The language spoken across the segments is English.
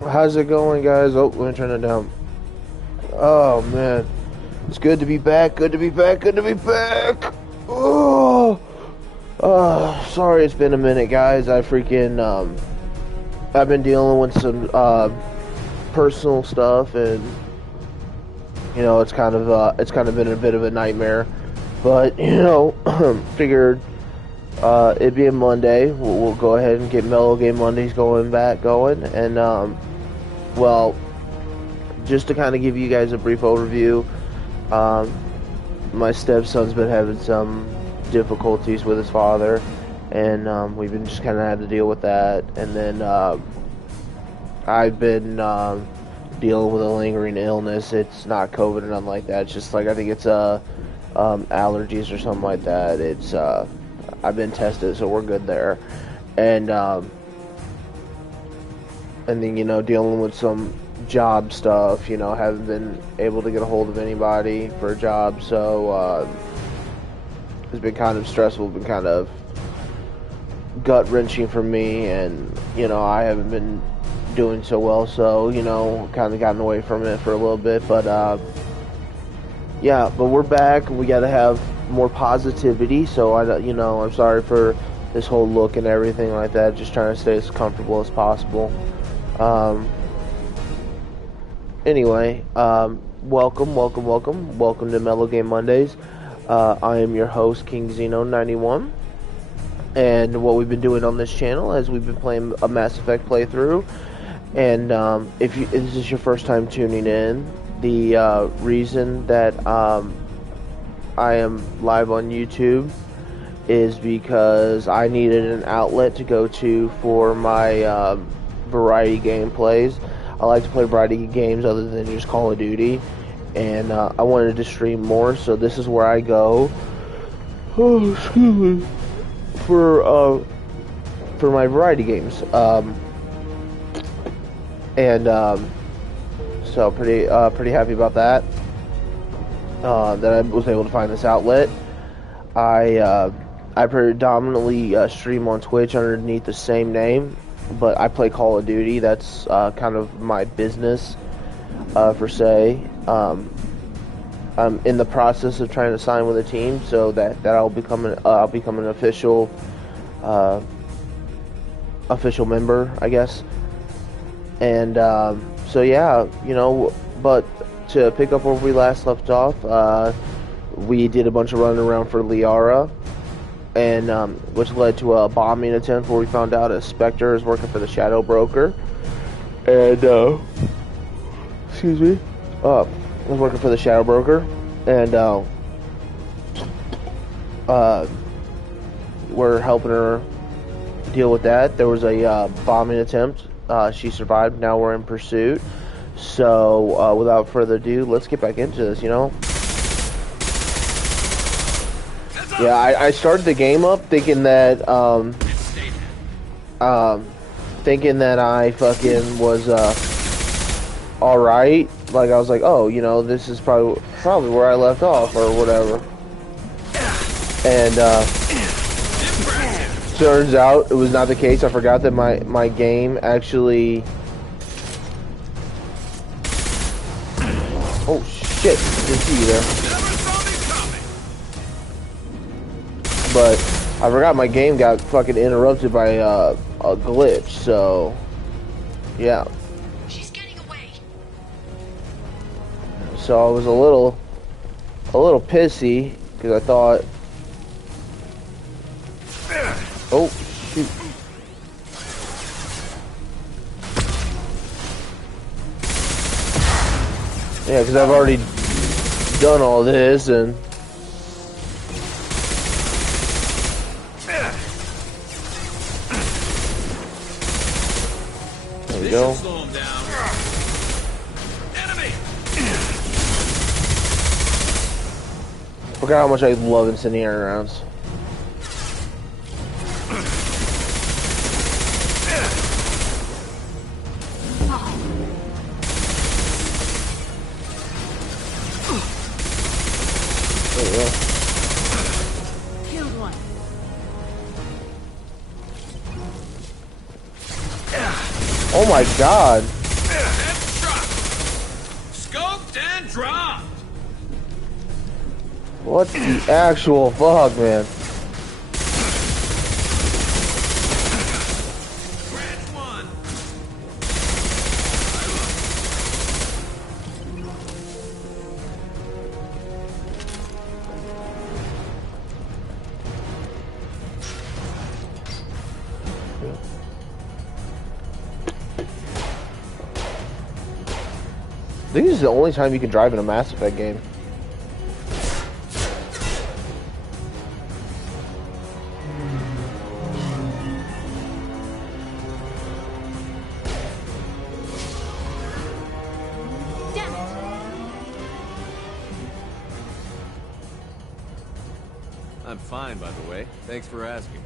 How's it going, guys? Oh, let me turn it down. Oh, man. It's good to be back. Good to be back. Good to be back. Oh, sorry it's been a minute, guys. I've been dealing with some, personal stuff, and, you know, it's kind of been a bit of a nightmare. But, you know, figured, it being Monday, we'll go ahead and get Melo Game Mondays going, and, well, just to kind of give you guys a brief overview, my stepson's been having some difficulties with his father, and we've been just kind of had to deal with that. And then I've been dealing with a lingering illness. It's not COVID or nothing like that. It's just like I think it's allergies or something like that. It's I've been tested, so we're good there. And then, you know, dealing with some job stuff, you know, haven't been able to get a hold of anybody for a job, so it's been kind of stressful, been kind of gut-wrenching for me, and, you know, I haven't been doing so well, so, you know, kind of gotten away from it for a little bit, but, yeah, but we're back, we gotta have more positivity, so, I'm sorry for this whole look and everything like that, just trying to stay as comfortable as possible. Anyway, welcome to Melo Game Mondays. I am your host, King Xeno91, and what we've been doing on this channel is we've been playing a Mass Effect playthrough, and if this is your first time tuning in, the reason that I am live on YouTube is because I needed an outlet to go to for my variety gameplays. I like to play variety games other than just Call of Duty, and I wanted to stream more, so this is where I go. Oh, excuse me. For my variety games, so pretty happy about that. That I was able to find this outlet. I predominantly stream on Twitch underneath the same name, but I play Call of Duty. That's kind of my business, per se. I'm in the process of trying to sign with a team, so that I'll become an official member, I guess. And so yeah, you know. But to pick up where we last left off, we did a bunch of running around for Liara, and which led to a bombing attempt where we found out a Spectre is working for the Shadow Broker, and excuse me, was working for the Shadow Broker, and we're helping her deal with that. There was a bombing attempt. She survived. Now we're in pursuit. So without further ado, let's get back into this. You know. Yeah, I started the game up thinking that I fucking was alright. Like I was like, oh, you know, this is probably where I left off or whatever. And turns out it was not the case. I forgot that my game actually. Oh shit! Didn't see you there. But I forgot my game got fucking interrupted by a glitch, so yeah. She's getting away. So I was a little pissy because I thought, oh shoot. Yeah, because I've already done all this and. There we go. Slow him down. Enemy. Forgot how much I love incendiary rounds. There we go. Killed one. Oh my god. dropped! What the actual fuck, man? Scratch one! I think this is the only time you can drive in a Mass Effect game. Damn it! I'm fine, by the way. Thanks for asking.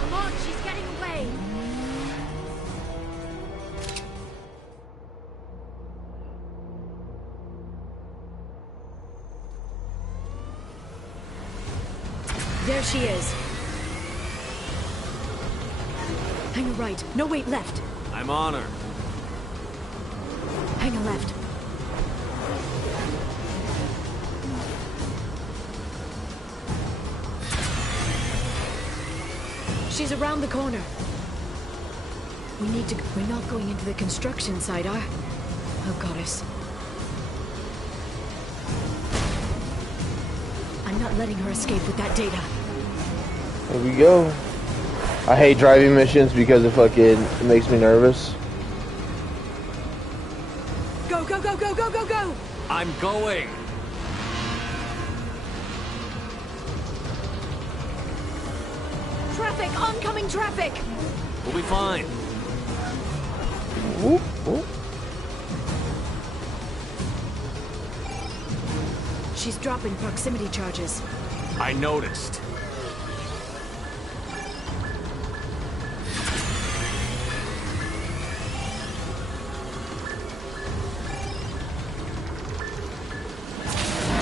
Come on, she's getting away! There she is. Hang a right. No, wait, left. I'm on her. Hang a left. She's around the corner. We're not going into the construction site, are? Oh, goddess. I'm not letting her escape with that data. Here we go. I hate driving missions because it makes me nervous. Go, go, go, go, go, go, go! I'm going! Traffic! Oncoming traffic! We'll be fine. Whoop, whoop. She's dropping proximity charges. I noticed.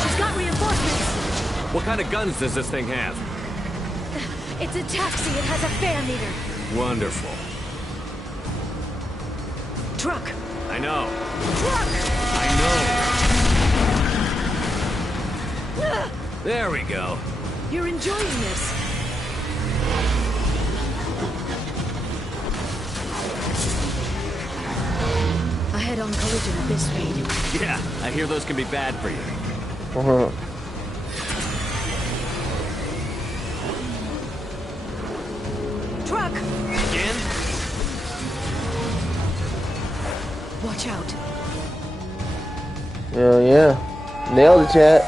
She's got reinforcements! What kind of guns does this thing have? It's a taxi. It has a fare meter. Wonderful. Truck! I know. Truck! I know. There we go. You're enjoying this. A head-on collision at this speed. Yeah, I hear those can be bad for you. Uh-huh. Truck! Again? Watch out. Yeah, yeah. Nailed it, chat.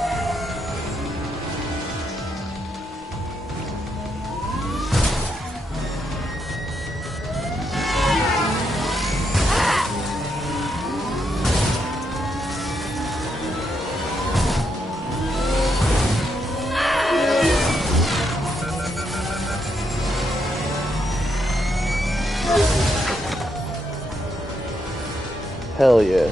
Hell yeah.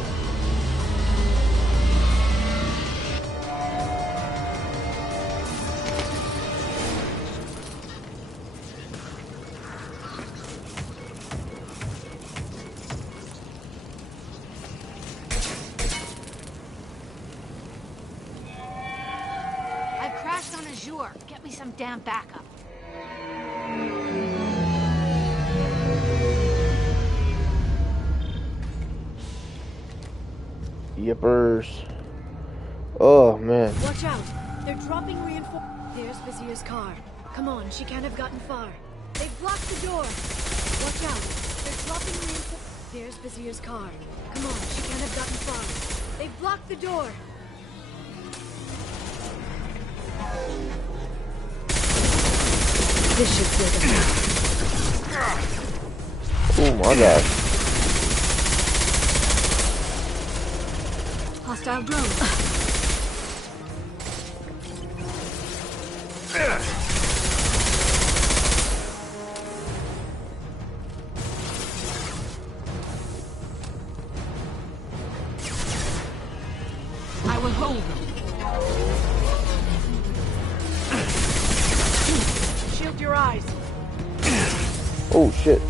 I crashed on Azure. Get me some damn backup. Yippers. Oh, man. Watch out. They're dropping reinforcements. There's Vizier's car. Come on, she can't have gotten far. They've blocked the door. Watch out. They're dropping reinforcements. There's Vizier's car. Come on, she can't have gotten far. They've blocked the door. This should clear them. Oh my gosh. Hostile drone. I will hold them. Protect your eyes. Oh shit.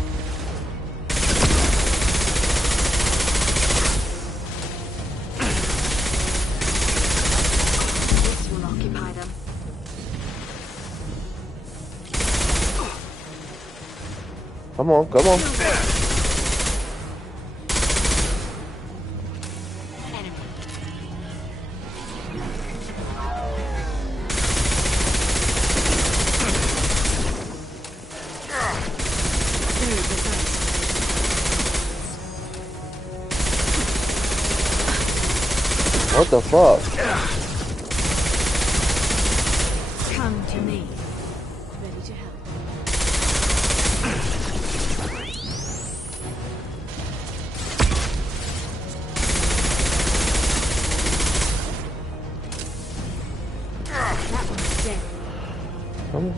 This will occupy them. Come on, come on. What the fuck? Come to me. Ready to help. That one's dead. Come on.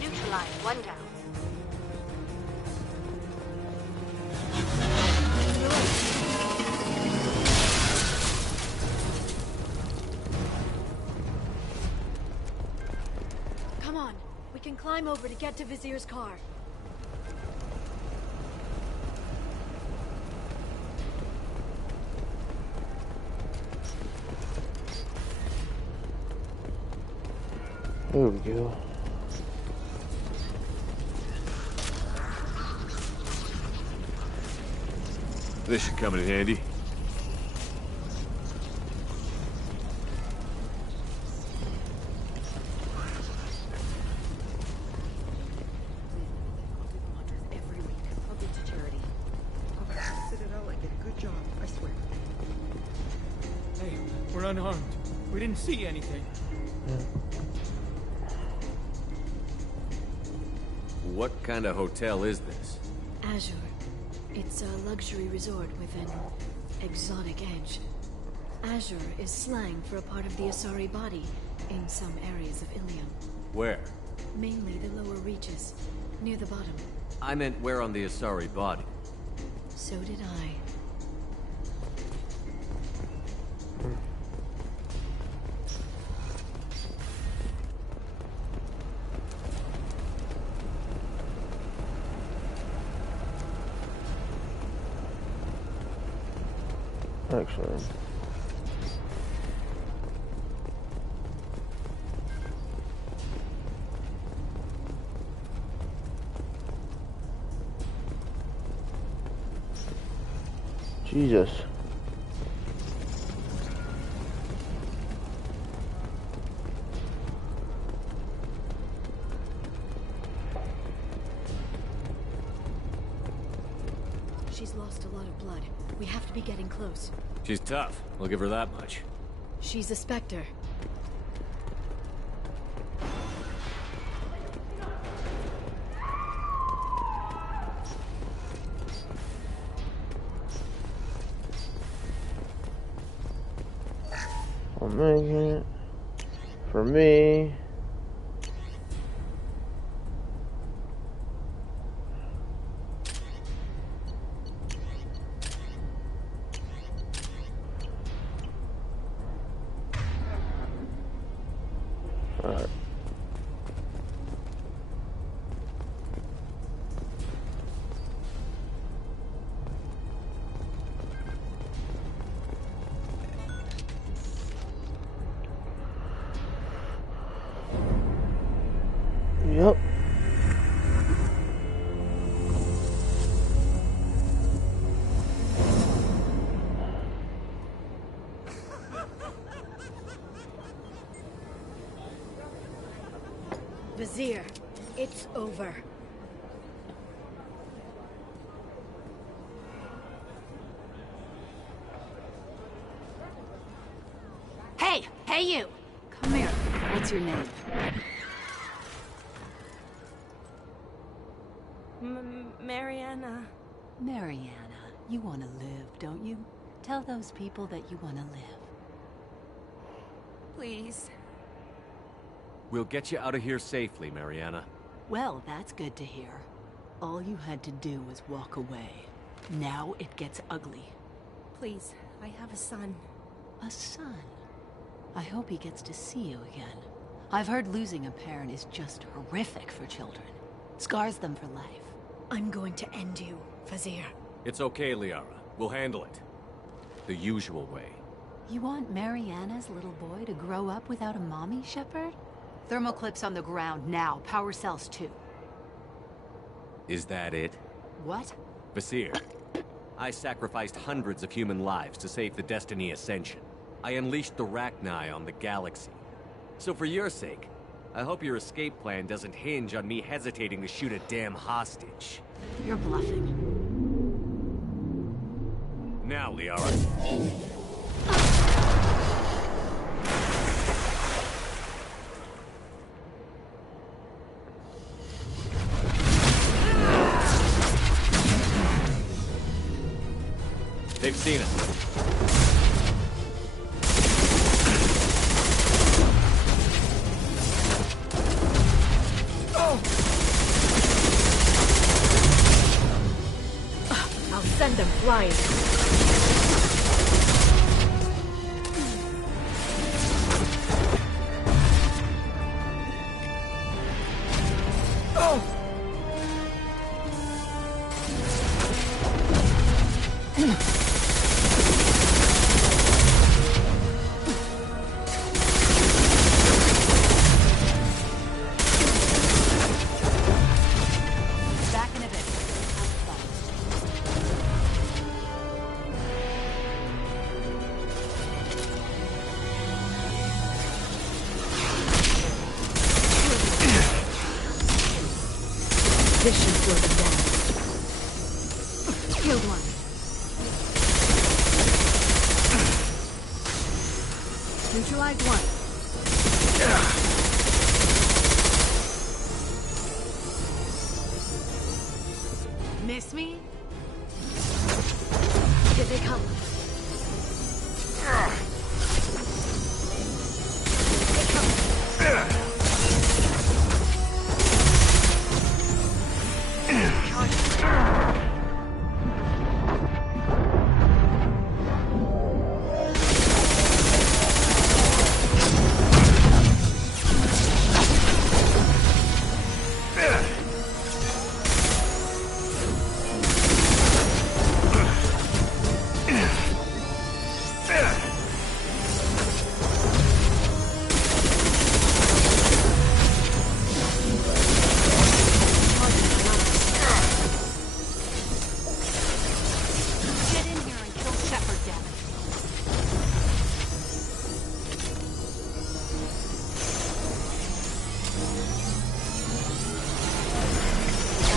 Neutralize one down. Come on, we can climb over to get to Vizier's car. There we go. This should come in handy. Every week, I'll give to charity. I'll go to the Citadel and get a good job, I swear. Hey, we're unarmed. We didn't see anything. What kind of hotel is this? Azure. It's a luxury resort with an exotic edge. Azure is slang for a part of the Asari body in some areas of Ilium. Where? Mainly the lower reaches, near the bottom. I meant where on the Asari body. So did I. Excellent. Jesus. She's lost a lot of blood. We have to be getting close. She's tough. I'll give her that much. She's a Spectre. I'll make it. For me. Alright. Yep. Vizier, it's over. Hey! Hey you! Come here. What's your name? Mariana. Mariana, you want to live, don't you? Tell those people that you want to live. Please. We'll get you out of here safely, Mariana. Well, that's good to hear. All you had to do was walk away. Now it gets ugly. Please, I have a son. A son? I hope he gets to see you again. I've heard losing a parent is just horrific for children. Scars them for life. I'm going to end you, Fazir. It's okay, Liara. We'll handle it. The usual way. You want Mariana's little boy to grow up without a mommy, Shepard? Thermoclips on the ground now. Power cells too. Is that it? What? Basir, I sacrificed hundreds of human lives to save the Destiny Ascension. I unleashed the Rachni on the galaxy. So for your sake, I hope your escape plan doesn't hinge on me hesitating to shoot a damn hostage. You're bluffing. Now, Liara. They've seen us. I'll send them flying. Back in a bit. This should slow them down. Killed one. Neutralize one. Miss me? Here they come. Get in here and kill Shepard, damn it.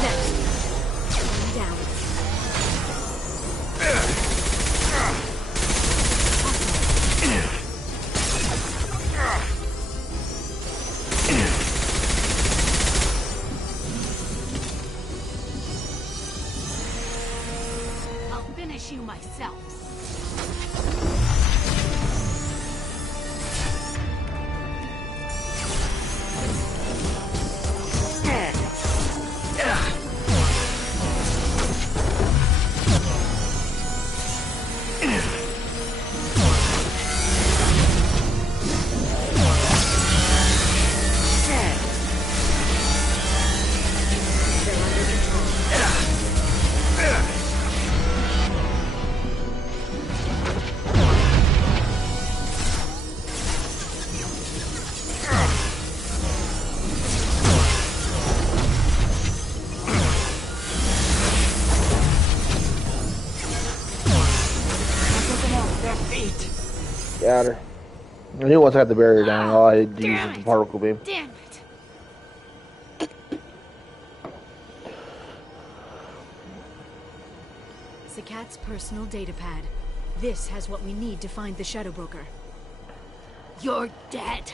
Next. Down. I'll finish you myself. Got her. I knew once I had the barrier down, all I had to use was the particle beam. Damn it. Zakat's personal datapad. This has what we need to find the Shadow Broker. You're dead.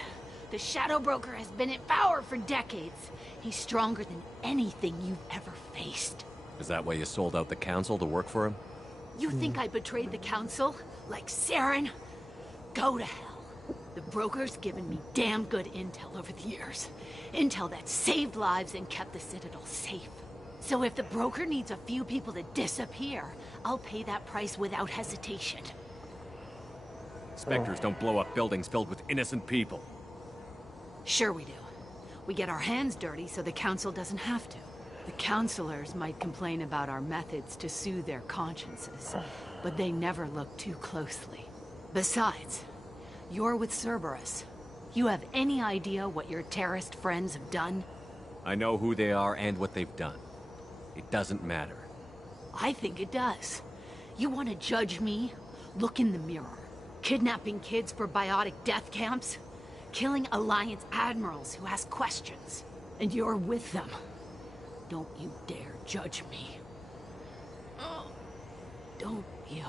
The Shadow Broker has been at power for decades. He's stronger than anything you've ever faced. Is that why you sold out the council to work for him? You think I betrayed the council? Like Saren? Go to hell. The broker's given me damn good intel over the years. Intel that saved lives and kept the Citadel safe. So if the broker needs a few people to disappear, I'll pay that price without hesitation. Spectres don't blow up buildings filled with innocent people. Sure we do. We get our hands dirty so the council doesn't have to. The counselors might complain about our methods to soothe their consciences, but they never look too closely. Besides, you're with Cerberus. You have any idea what your terrorist friends have done? I know who they are and what they've done. It doesn't matter. I think it does. You want to judge me? Look in the mirror. Kidnapping kids for biotic death camps? Killing Alliance admirals who ask questions. And you're with them. Don't you dare judge me. Don't you?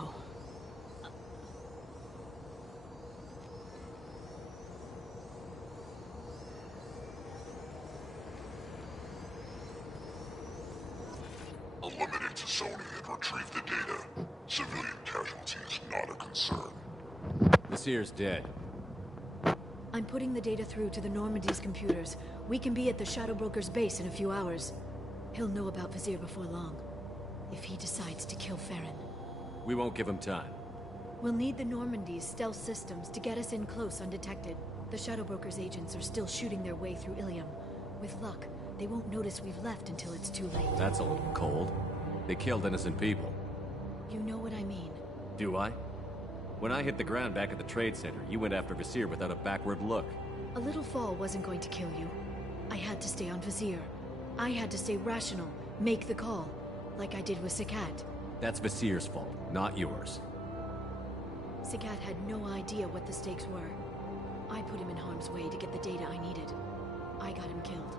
Eliminate Sony and retrieve the data. Civilian casualties not a concern. Nasir's dead. I'm putting the data through to the Normandy's computers. We can be at the Shadow Broker's base in a few hours. He'll know about Vizier before long. If he decides to kill Farron. We won't give him time. We'll need the Normandy's stealth systems to get us in close undetected. The Shadow Broker's agents are still shooting their way through Ilium. With luck, they won't notice we've left until it's too late. That's a little cold. They killed innocent people. You know what I mean. Do I? When I hit the ground back at the trade center, you went after Vizier without a backward look. A little fall wasn't going to kill you. I had to stay on Vizier. I had to stay rational, make the call, like I did with Sakat. That's Vizier's fault, not yours. Sakat had no idea what the stakes were. I put him in harm's way to get the data I needed. I got him killed.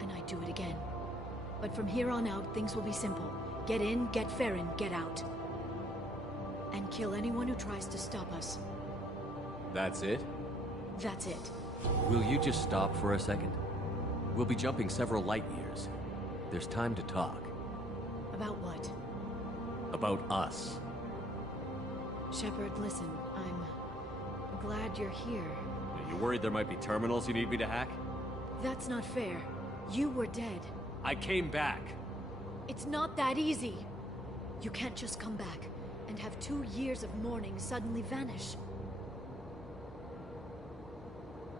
And I'd do it again. But from here on out, things will be simple. Get in, get Farron, get out. And kill anyone who tries to stop us. That's it? That's it. Will you just stop for a second? We'll be jumping several light years. There's time to talk. About what? About us. Shepard, listen, I'm glad you're here. Are you worried there might be terminals you need me to hack? That's not fair. You were dead. I came back. It's not that easy. You can't just come back and have 2 years of mourning suddenly vanish.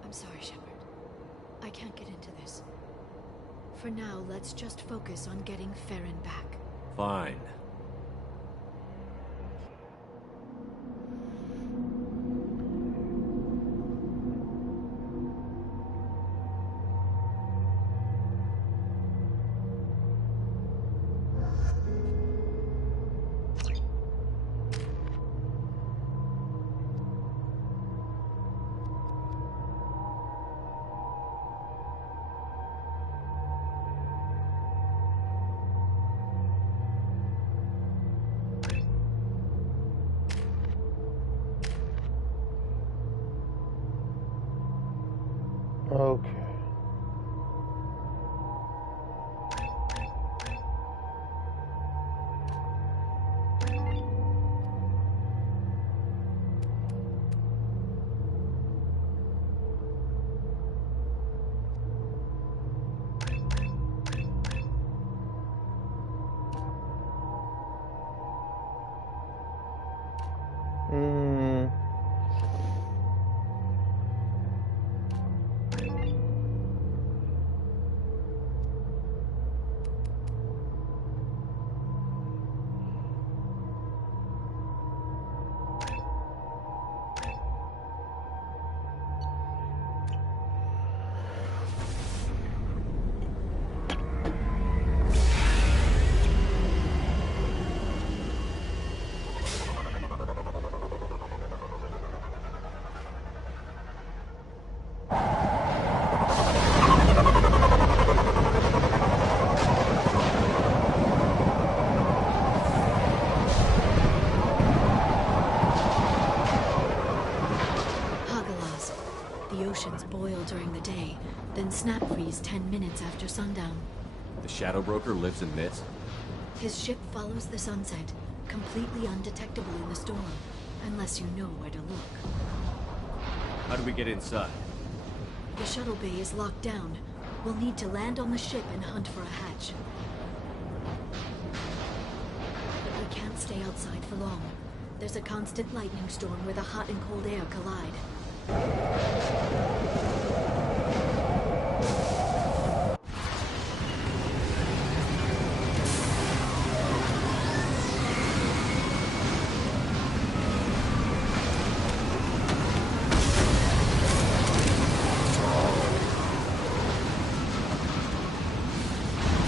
I'm sorry, Shepard. I can't get into this. For now, let's just focus on getting Farron back. Fine. Okay. During the day, then snap freeze 10 minutes after sundown. The Shadow Broker lives in this? His ship follows the sunset, completely undetectable in the storm, unless you know where to look. How do we get inside? The shuttle bay is locked down. We'll need to land on the ship and hunt for a hatch. But we can't stay outside for long. There's a constant lightning storm where the hot and cold air collide.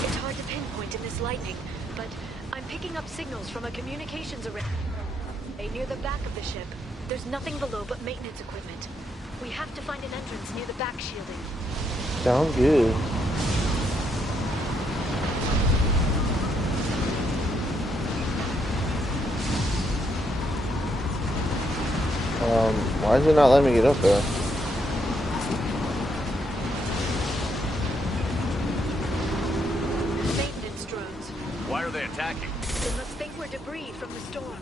It's hard to pinpoint in this lightning, but I'm picking up signals from a communications array near the back of the ship. There's nothing below but maintenance equipment. We have to find an entrance near the back shielding. Sounds good. Why is it not letting me get up there? Maintenance drones. Why are they attacking? They must think we're debris from the storm.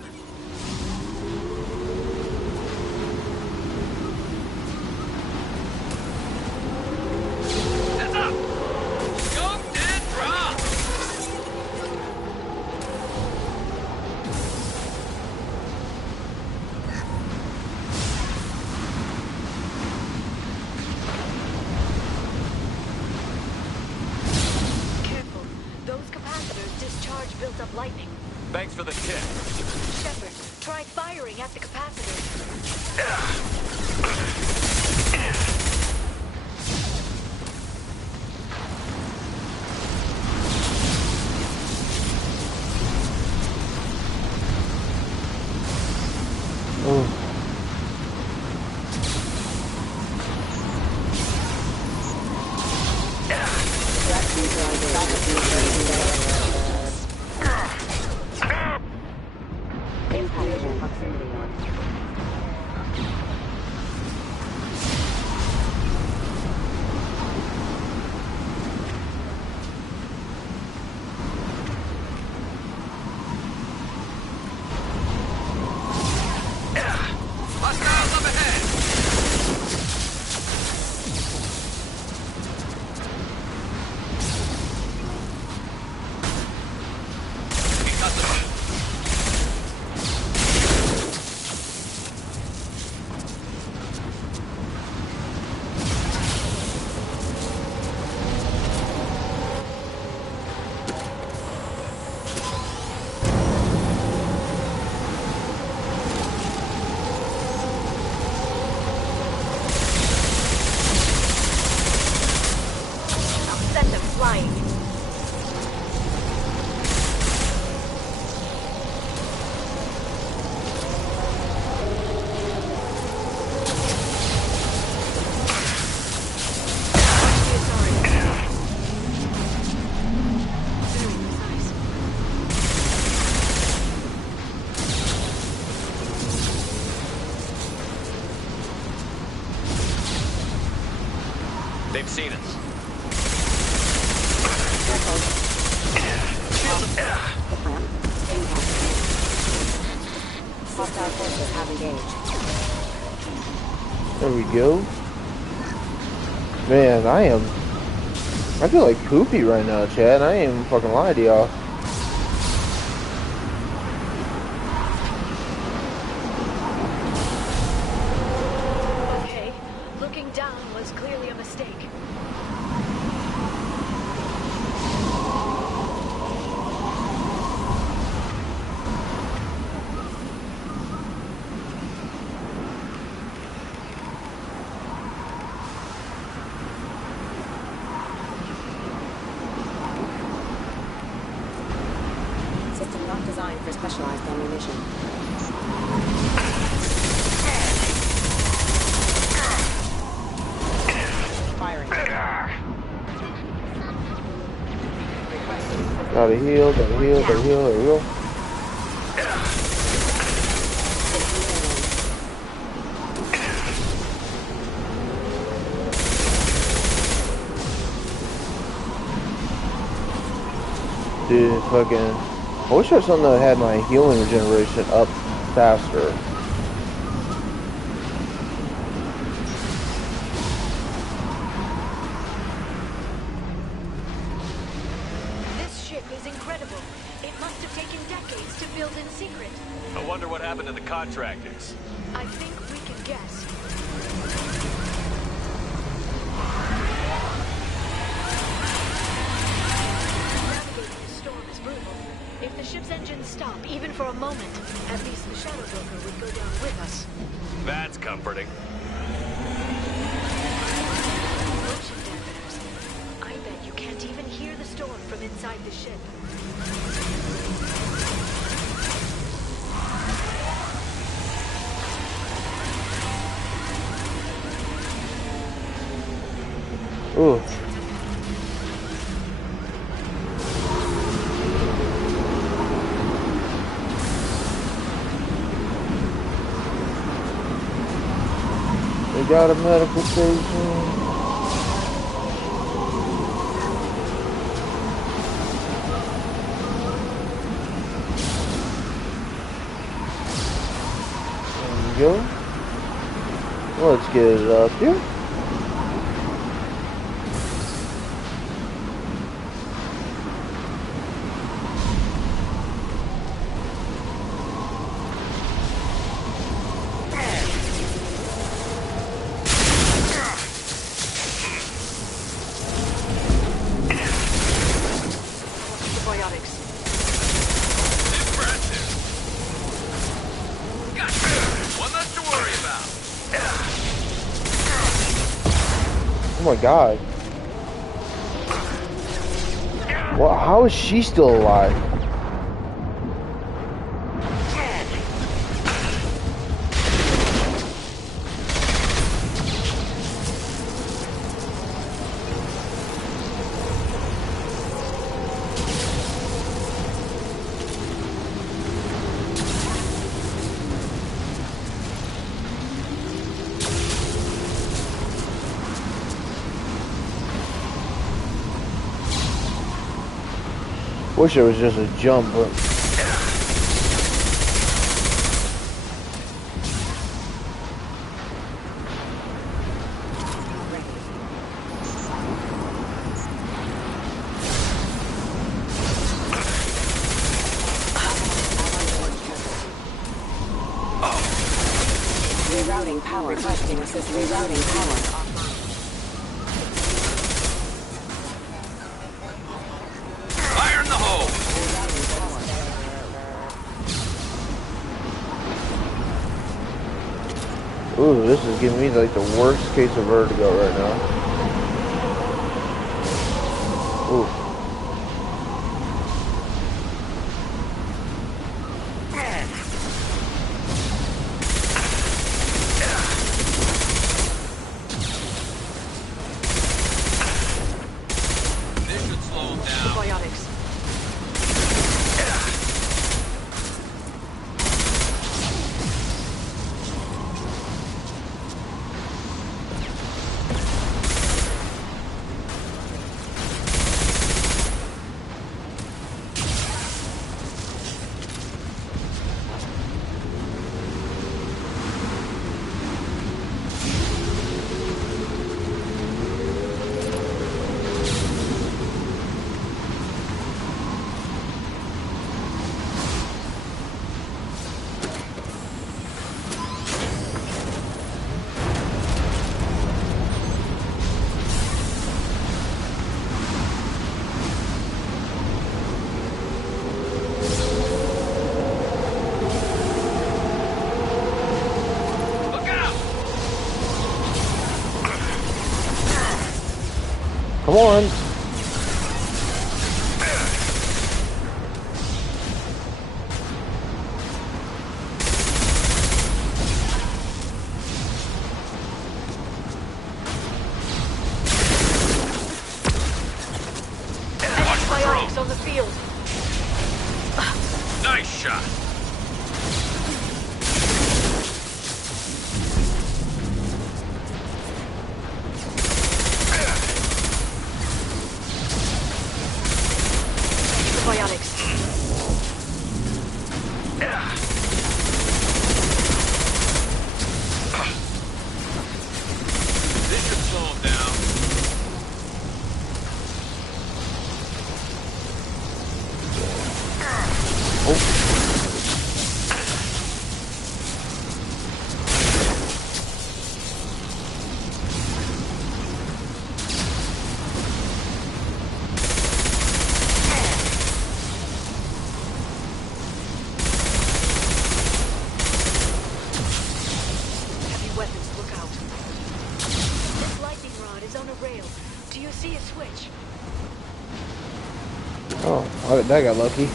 Heads up! Scope and drop! Careful. Those capacitors discharge built-up lightning. Thanks for the tip. Shepard, try firing at the capacitors. Oh. Hostiles up ahead! We got them. I'll send them flying. Very precise. They've seen us. Hostile forces have engaged. There we go. Man, I feel like poopy right now, Chad. I ain't even fucking lie to y'all. Okay, looking down was clearly a mistake. System not designed for specialized ammunition. Firing. Gotta heal, gotta heal, gotta heal, there we go. Dude, fucking I wish there was something that had my healing regeneration up faster. This ship is incredible. It must have taken decades to build in secret. I wonder what happened to the contractors. I think we can guess. Navigating this storm is brutal. If the ship's engines stop, even for a moment, at least the Shadow Broker would go down with us. That's comforting. Motion dampeners. I bet you can't even hear the storm from inside the ship. Ooh. We got a medical station. There we go. Let's get it up here. Antibiotics. Impressive. Gotcha. One less to worry about. Oh my god. Well, how is she still alive? Wish it was just a jump, but Rerouting power. Requesting assist. Rerouting power. Fire in the hole. ooh, this is giving me like the worst case of vertigo right now. Ooh. This should slow him down. Antibiotics. Look out! Come on. Antibiotics on the field. Nice shot. Antibiotics. see a switch. Oh, that got lucky.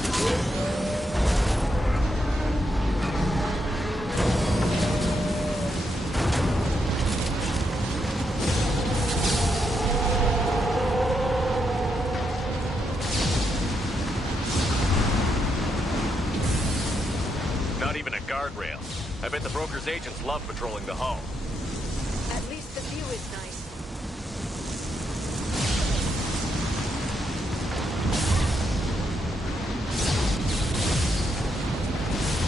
Not even a guardrail. I bet the broker's agents love patrolling the hull. At least the view is nice.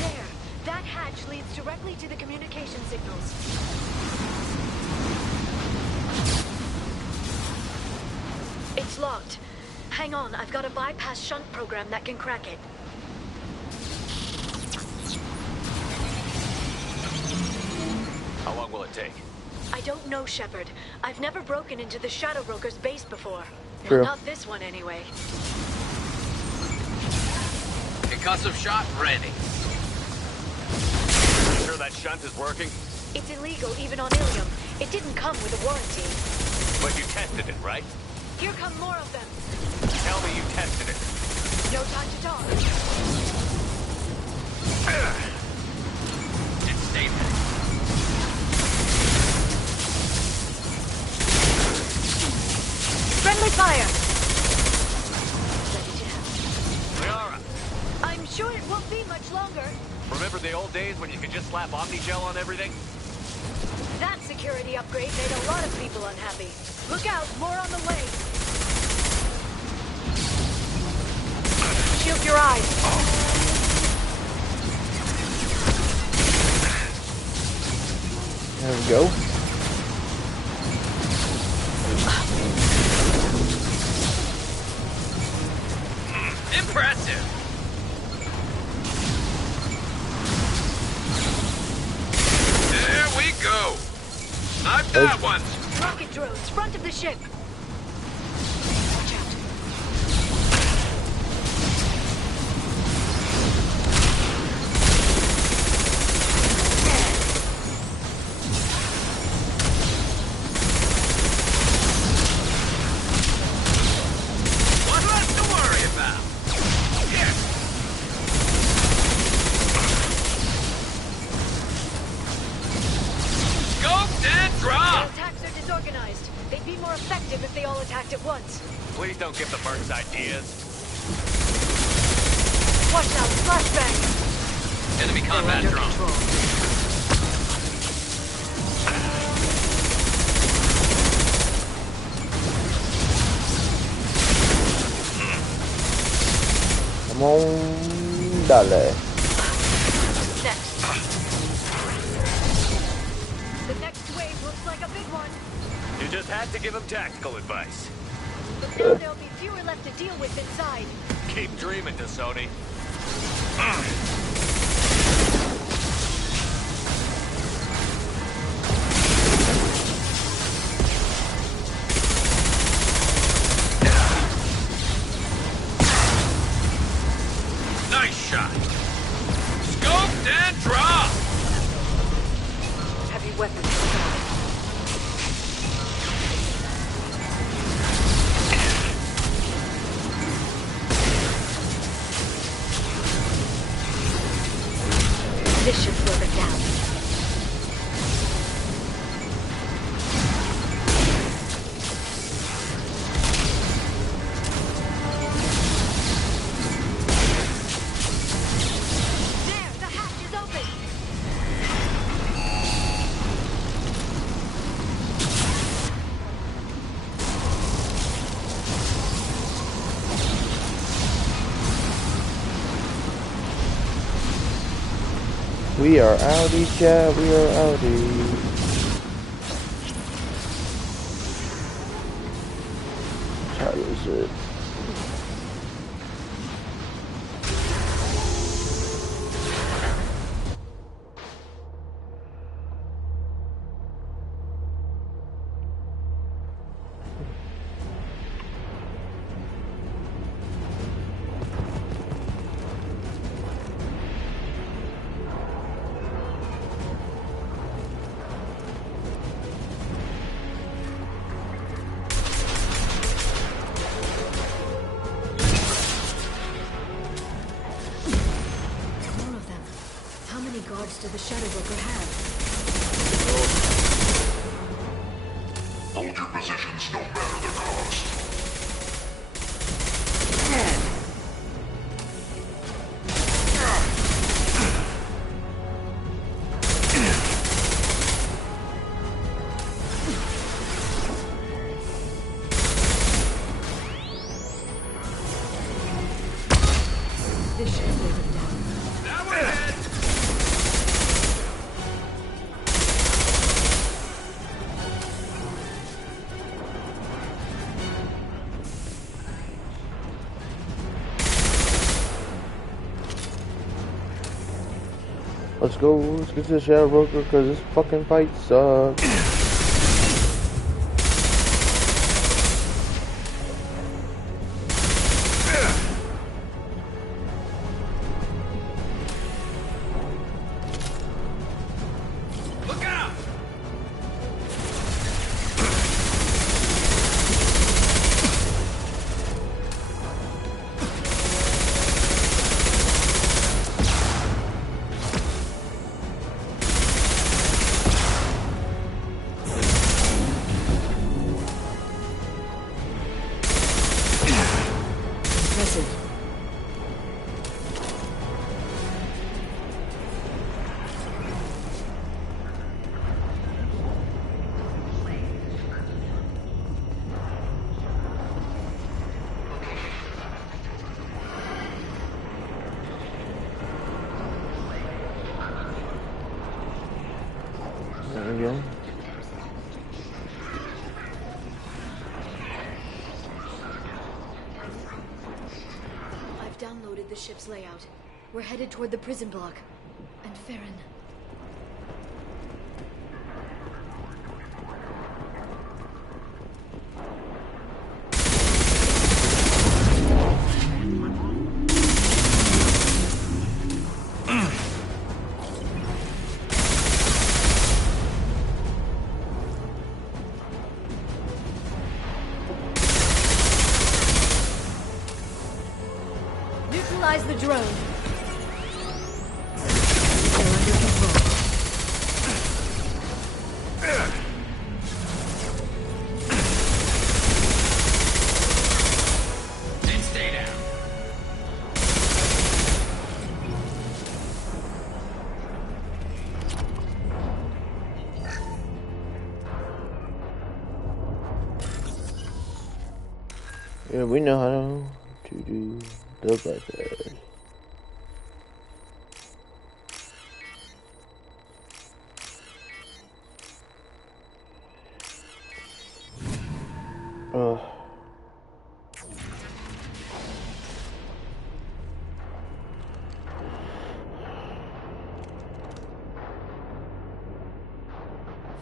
There. That hatch leads directly to the communication signals. It's locked. Hang on, I've got a bypass shunt program that can crack it. How long will it take? I don't know, Shepard. I've never broken into the Shadow Broker's base before. True. Well, not this one, anyway. Concussive shot ready. Sure that shunt is working? It's illegal, even on Ilium. It didn't come with a warranty. But you tested it, right? Here come more of them. Tell me you tested it. No time to talk. Didn't stay there. Friendly fire! Ready to have. Liara, I'm sure it won't be much longer. remember the old days when you could just slap Omnigel on everything? That security upgrade made a lot of people unhappy. Look out, more on the way. Shield your eyes. There we go. Impressive. There we go. I've got one. Rocket drones, front of the ship. Watch out. One less to worry about. Here. Scoped and Their dropped. attacks are disorganized. They'd be more effective if they all attacked at once. Please don't give the mercs ideas. Watch out, flashbang. Enemy combat Under drone. control. Come on, dale. Next. The next wave looks like a big one. You just had to give him tactical advice. But now there'll be fewer left to deal with inside. Keep dreaming, Dasoni. Nice shot. Scoped and dropped. Heavy weapons spotted. This should slow them down. There, the hatch is open. We are outies, chat. We are outies. How is it? lives did the Shadow Broker have? Hold your positions no matter the cost. This should slow them down. Now we're ahead! Let's go. Let's get to the Shadow Broker because this fucking fight sucks. Look out! Impressive. There we go. I've downloaded the ship's layout. We're headed toward the prison block. And Farron. Neutralize the drone. They're under control. Then stay down. Yeah, we know how to do the bypass.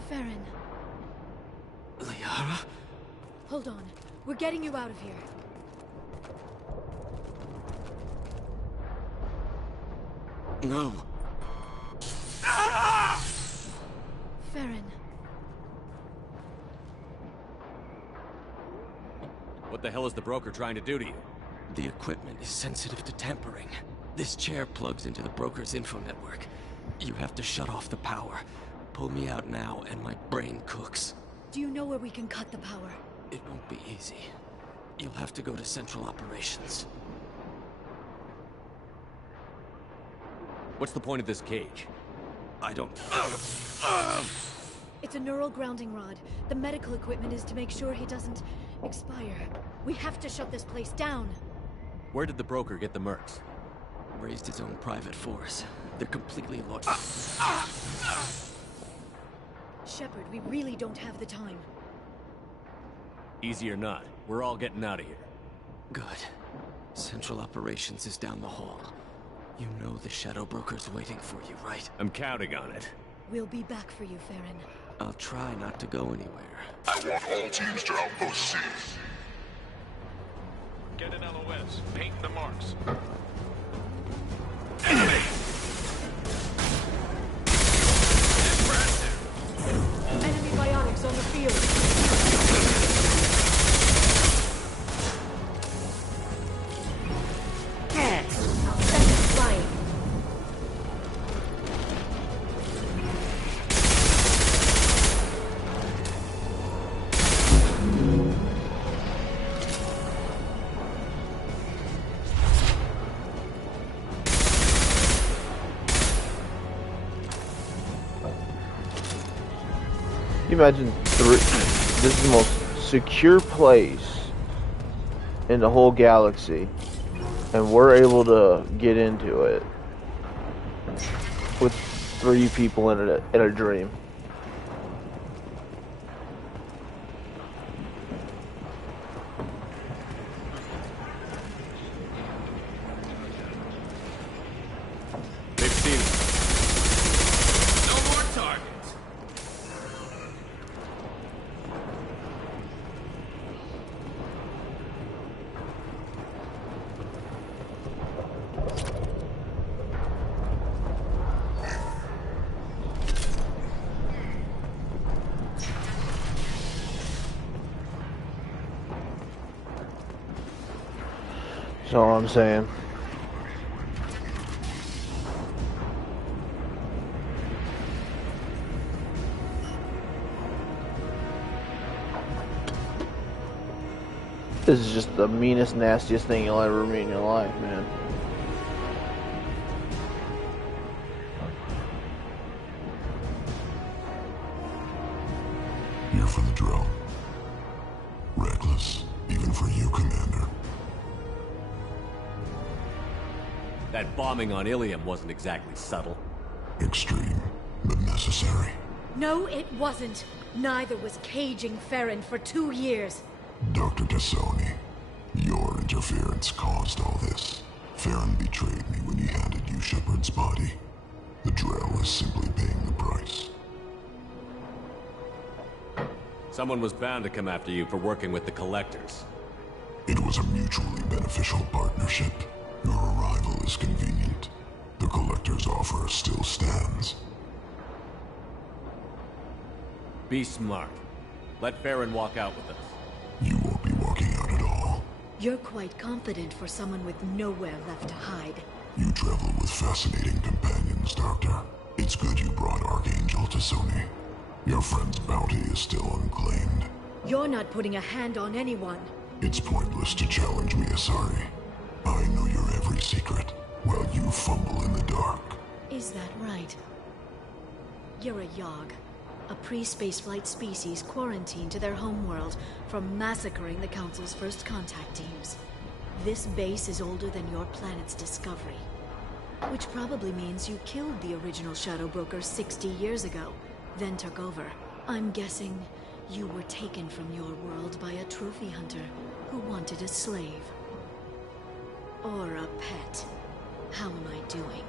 Farron, Liara? hold on. We're getting you out of here. No. Farron, What the hell is the broker trying to do to you? The equipment is sensitive to tampering. This chair plugs into the broker's info network. You have to shut off the power. Pull me out now, and my brain cooks. do you know where we can cut the power? It won't be easy. You'll have to go to Central Operations. What's the point of this cage? I don't... It's a neural grounding rod. The medical equipment is to make sure he doesn't expire. We have to shut this place down. Where did the broker get the mercs? Raised his own private force. They're completely loyal. Shepard, we really don't have the time. Easy or not, we're all getting out of here. Good. Central Operations is down the hall. You know the Shadow Broker's waiting for you, right? I'm counting on it. We'll be back for you, Farron. I'll try not to go anywhere. I want all teams to Outpost C. Get an LOS. Paint the marks. Enemy! Enemy biotics on the field. Send it flying. imagine this is the most secure place in the whole galaxy, and we're able to get into it with 3 people in a dream. They've seen it. No more targets. That's all I'm saying. This is just the meanest, nastiest thing you'll ever meet in your life, man. Here for the drill. Reckless, even for you, Commander. That bombing on Ilium wasn't exactly subtle. Extreme, but necessary. No, it wasn't. Neither was caging Farron for 2 years. Dr. Tassoni, your interference caused all this. Farron betrayed me when he handed you Shepard's body. The Drell is simply paying the price. Someone was bound to come after you for working with the Collectors. It was a mutually beneficial partnership. Your arrival is convenient. The Collector's offer still stands. Be smart. Let Farron walk out with us. You won't be walking out at all. You're quite confident for someone with nowhere left to hide. You travel with fascinating companions, Doctor. It's good you brought Archangel to Sony. Your friend's bounty is still unclaimed. You're not putting a hand on anyone. It's pointless to challenge me, Asari. I know your every secret, while you fumble in the dark. Is that right? You're a Yogg, a pre-spaceflight species quarantined to their homeworld from massacring the Council's first contact teams. This base is older than your planet's discovery, which probably means you killed the original Shadow Broker 60 years ago, then took over. I'm guessing you were taken from your world by a trophy hunter who wanted a slave. Or a pet. How am I doing?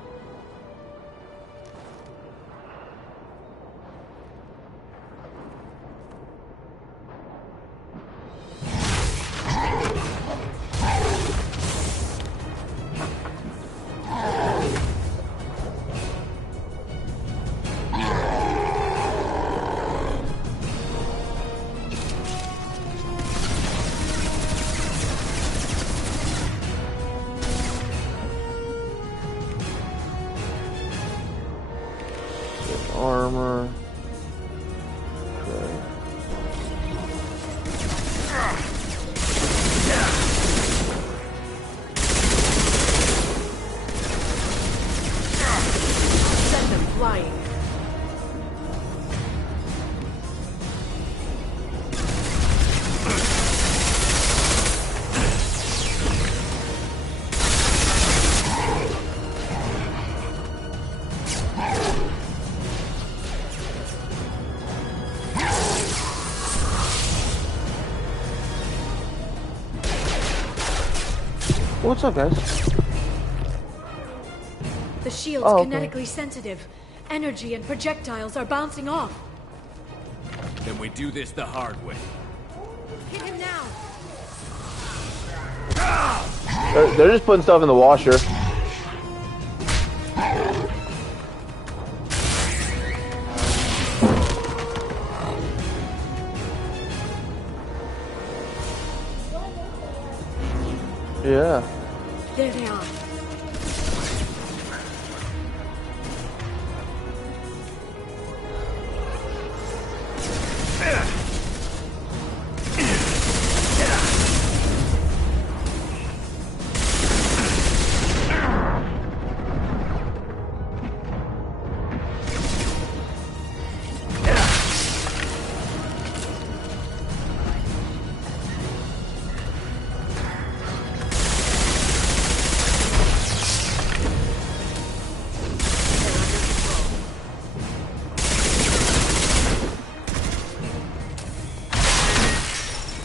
Armor. Okay. Send them flying. What's up, guys? The shield's kinetically sensitive. Energy and projectiles are bouncing off. Then we do this the hard way. Hit him now! They're just putting stuff in the washer. Yeah. There they are.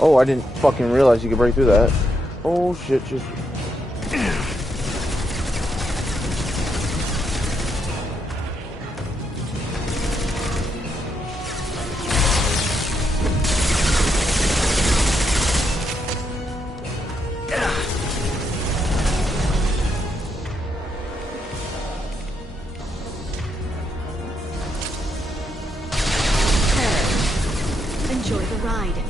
Oh, I didn't fucking realize you could break through that. Oh shit, just... Enjoy the ride.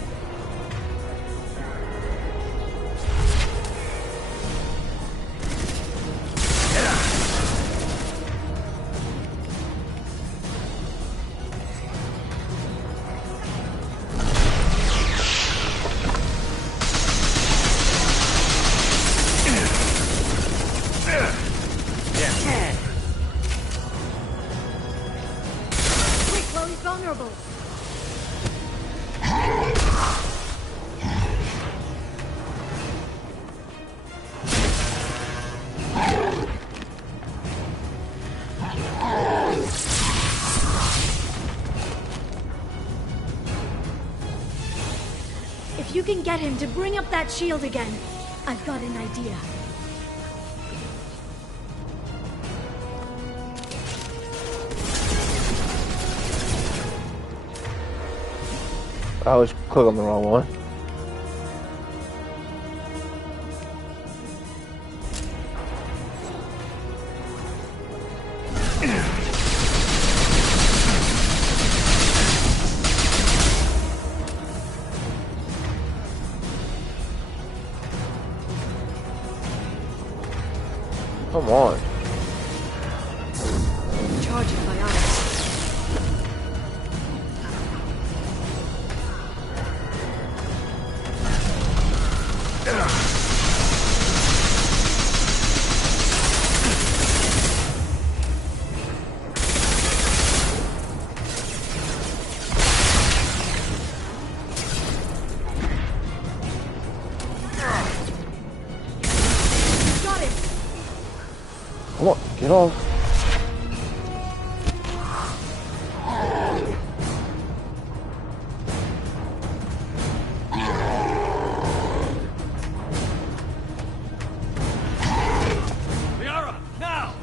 Quick, while he's vulnerable. If you can get him to bring up that shield again, I've got an idea. I always click on the wrong one. Come on. Charging my eyes. Got it. Come on, get off. Liara, now!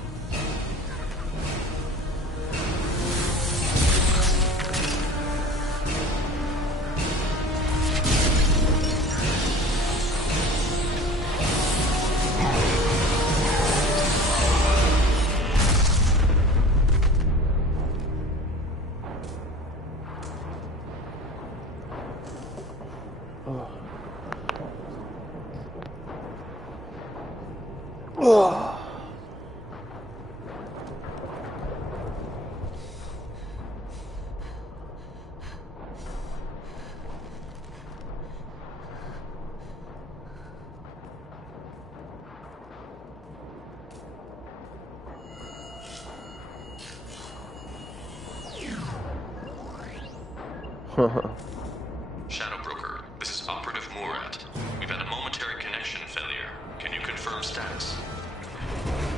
Shadow Broker, this is Operative Murat. We've had a momentary connection failure. Can you confirm status?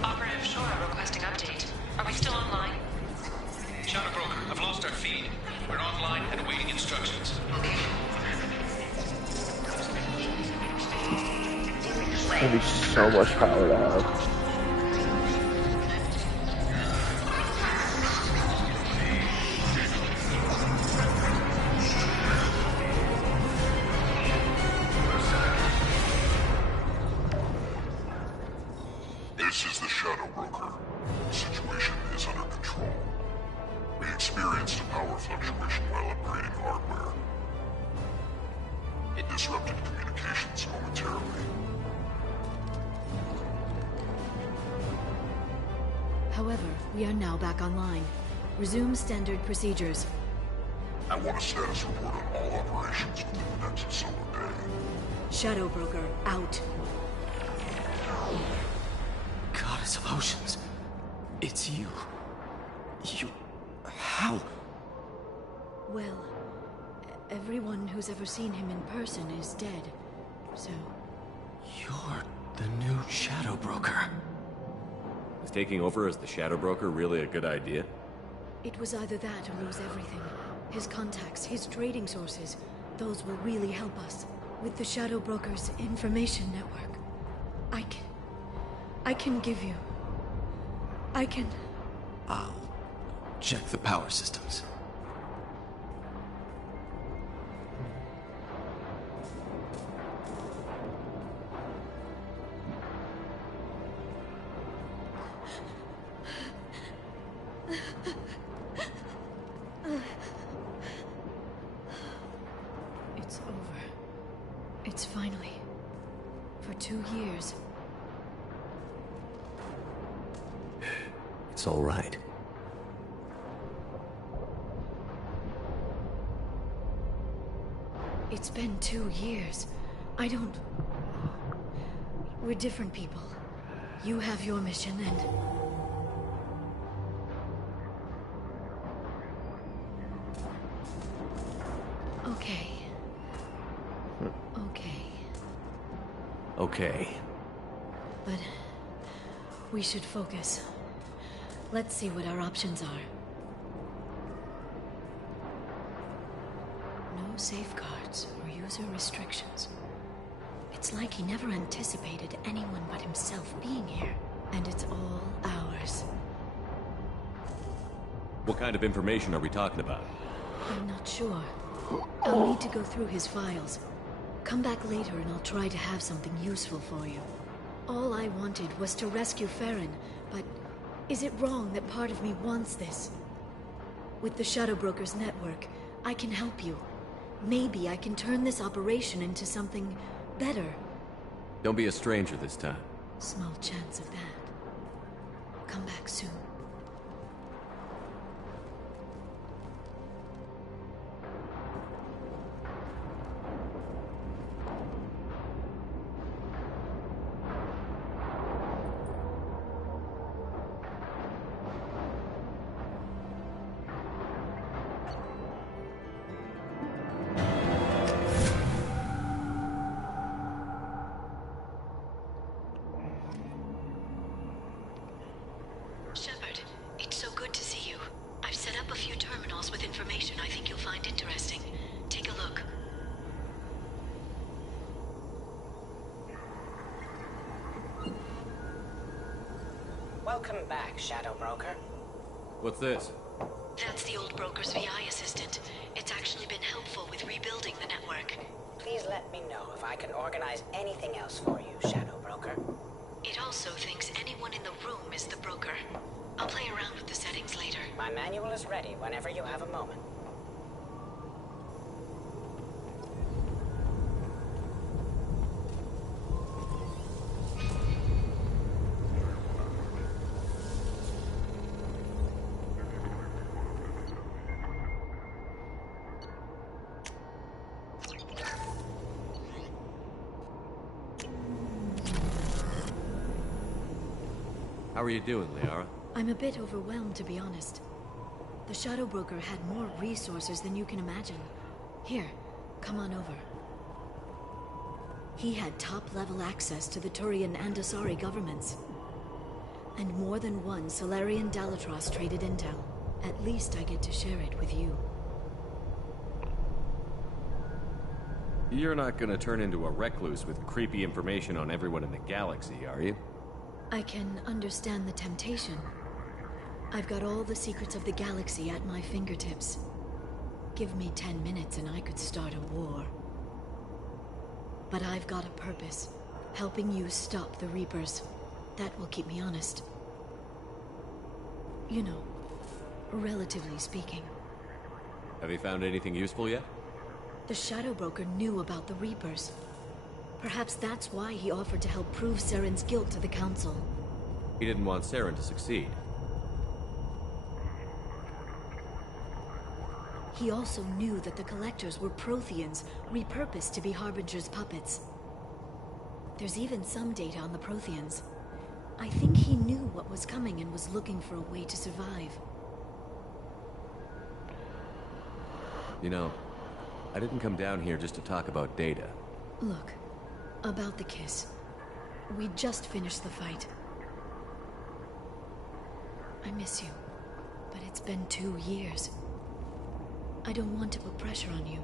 Operative Shora requesting update. Are we still online? Shadow Broker, I've lost our feed. We're online and awaiting instructions. That'd be so much power to have. This is the Shadow Broker. The situation is under control. We experienced a power fluctuation while upgrading hardware. It disrupted communications momentarily. However, we are now back online. Resume standard procedures. I want a status report on all operations within the next solar day. Shadow Broker, out. Goddess of Oceans. It's you. You... How? Well, everyone who's ever seen him in person is dead. So, You're the new Shadow Broker. Is taking over as the Shadow Broker really a good idea? it was either that or lose everything. His contacts, his trading sources, those will really help us. With the Shadow Broker's information network, I can give you... I can... I'll check the power systems. It's over. It's finally... For 2 years. It's all right. It's been 2 years. I don't... We're different people. You have your mission and... Okay. Okay. Okay. But... we should focus. Let's see what our options are. No safeguards or user restrictions. It's like he never anticipated anyone but himself being here. And it's all ours. What kind of information are we talking about? I'm not sure. I'll need to go through his files. Come back later and I'll try to have something useful for you. All I wanted was to rescue Farron, but is it wrong that part of me wants this? With the Shadow Broker's network, I can help you. Maybe I can turn this operation into something better. Don't be a stranger this time. Small chance of that. Come back soon. Shepard, it's so good to see you. I've set up a few terminals with information I think you'll find interesting. Take a look. Welcome back, Shadow Broker. What's this? That's the old broker's VI assistant. It's actually been helpful with rebuilding the network. Please let me know if I can organize anything else for you, Shadow Broker. It also thinks anyone in the room is the broker. I'll play around with the settings later. My manual is ready whenever you have a moment. How are you doing, Liara? I'm a bit overwhelmed, to be honest. The Shadow Broker had more resources than you can imagine. Here, come on over. He had top-level access to the Turian and Asari governments. And more than one Solarian Dalatros traded intel. At least I get to share it with you. You're not gonna turn into a recluse with creepy information on everyone in the galaxy, are you? I can understand the temptation. I've got all the secrets of the galaxy at my fingertips. Give me 10 minutes and I could start a war. But I've got a purpose. Helping you stop the Reapers. That will keep me honest. You know, relatively speaking. Have you found anything useful yet? The Shadow Broker knew about the Reapers. Perhaps that's why he offered to help prove Saren's guilt to the Council. He didn't want Saren to succeed. He also knew that the Collectors were Protheans, repurposed to be Harbinger's puppets. There's even some data on the Protheans. I think he knew what was coming and was looking for a way to survive. You know, I didn't come down here just to talk about data. Look, about the kiss. We just finished the fight. I miss you, but it's been 2 years. I don't want to put pressure on you.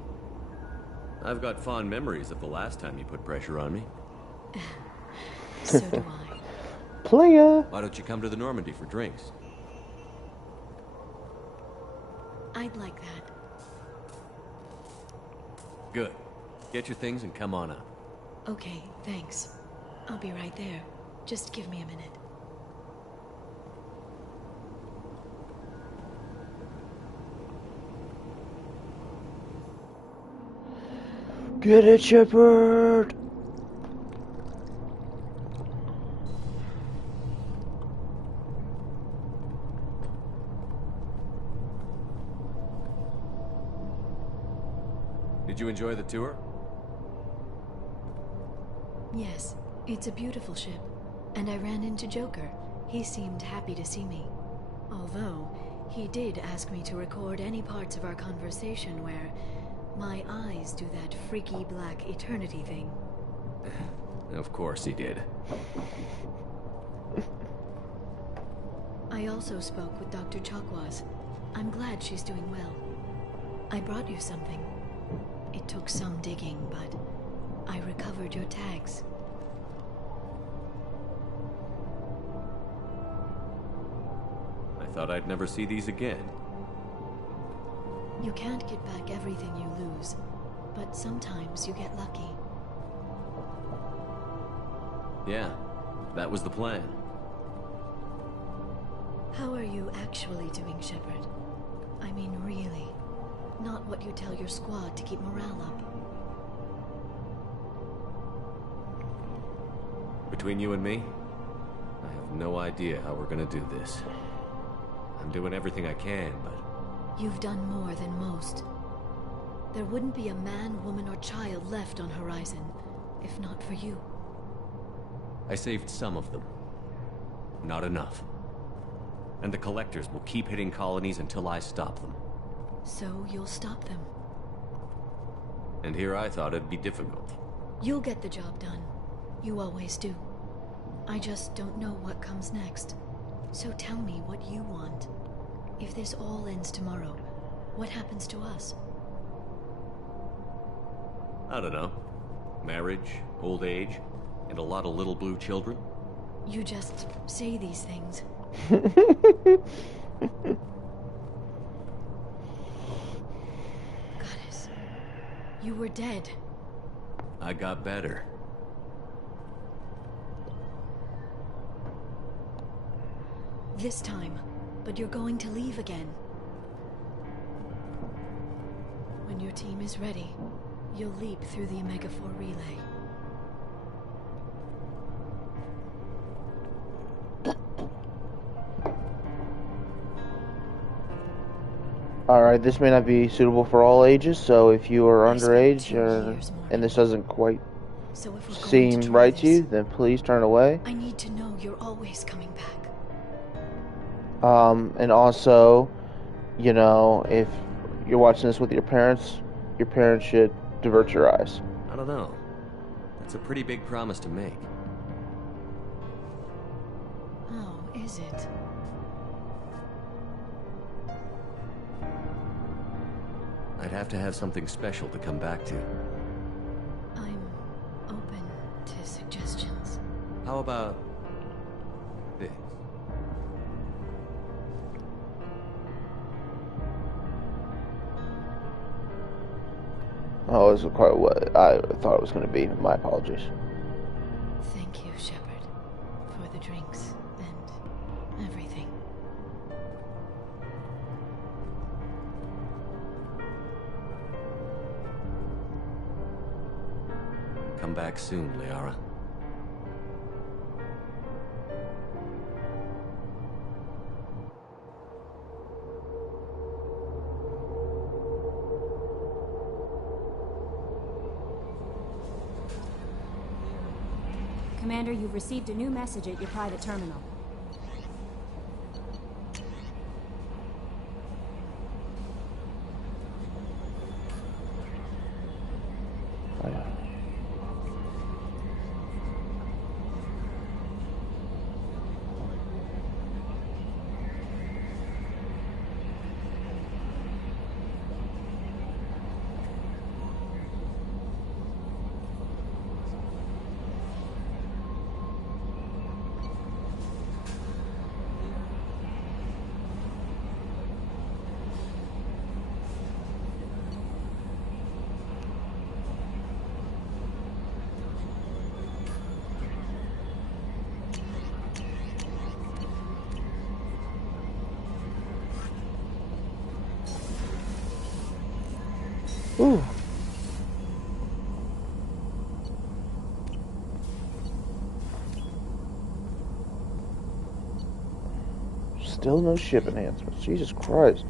I've got fond memories of the last time you put pressure on me. So do I. Playa! Why don't you come to the Normandy for drinks? I'd like that. Good. Get your things and come on up. Okay, thanks. I'll be right there. Just give me a minute. Get it, Shepard! Did you enjoy the tour? Yes, it's a beautiful ship. And I ran into Joker. He seemed happy to see me. Although, he did ask me to record any parts of our conversation where my eyes do that freaky black eternity thing. Of course he did. I also spoke with Dr. Chakwas. I'm glad she's doing well. I brought you something. It took some digging, but I recovered your tags. I thought I'd never see these again. You can't get back everything you lose, but sometimes you get lucky. Yeah, that was the plan. How are you actually doing, Shepard? I mean, really. Not what you tell your squad to keep morale up. Between you and me, I have no idea how we're gonna do this. I'm doing everything I can, but... You've done more than most. There wouldn't be a man, woman, or child left on Horizon, if not for you. I saved some of them. Not enough. And the Collectors will keep hitting colonies until I stop them. So you'll stop them. And here I thought it'd be difficult. You'll get the job done. You always do. I just don't know what comes next. So tell me what you want. If this all ends tomorrow, what happens to us? I don't know. Marriage, old age, and a lot of little blue children. You just say these things. Goddess, you were dead. I got better. This time, but you're going to leave again. When your team is ready, you'll leap through the Omega-4 relay. Alright, this may not be suitable for all ages, so if you are underage and this doesn't quite seem right to you, then please turn away. I need to know you're always coming back. And also, you know, if you're watching this with your parents should divert your eyes. I don't know. That's a pretty big promise to make. Oh, is it? I'd have to have something special to come back to. I'm open to suggestions. How about this? Oh, this is quite what I thought it was going to be. My apologies. Thank you, Shepard, for the drinks and everything. Come back soon, Liara. Commander, you've received a new message at your private terminal. Still no ship enhancements. Jesus Christ.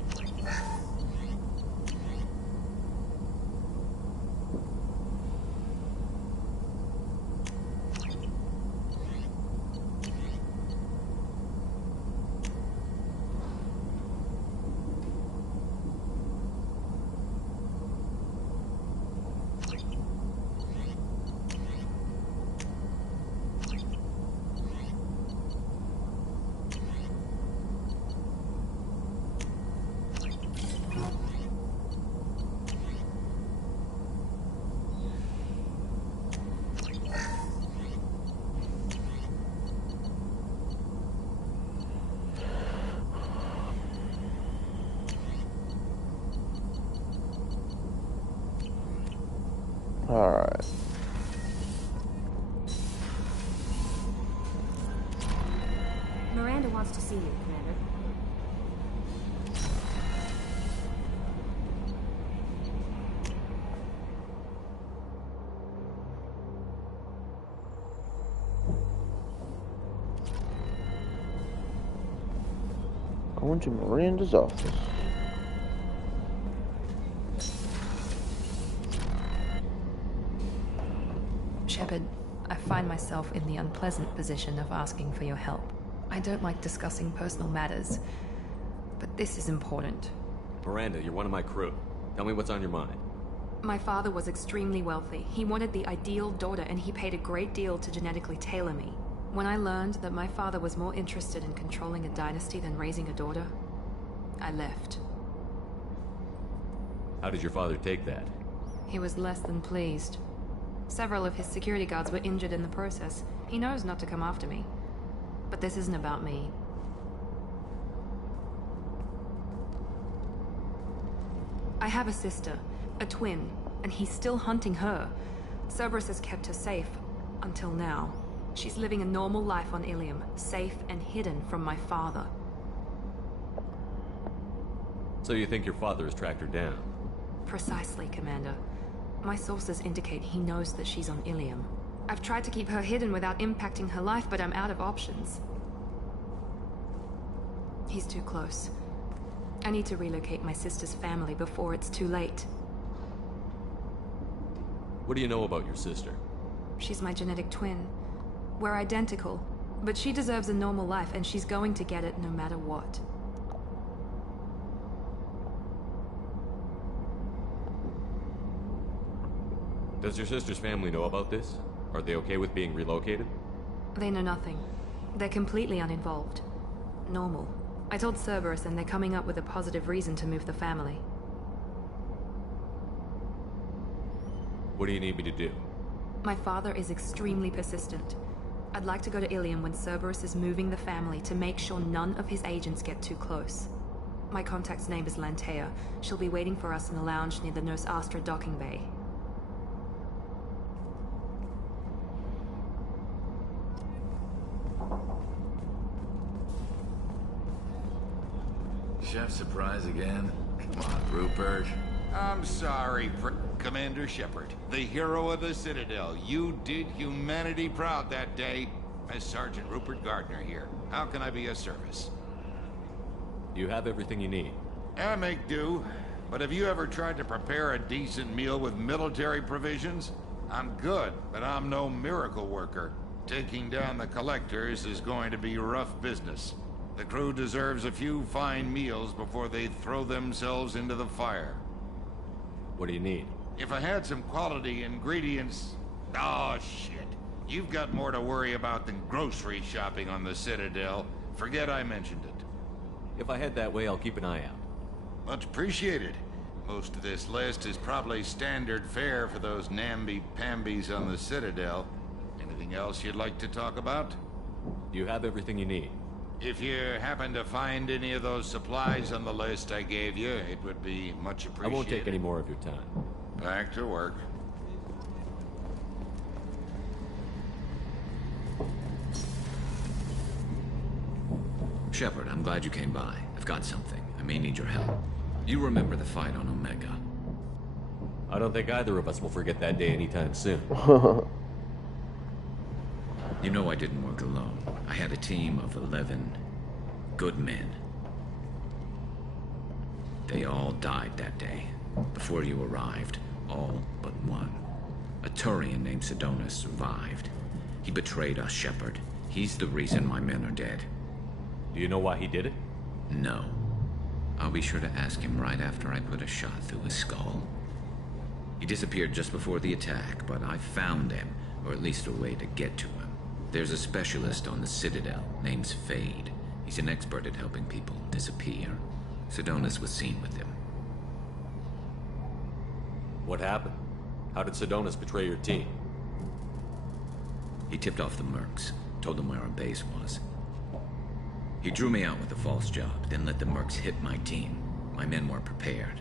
Alright. Miranda wants to see you, Commander. Going to Miranda's office. Shepard, I find myself in the unpleasant position of asking for your help. I don't like discussing personal matters, but this is important. Miranda, you're one of my crew. Tell me what's on your mind. My father was extremely wealthy. He wanted the ideal daughter, and he paid a great deal to genetically tailor me. When I learned that my father was more interested in controlling a dynasty than raising a daughter, I left. How did your father take that? He was less than pleased. Several of his security guards were injured in the process. He knows not to come after me. But this isn't about me. I have a sister, a twin, and he's still hunting her. Cerberus has kept her safe, until now. She's living a normal life on Ilium, safe and hidden from my father. So you think your father has tracked her down? Precisely, Commander. My sources indicate he knows that she's on Ilium. I've tried to keep her hidden without impacting her life, but I'm out of options. He's too close. I need to relocate my sister's family before it's too late. What do you know about your sister? She's my genetic twin. We're identical, but she deserves a normal life, and she's going to get it no matter what. Does your sister's family know about this? Are they okay with being relocated? They know nothing. They're completely uninvolved. Normal. I told Cerberus, and they're coming up with a positive reason to move the family. What do you need me to do? My father is extremely persistent. I'd like to go to Ilium when Cerberus is moving the family to make sure none of his agents get too close. My contact's name is Lantea. She'll be waiting for us in a lounge near the Nos Astra docking bay. Chef surprise again? Come on, Rupert. I'm sorry, Commander Shepard, the hero of the Citadel. You did humanity proud that day. As Sergeant Rupert Gardner here. How can I be of service? You have everything you need. I make do. But have you ever tried to prepare a decent meal with military provisions? I'm good, but I'm no miracle worker. Taking down the collectors is going to be rough business. The crew deserves a few fine meals before they throw themselves into the fire. What do you need? If I had some quality ingredients... Oh, shit. You've got more to worry about than grocery shopping on the Citadel. Forget I mentioned it. If I head that way, I'll keep an eye out. Much appreciated. Most of this list is probably standard fare for those namby-pambies on the Citadel. Anything else you'd like to talk about? You have everything you need. If you happen to find any of those supplies on the list I gave you, it would be much appreciated. I won't take any more of your time. Back to work. Shepard, I'm glad you came by. I've got something. I may need your help. You remember the fight on Omega? I don't think either of us will forget that day anytime soon. You know I didn't work alone. I had a team of 11 Good men. They all died that day, before you arrived. All but one. A Turian named Sidonus survived. He betrayed us, Shepard. He's the reason my men are dead. Do you know why he did it? No. I'll be sure to ask him right after I put a shot through his skull. He disappeared just before the attack, but I found him, or at least a way to get to him. There's a specialist on the Citadel, name's Fade. He's an expert at helping people disappear. Sidonus was seen with him. What happened? How did Sidonus betray your team? He tipped off the mercs, told them where our base was. He drew me out with a false job, then let the mercs hit my team. My men weren't prepared.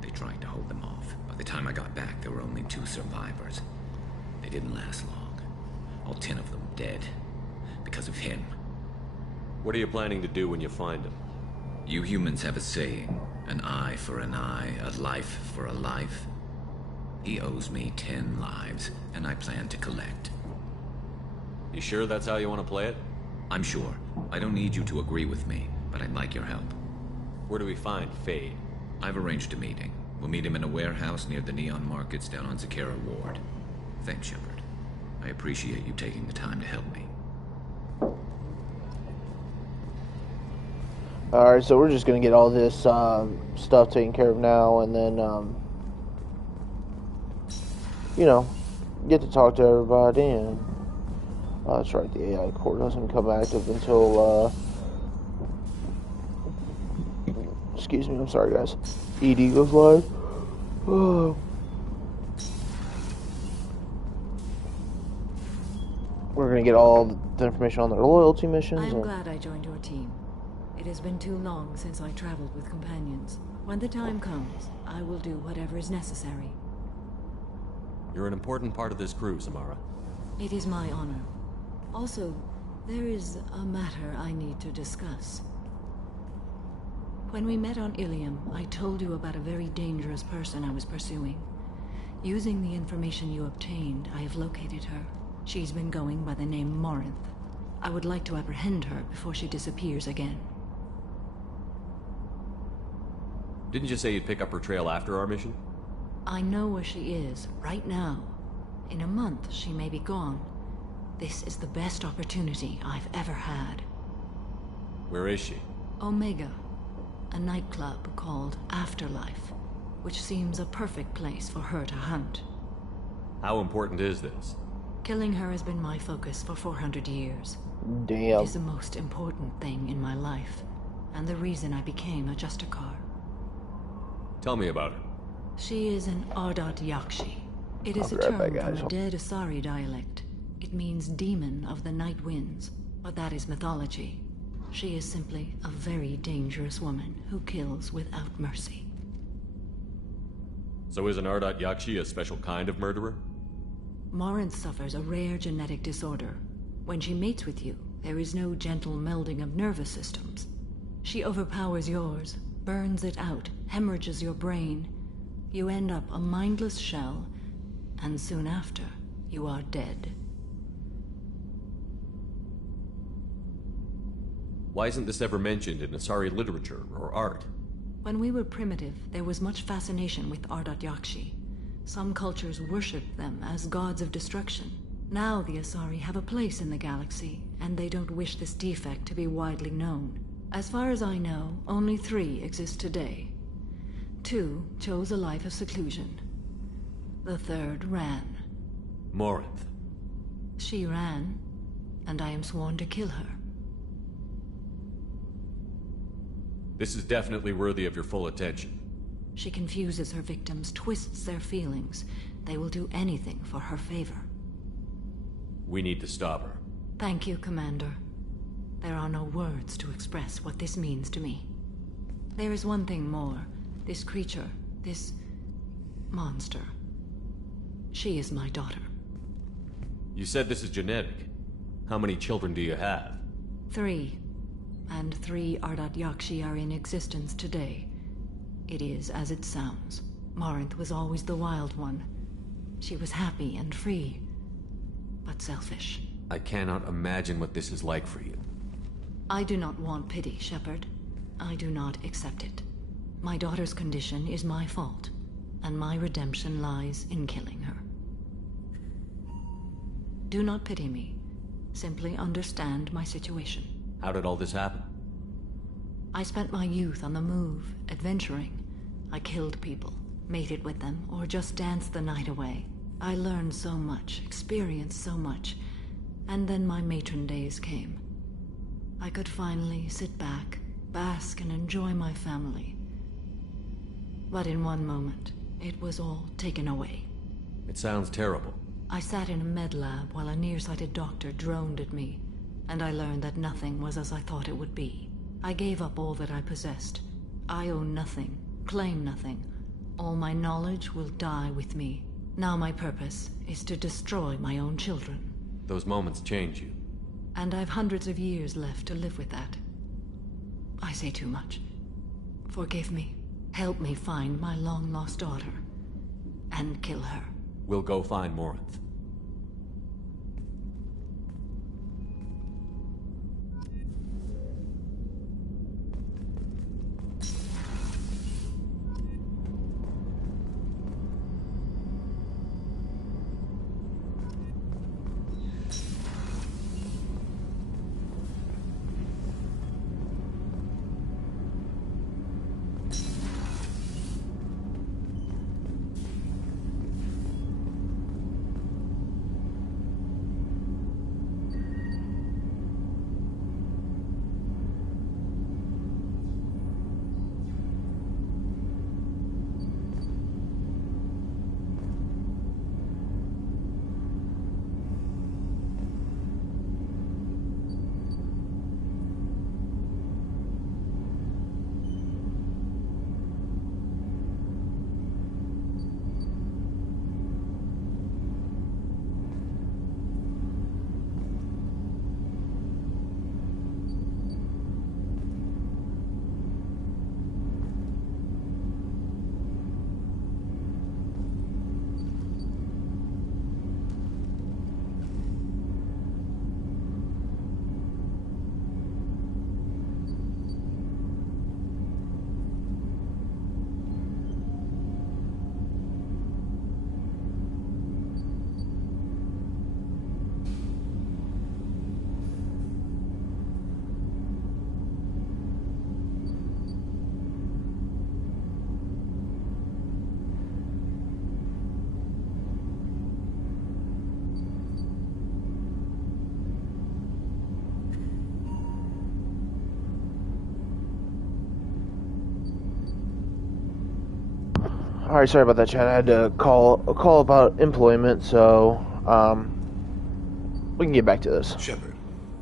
They tried to hold them off. By the time I got back, there were only 2 survivors. They didn't last long. All 10 of them dead. Because of him. What are you planning to do when you find him? You humans have a saying. An eye for an eye, a life for a life. He owes me 10 lives, and I plan to collect. You sure that's how you want to play it? I'm sure. I don't need you to agree with me, but I'd like your help. Where do we find Fade? I've arranged a meeting. We'll meet him in a warehouse near the Neon Markets down on Zakera Ward. Thanks, Shepard. I appreciate you taking the time to help me. Alright, so we're just going to get all this stuff taken care of now, and then, you know, get to talk to everybody, and that's right, the AI core doesn't come active until, excuse me, I'm sorry guys, ED goes live. We're going to get all the information on their loyalty missions. I'm glad I joined your team. It has been too long since I traveled with companions. When the time comes, I will do whatever is necessary. You're an important part of this crew, Samara. It is my honor. Also, there is a matter I need to discuss. When we met on Ilium, I told you about a very dangerous person I was pursuing. Using the information you obtained, I have located her. She's been going by the name Morinth. I would like to apprehend her before she disappears again. Didn't you say you'd pick up her trail after our mission? I know where she is, right now. In a month, she may be gone. This is the best opportunity I've ever had. Where is she? Omega, a nightclub called Afterlife, which seems a perfect place for her to hunt. How important is this? Killing her has been my focus for 400 years. Damn. It is the most important thing in my life, and the reason I became a Justicar. Tell me about her. She is an Ardat Yakshi. It is a term from a dead Asari dialect. It means demon of the night winds, but that is mythology. She is simply a very dangerous woman who kills without mercy. So is an Ardat Yakshi a special kind of murderer? Morinth suffers a rare genetic disorder. When she mates with you, there is no gentle melding of nervous systems. She overpowers yours, burns it out, hemorrhages your brain. You end up a mindless shell, and soon after, you are dead. Why isn't this ever mentioned in Asari literature or art? When we were primitive, there was much fascination with Ardat Yakshi. Some cultures worshipped them as gods of destruction. Now the Asari have a place in the galaxy, and they don't wish this defect to be widely known. As far as I know, only 3 exist today. 2 chose a life of seclusion. The 3rd ran. Morinth. She ran, and I am sworn to kill her. This is definitely worthy of your full attention. She confuses her victims, twists their feelings. They will do anything for her favor. We need to stop her. Thank you, Commander. There are no words to express what this means to me. There is one thing more. This creature, this monster. She is my daughter. You said this is genetic. How many children do you have? 3. And 3 Ardat Yakshi are in existence today. It is as it sounds. Morinth was always the wild one. She was happy and free, but selfish. I cannot imagine what this is like for you. I do not want pity, Shepard. I do not accept it. My daughter's condition is my fault, and my redemption lies in killing her. Do not pity me. Simply understand my situation. How did all this happen? I spent my youth on the move, adventuring. I killed people, mated with them, or just danced the night away. I learned so much, experienced so much, and then my matron days came. I could finally sit back, bask, and enjoy my family. But in one moment, it was all taken away. It sounds terrible. I sat in a med lab while a nearsighted doctor droned at me, and I learned that nothing was as I thought it would be. I gave up all that I possessed. I own nothing, claim nothing. All my knowledge will die with me. Now my purpose is to destroy my own children. Those moments change you. And I've hundreds of years left to live with that. I say too much. Forgive me. Help me find my long-lost daughter. And kill her. We'll go find Morinth. Alright, sorry about that, Chad. I had to call about employment, so we can get back to this. Shepard,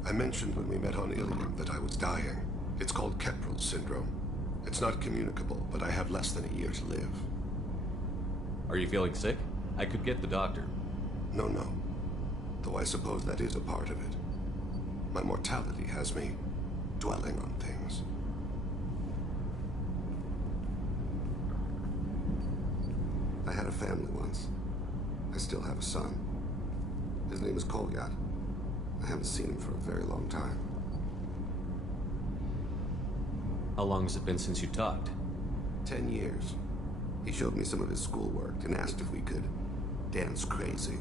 I mentioned when we met on Ilium that I was dying. It's called Kepral's syndrome. It's not communicable, but I have less than a year to live. Are you feeling sick? I could get the doctor. No. Though I suppose that is a part of it. My mortality has me dwelling on things. I had a family once. I still have a son. His name is Kolyat. I haven't seen him for a very long time. How long has it been since you talked? 10 years. He showed me some of his schoolwork and asked if we could dance crazy.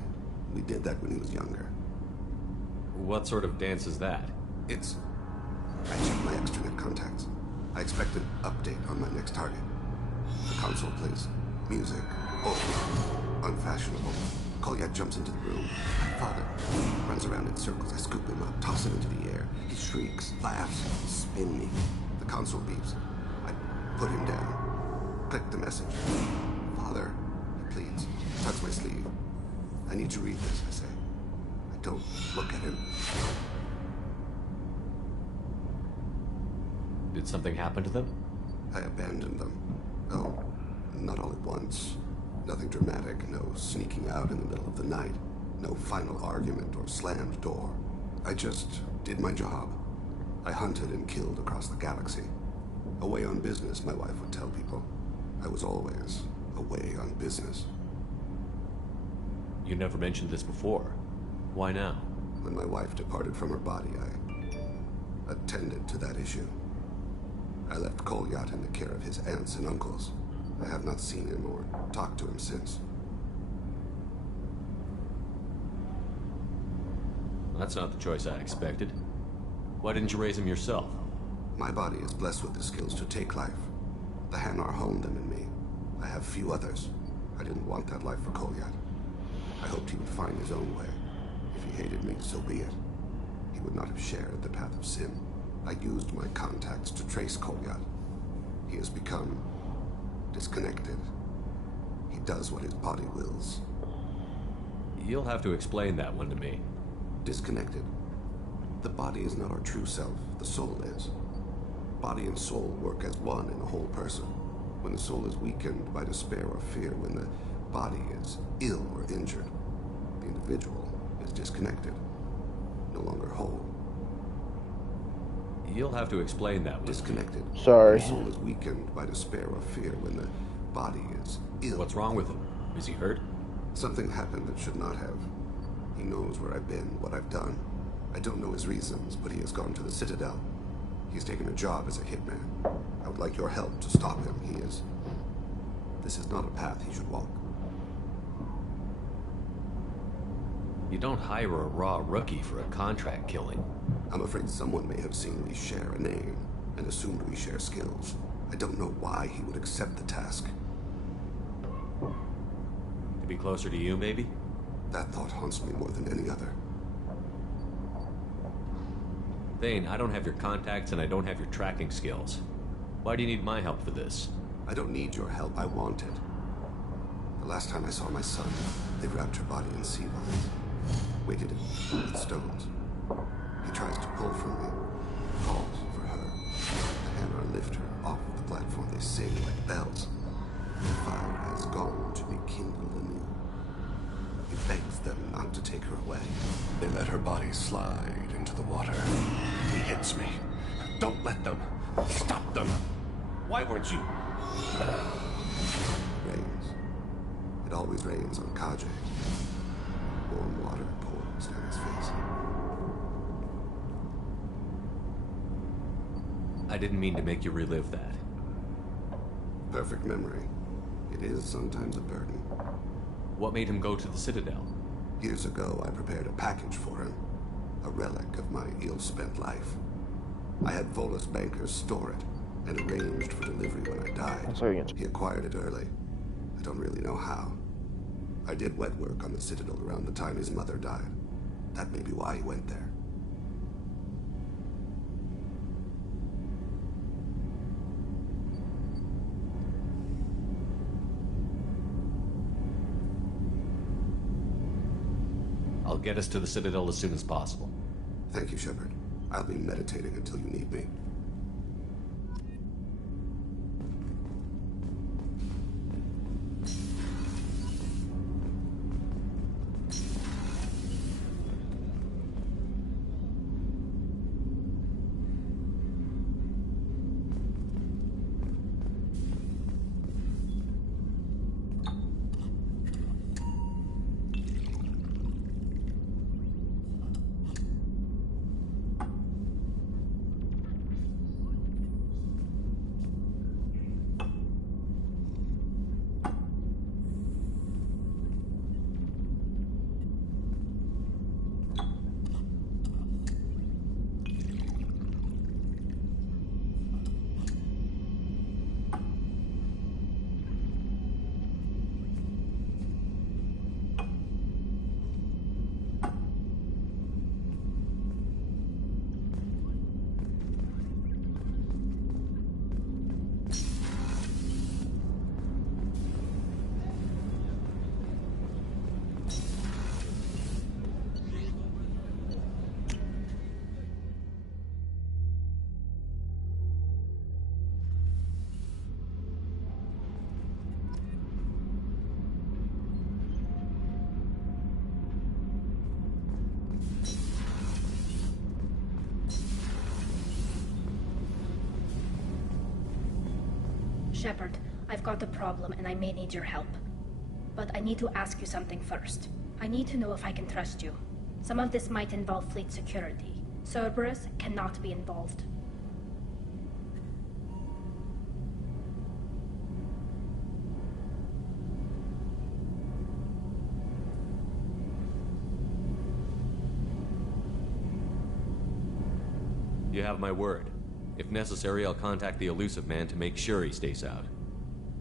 We did that when he was younger. What sort of dance is that? I checked my extranet contacts. I expect an update on my next target. The console plays music. Oh, unfashionable. Kolyat jumps into the room. My father runs around in circles. I scoop him up, toss him into the air. He shrieks, laughs, spin me. The console beeps. I put him down. Click the message. Father, he pleads. Tugs my sleeve. I need to read this, I say. I don't look at him. Did something happen to them? I abandoned them. Oh, not all at once. Nothing dramatic, no sneaking out in the middle of the night, no final argument or slammed door. I just did my job. I hunted and killed across the galaxy. Away on business, my wife would tell people. I was always away on business. You never mentioned this before. Why now? When my wife departed from her body, attended to that issue. I left Kolyat in the care of his aunts and uncles. I have not seen him or talked to him since. That's not the choice I expected. Why didn't you raise him yourself? My body is blessed with the skills to take life. The Hanar honed them in me. I have few others. I didn't want that life for Kolyat. I hoped he would find his own way. If he hated me, so be it. He would not have shared the path of sin. I used my contacts to trace Kolyat. He has become disconnected. He does what his body wills. You'll have to explain that one to me. Disconnected. The body is not our true self. The soul is. Body and soul work as one in a whole person. When the soul is weakened by despair or fear, when the body is ill or injured, the individual is disconnected, no longer whole. You'll have to explain that one. Disconnected. Sorry. The soul is weakened by despair or fear when the body is ill. What's wrong with him? Is he hurt? Something happened that should not have. He knows where I've been, what I've done. I don't know his reasons, but he has gone to the Citadel. He's taken a job as a hitman. I would like your help to stop him. This is not a path he should walk. You don't hire a raw rookie for a contract killing. I'm afraid someone may have seen we share a name and assumed we share skills. I don't know why he would accept the task. To be closer to you, maybe? That thought haunts me more than any other. Thane, I don't have your contacts and I don't have your tracking skills. Why do you need my help for this? I don't need your help. I want it. The last time I saw my son, they wrapped her body in sea vines, weighted it with stones. He tries to pull from me, calls for her. The Hanar lift her off the platform. They sing like bells. The fire has gone to be kindled anew. He begs them not to take her away. They let her body slide into the water. He hits me. Don't let them. Stop them. Why weren't you? Rains. It always rains on Kaje. Warm water pours down his face. I didn't mean to make you relive that. Perfect memory. It is sometimes a burden. What made him go to the Citadel? Years ago, I prepared a package for him. A relic of my ill-spent life. I had Volus bankers store it and arranged for delivery when I died. He acquired it early. I don't really know how. I did wet work on the Citadel around the time his mother died. That may be why he went there. I'll get us to the Citadel as soon as possible. Thank you, Shepard. I'll be meditating until you need me. Shepard, I've got a problem and I may need your help. But I need to ask you something first. I need to know if I can trust you. Some of this might involve fleet security, Cerberus cannot be involved. You have my word. If necessary, I'll contact the elusive man to make sure he stays out.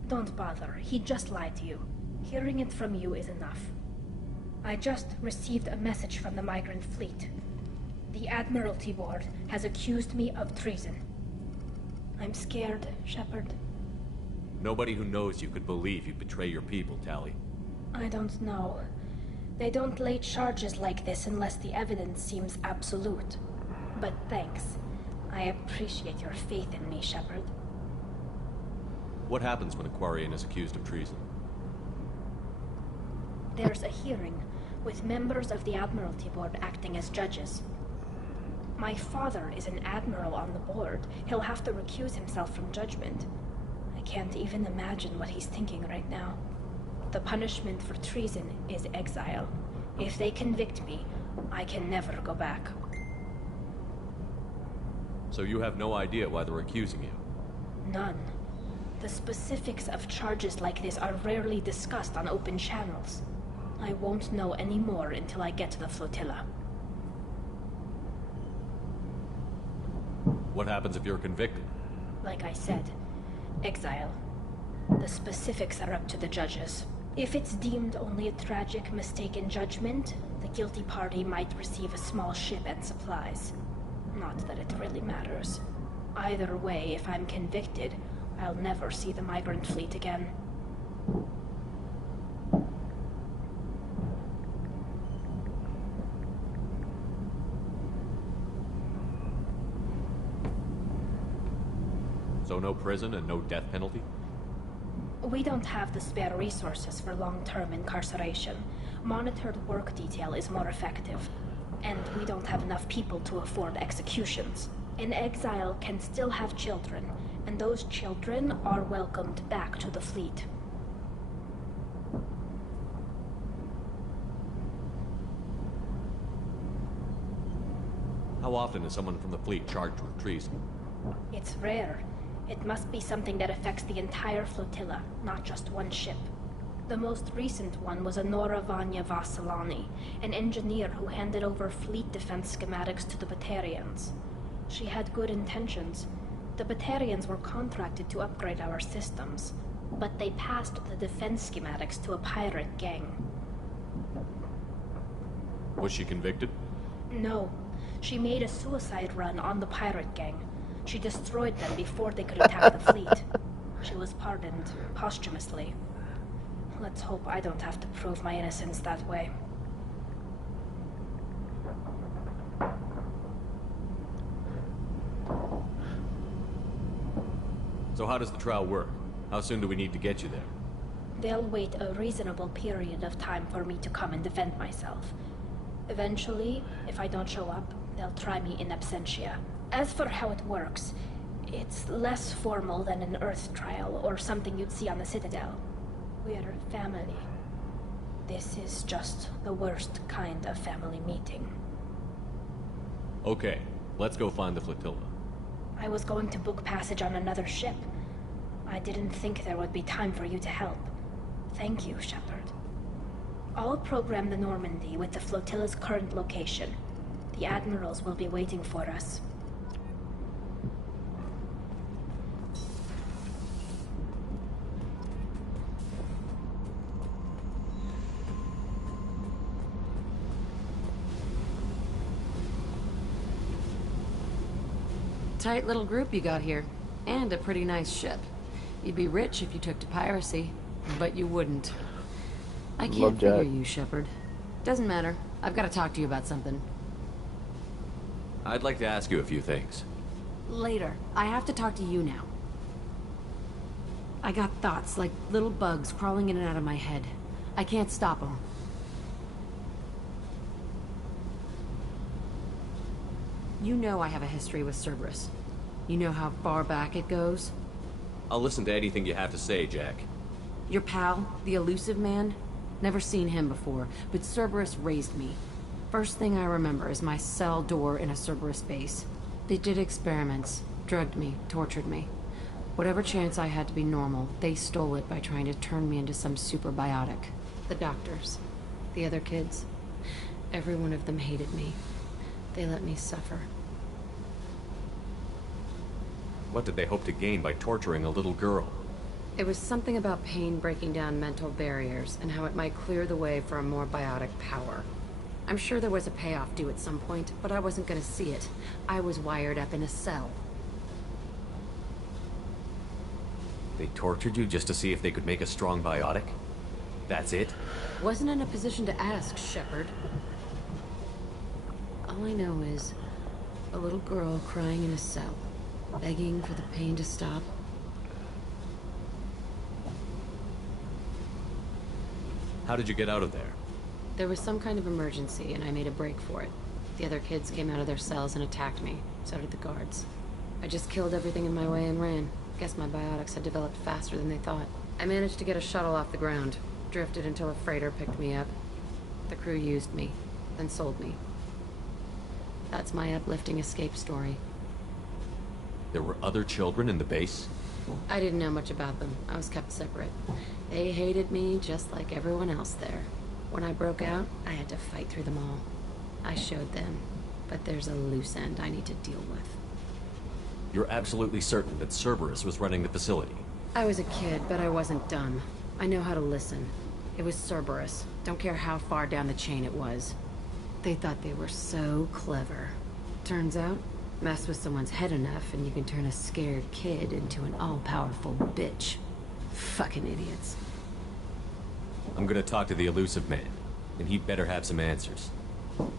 Don't bother. He just lied to you. Hearing it from you is enough. I just received a message from the migrant fleet. The Admiralty Board has accused me of treason. I'm scared, Shepard. Nobody who knows you could believe you betray your people, Tally. I don't know. They don't lay charges like this unless the evidence seems absolute. But thanks. I appreciate your faith in me, Shepard. What happens when a Quarian is accused of treason? There's a hearing, with members of the Admiralty Board acting as judges. My father is an admiral on the board. He'll have to recuse himself from judgment. I can't even imagine what he's thinking right now. The punishment for treason is exile. If they convict me, I can never go back. So you have no idea why they're accusing you? None. The specifics of charges like this are rarely discussed on open channels. I won't know any more until I get to the flotilla. What happens if you're convicted? Like I said, exile. The specifics are up to the judges. If it's deemed only a tragic mistake in judgment, the guilty party might receive a small ship and supplies. Not that it really matters. Either way, if I'm convicted, I'll never see the migrant fleet again. So no prison and no death penalty? We don't have the spare resources for long-term incarceration. Monitored work detail is more effective. And we don't have enough people to afford executions. An exile can still have children, and those children are welcomed back to the fleet. How often is someone from the fleet charged with treason? It's rare. It must be something that affects the entire flotilla, not just one ship. The most recent one was Anora Vanya Vasilani, an engineer who handed over fleet defense schematics to the Batarians. She had good intentions. The Batarians were contracted to upgrade our systems, but they passed the defense schematics to a pirate gang. Was she convicted? No. She made a suicide run on the pirate gang. She destroyed them before they could attack the fleet. She was pardoned posthumously. Let's hope I don't have to prove my innocence that way. So how does the trial work? How soon do we need to get you there? They'll wait a reasonable period of time for me to come and defend myself. Eventually, if I don't show up, they'll try me in absentia. As for how it works, it's less formal than an Earth trial or something you'd see on the Citadel. We're family. This is just the worst kind of family meeting. Okay, let's go find the flotilla. I was going to book passage on another ship. I didn't think there would be time for you to help. Thank you, Shepard. I'll program the Normandy with the flotilla's current location. The admirals will be waiting for us. Tight little group you got here. And a pretty nice ship. You'd be rich if you took to piracy, but you wouldn't. I can't figure you, Shepard. Doesn't matter. I've got to talk to you about something. I'd like to ask you a few things. Later. I have to talk to you now. I got thoughts like little bugs crawling in and out of my head. I can't stop them. You know I have a history with Cerberus. You know how far back it goes? I'll listen to anything you have to say, Jack. Your pal, the elusive man? Never seen him before, but Cerberus raised me. First thing I remember is my cell door in a Cerberus base. They did experiments, drugged me, tortured me. Whatever chance I had to be normal, they stole it by trying to turn me into some superbiotic. The doctors, the other kids, every one of them hated me. They let me suffer. What did they hope to gain by torturing a little girl? It was something about pain breaking down mental barriers and how it might clear the way for a more biotic power. I'm sure there was a payoff due at some point, but I wasn't gonna see it. I was wired up in a cell. They tortured you just to see if they could make a strong biotic? That's it? Wasn't in a position to ask, Shepard. All I know is a little girl crying in a cell, begging for the pain to stop. How did you get out of there? There was some kind of emergency, and I made a break for it. The other kids came out of their cells and attacked me. So did the guards. I just killed everything in my way and ran. Guess my biotics had developed faster than they thought. I managed to get a shuttle off the ground. Drifted until a freighter picked me up. The crew used me, then sold me. That's my uplifting escape story. There were other children in the base? I didn't know much about them. I was kept separate. They hated me just like everyone else there. When I broke out, I had to fight through them all. I showed them, but there's a loose end I need to deal with. You're absolutely certain that Cerberus was running the facility? I was a kid, but I wasn't dumb. I know how to listen. It was Cerberus. Don't care how far down the chain it was. They thought they were so clever. Turns out, mess with someone's head enough and you can turn a scared kid into an all-powerful bitch. Fucking idiots. I'm gonna talk to the elusive man, and he'd better have some answers.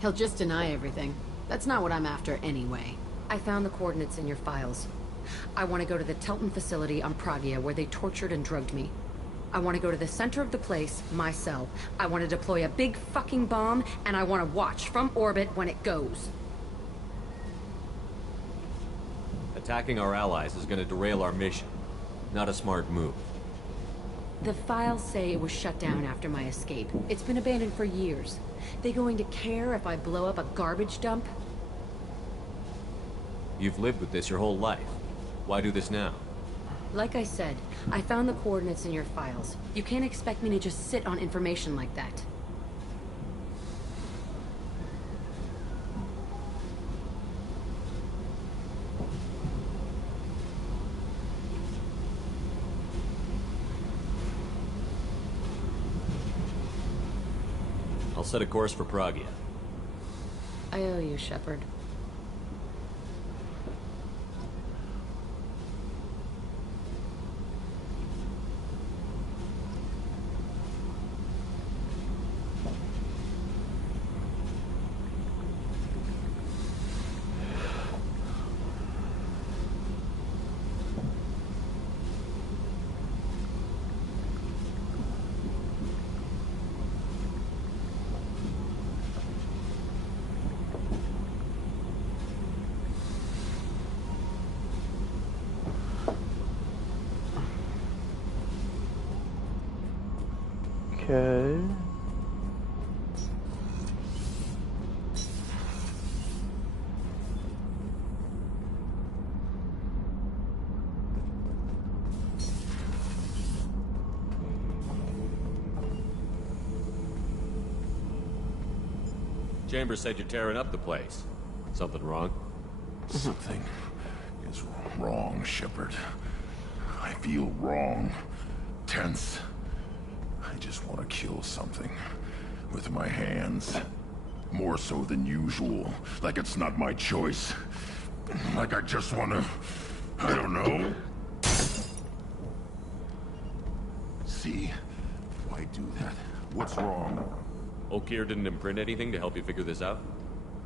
He'll just deny everything. That's not what I'm after anyway. I found the coordinates in your files. I want to go to the Telton facility on Pragia where they tortured and drugged me. I want to go to the center of the place, my cell. I want to deploy a big fucking bomb, and I want to watch from orbit when it goes. Attacking our allies is gonna derail our mission. Not a smart move. The files say it was shut down after my escape. It's been abandoned for years. They going to care if I blow up a garbage dump? You've lived with this your whole life. Why do this now? Like I said, I found the coordinates in your files. You can't expect me to just sit on information like that. I'll set a course for Pragia. I owe you, Shepard. Okay. Chambers said you're tearing up the place. Something wrong? Something is wrong, Shepard. I feel wrong. Tense. I just want to kill something. With my hands. More so than usual. Like it's not my choice. Like I just want to... I don't know. See? Why do that? What's wrong? Okeer didn't imprint anything to help you figure this out?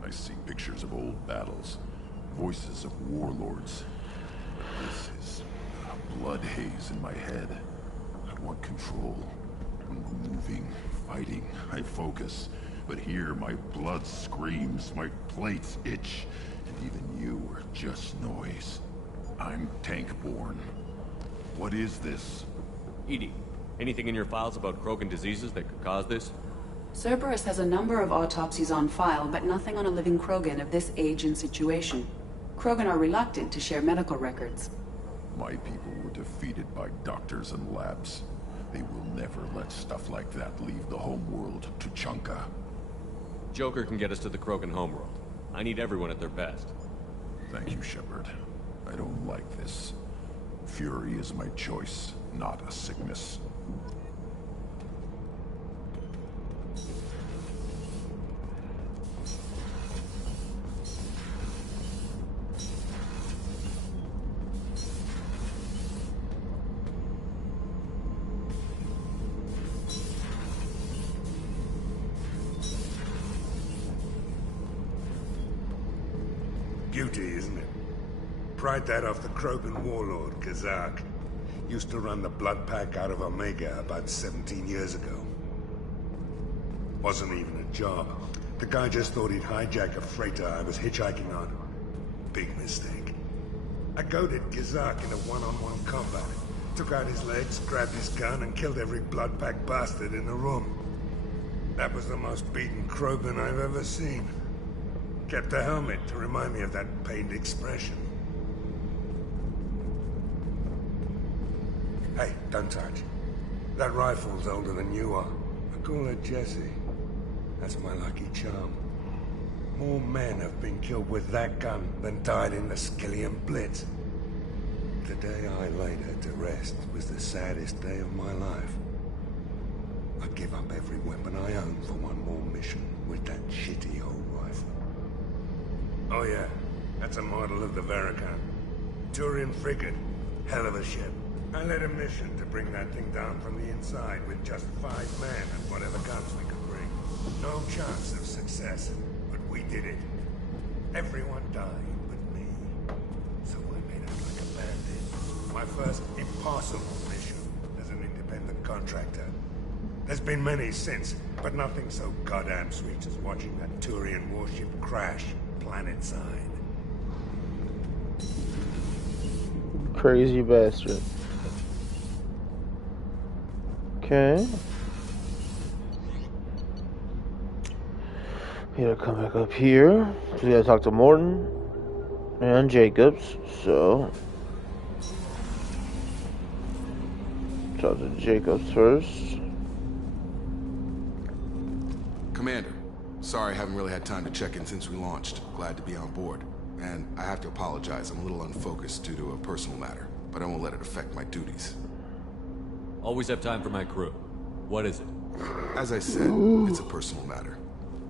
I see pictures of old battles. Voices of warlords. This is a blood haze in my head. I want control. When we're moving, fighting, I focus. But here my blood screams, my plates itch, and even you are just noise. I'm tank-born. What is this? EDI, anything in your files about Krogan diseases that could cause this? Cerberus has a number of autopsies on file, but nothing on a living Krogan of this age and situation. Krogan are reluctant to share medical records. My people were defeated by doctors and labs. They will never let stuff like that leave the homeworld to Chunka. Joker can get us to the Krogan homeworld. I need everyone at their best. Thank you, Shepard. I don't like this. Fury is my choice, not a sickness. Beauty, isn't it? Pried that off the Krogan warlord, Kazak. Used to run the blood pack out of Omega about 17 years ago. Wasn't even a job. The guy just thought he'd hijack a freighter I was hitchhiking on. Big mistake. I goaded Kazak into one-on-one combat. Took out his legs, grabbed his gun, and killed every blood pack bastard in the room. That was the most beaten Krogan I've ever seen. Kept a helmet to remind me of that pained expression. Hey, don't touch. That rifle's older than you are. I call her Jessie. That's my lucky charm. More men have been killed with that gun than died in the Skillian Blitz. The day I laid her to rest was the saddest day of my life. I'd give up every weapon I own for one more mission with that shitty old rifle. Oh yeah, that's a model of the Veracon. Turian frigate. Hell of a ship. I led a mission to bring that thing down from the inside with just 5 men and whatever guns we could bring. No chance of success, but we did it. Everyone died but me. So I made out like a bandit. My first impossible mission as an independent contractor. There's been many since, but nothing so goddamn sweet as watching that Turian warship crash planetside. Crazy bastard. Okay. We gotta come back up here. We gotta talk to Morton and Jacobs. So, talk to Jacobs first. Commander, sorry I haven't really had time to check in since we launched. Glad to be on board. And I have to apologize, I'm a little unfocused due to a personal matter, but I won't let it affect my duties. Always have time for my crew. What is it? As I said, it's a personal matter.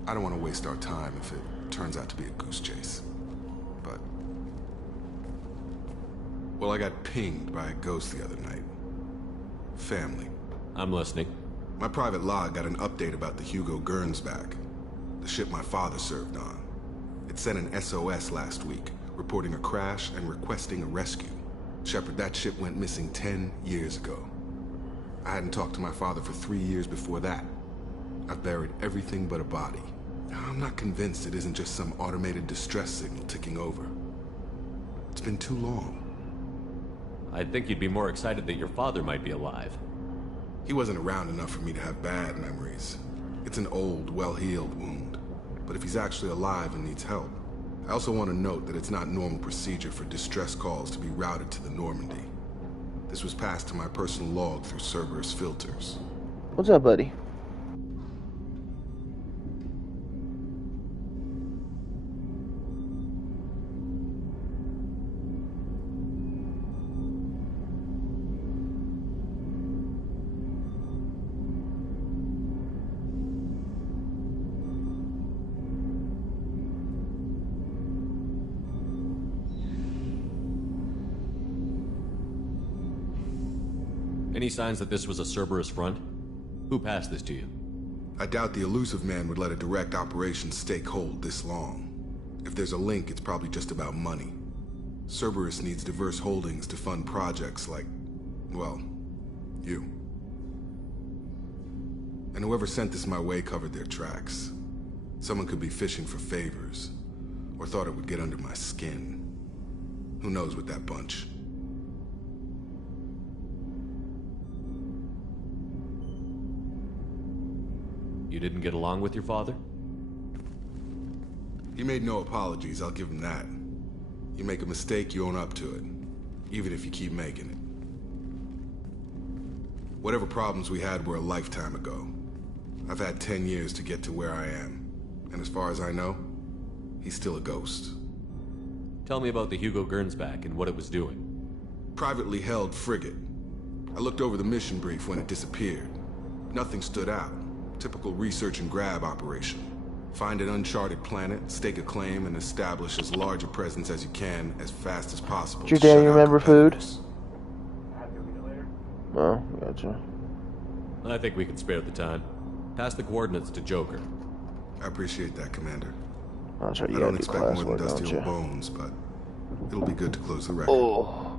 I don't want to waste our time if it turns out to be a goose chase. But... well, I got pinged by a ghost the other night. Family. I'm listening. My private log got an update about the Hugo Gernsback, the ship my father served on. It sent an SOS last week, reporting a crash and requesting a rescue. Shepard, that ship went missing 10 years ago. I hadn't talked to my father for 3 years before that. I've buried everything but a body. I'm not convinced it isn't just some automated distress signal ticking over. It's been too long. I'd think you'd be more excited that your father might be alive. He wasn't around enough for me to have bad memories. It's an old, well-healed wound. But if he's actually alive and needs help, I also want to note that it's not normal procedure for distress calls to be routed to the Normandy. This was passed to my personal log through Cerberus filters. What's up, buddy? Any signs that this was a Cerberus front? Who passed this to you? I doubt the elusive man would let a direct operation stake hold this long. If there's a link, it's probably just about money. Cerberus needs diverse holdings to fund projects like, well, you. And whoever sent this my way covered their tracks. Someone could be fishing for favors, or thought it would get under my skin. Who knows with that bunch? You didn't get along with your father? He made no apologies, I'll give him that. You make a mistake, you own up to it. Even if you keep making it. Whatever problems we had were a lifetime ago. I've had 10 years to get to where I am. And as far as I know, he's still a ghost. Tell me about the Hugo Gernsback and what it was doing. Privately held frigate. I looked over the mission brief when it disappeared. Nothing stood out. Typical research and grab operation. Find an uncharted planet, stake a claim, and establish as large a presence as you can as fast as possible. Did your dad remember food? Oh, gotcha. I think we can spare the time. Pass the coordinates to Joker. I appreciate that, Commander. That's right, you I gotta don't do expect more than classwork, dusty don't old you? bones, but it'll be good to close the record. Oh.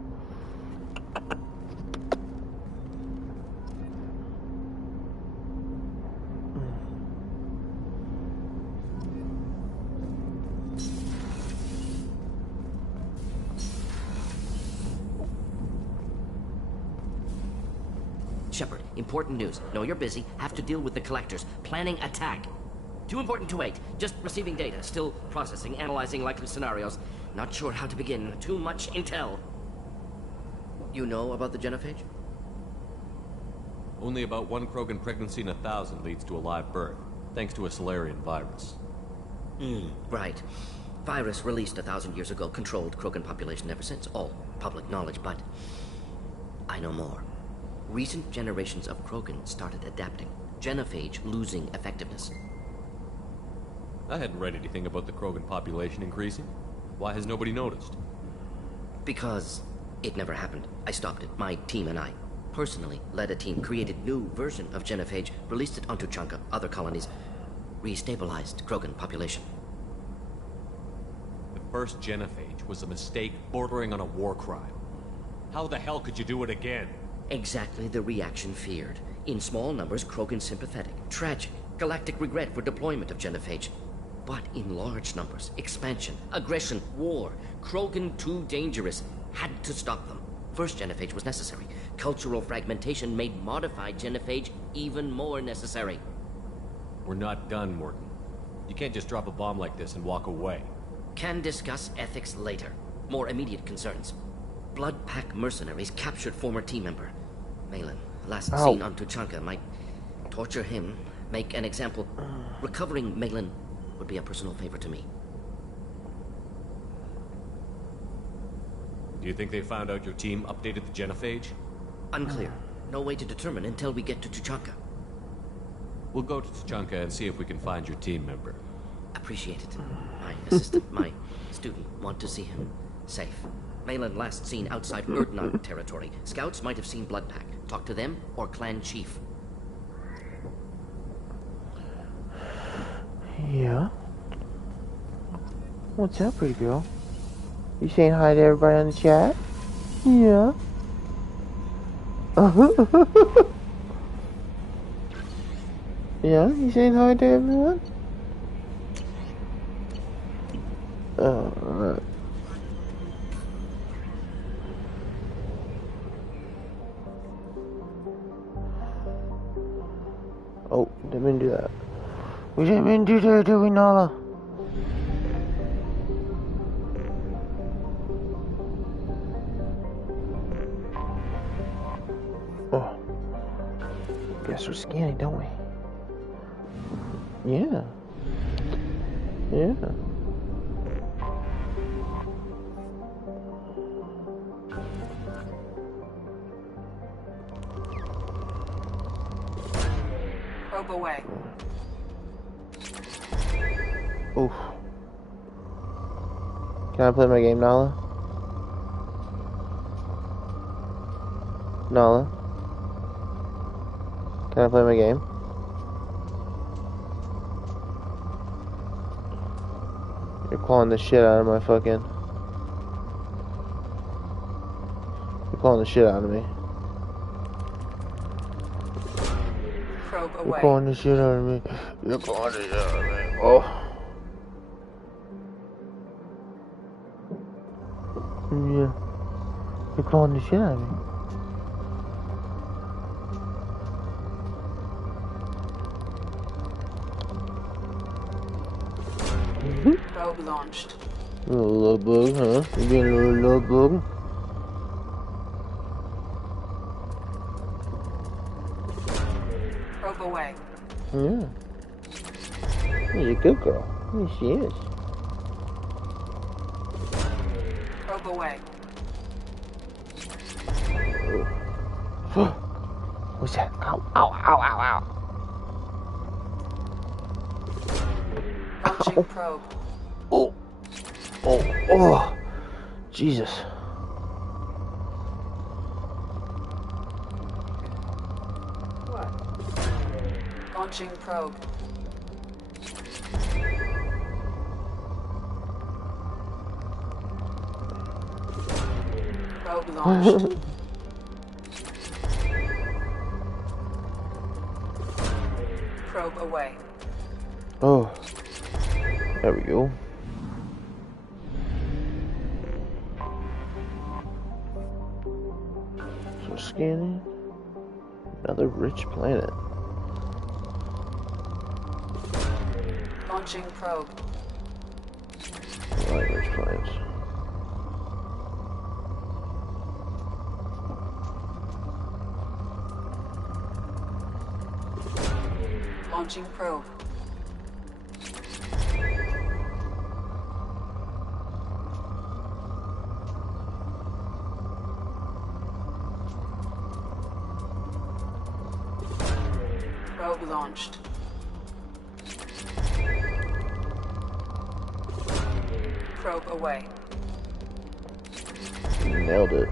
Shepard, important news. Know you're busy. Have to deal with the collectors. Planning attack. Too important to wait. Just receiving data. Still processing, analyzing likely scenarios. Not sure how to begin. Too much intel. You know about the genophage? Only about 1 Krogan pregnancy in 1,000 leads to a live birth, thanks to a Solarian virus. Right. Virus released 1,000 years ago, controlled Krogan population ever since. All public knowledge, but I know more. Recent generations of Krogan started adapting. Genophage losing effectiveness. I hadn't read anything about the Krogan population increasing. Why has nobody noticed? Because it never happened. I stopped it. My team and I personally led a team, created new version of genophage, released it onto Chanka, other colonies, restabilized Krogan population. The first genophage was a mistake bordering on a war crime. How the hell could you do it again? Exactly the reaction feared. In small numbers, Krogan sympathetic. Tragic. Galactic regret for deployment of genophage. But in large numbers, expansion, aggression, war. Krogan too dangerous. Had to stop them. First genophage was necessary. Cultural fragmentation made modified genophage even more necessary. We're not done, Morton. You can't just drop a bomb like this and walk away. Can discuss ethics later. More immediate concerns. Blood Pack mercenaries captured former team member. Malin, last seen on Tuchanka, might torture him, make an example. Recovering Malin would be a personal favor to me. Do you think they found out your team updated the genophage? Unclear. No way to determine until we get to Tuchanka. We'll go to Tuchanka and see if we can find your team member. Appreciate it. My assistant, my student, want to see him safe. Malin last seen outside Urdnot territory. Scouts might have seen Blood Pack. Talk to them or clan chief. Yeah. What's up, pretty girl? You saying hi to everybody on the chat? Yeah. Yeah, you saying hi to everyone? Alright. Oh, didn't mean to do that. We didn't mean to do that, did we, Nala? Oh. Guess we're scanning, don't we? Yeah. Yeah. Probe away. Oof. Can I play my game, Nala? Nala? Can I play my game? You're clawing the shit out of my fucking... You're clawing the shit out of me. Probe away. You're clawing the shit out of me. You're clawing the shit out of me. Oh. Yeah. You're clawing the shit out of me. Probe launched. A little love bug, huh? You being a little love bug? Probe away. Yeah. She's a good girl. Yeah, she is. Probe away. What's that? Ow, ow, ow, ow, ow. Launching probe. Oh. Oh, oh. Jesus. What? Launching probe. Probe launched. Probe away. Oh. There we go. So scanning. Another rich planet. Launching probe. I like rich planets. Launching probe. Probe launched. Probe away. Nailed it.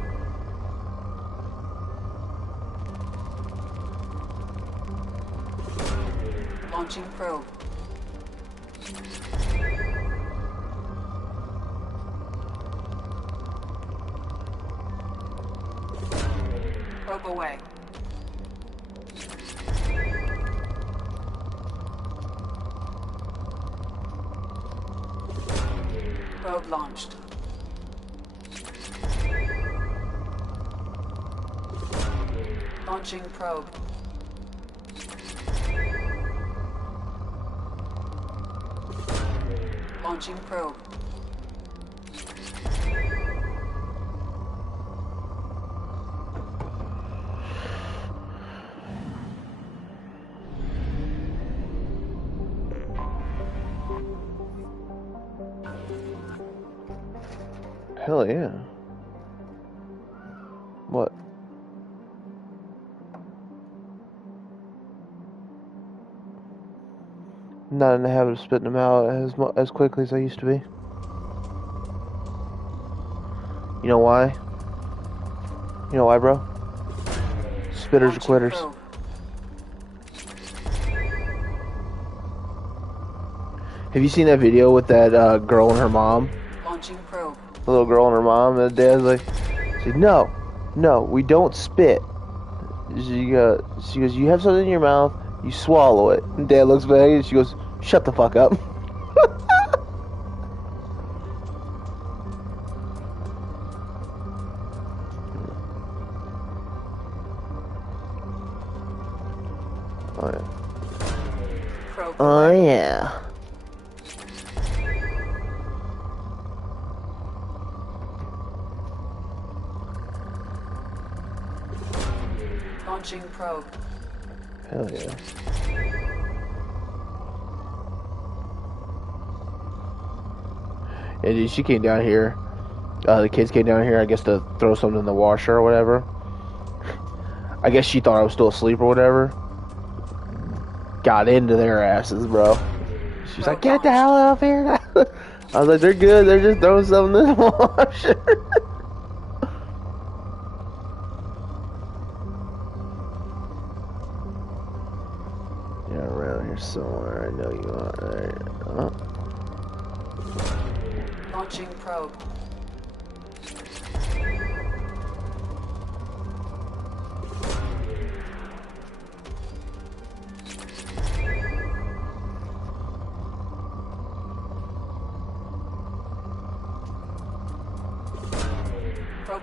Launching probe. Probe away. Probe launched. Launching probe. Launching probe. Hell yeah. What? Not in the habit of spitting them out as quickly as I used to be. You know why? You know why, bro? Spitters are quitters. Have you seen that video with that girl and her mom? Launching probe. The little girl and her mom, and the dad's like, no, we don't spit. She goes, you have something in your mouth, you swallow it. And Dad looks back and she goes, shut the fuck up. Oh yeah. Oh yeah. Launching probe. Hell yeah. Yeah, dude, she came down here. The kids came down here, I guess, to throw something in the washer or whatever. I guess she thought I was still asleep or whatever. Got into their asses, bro. She's like, get the hell out of here. I was like, they're good. They're just throwing something in the washer. Yeah, around here somewhere. I know you are. There. Oh. Launching probe.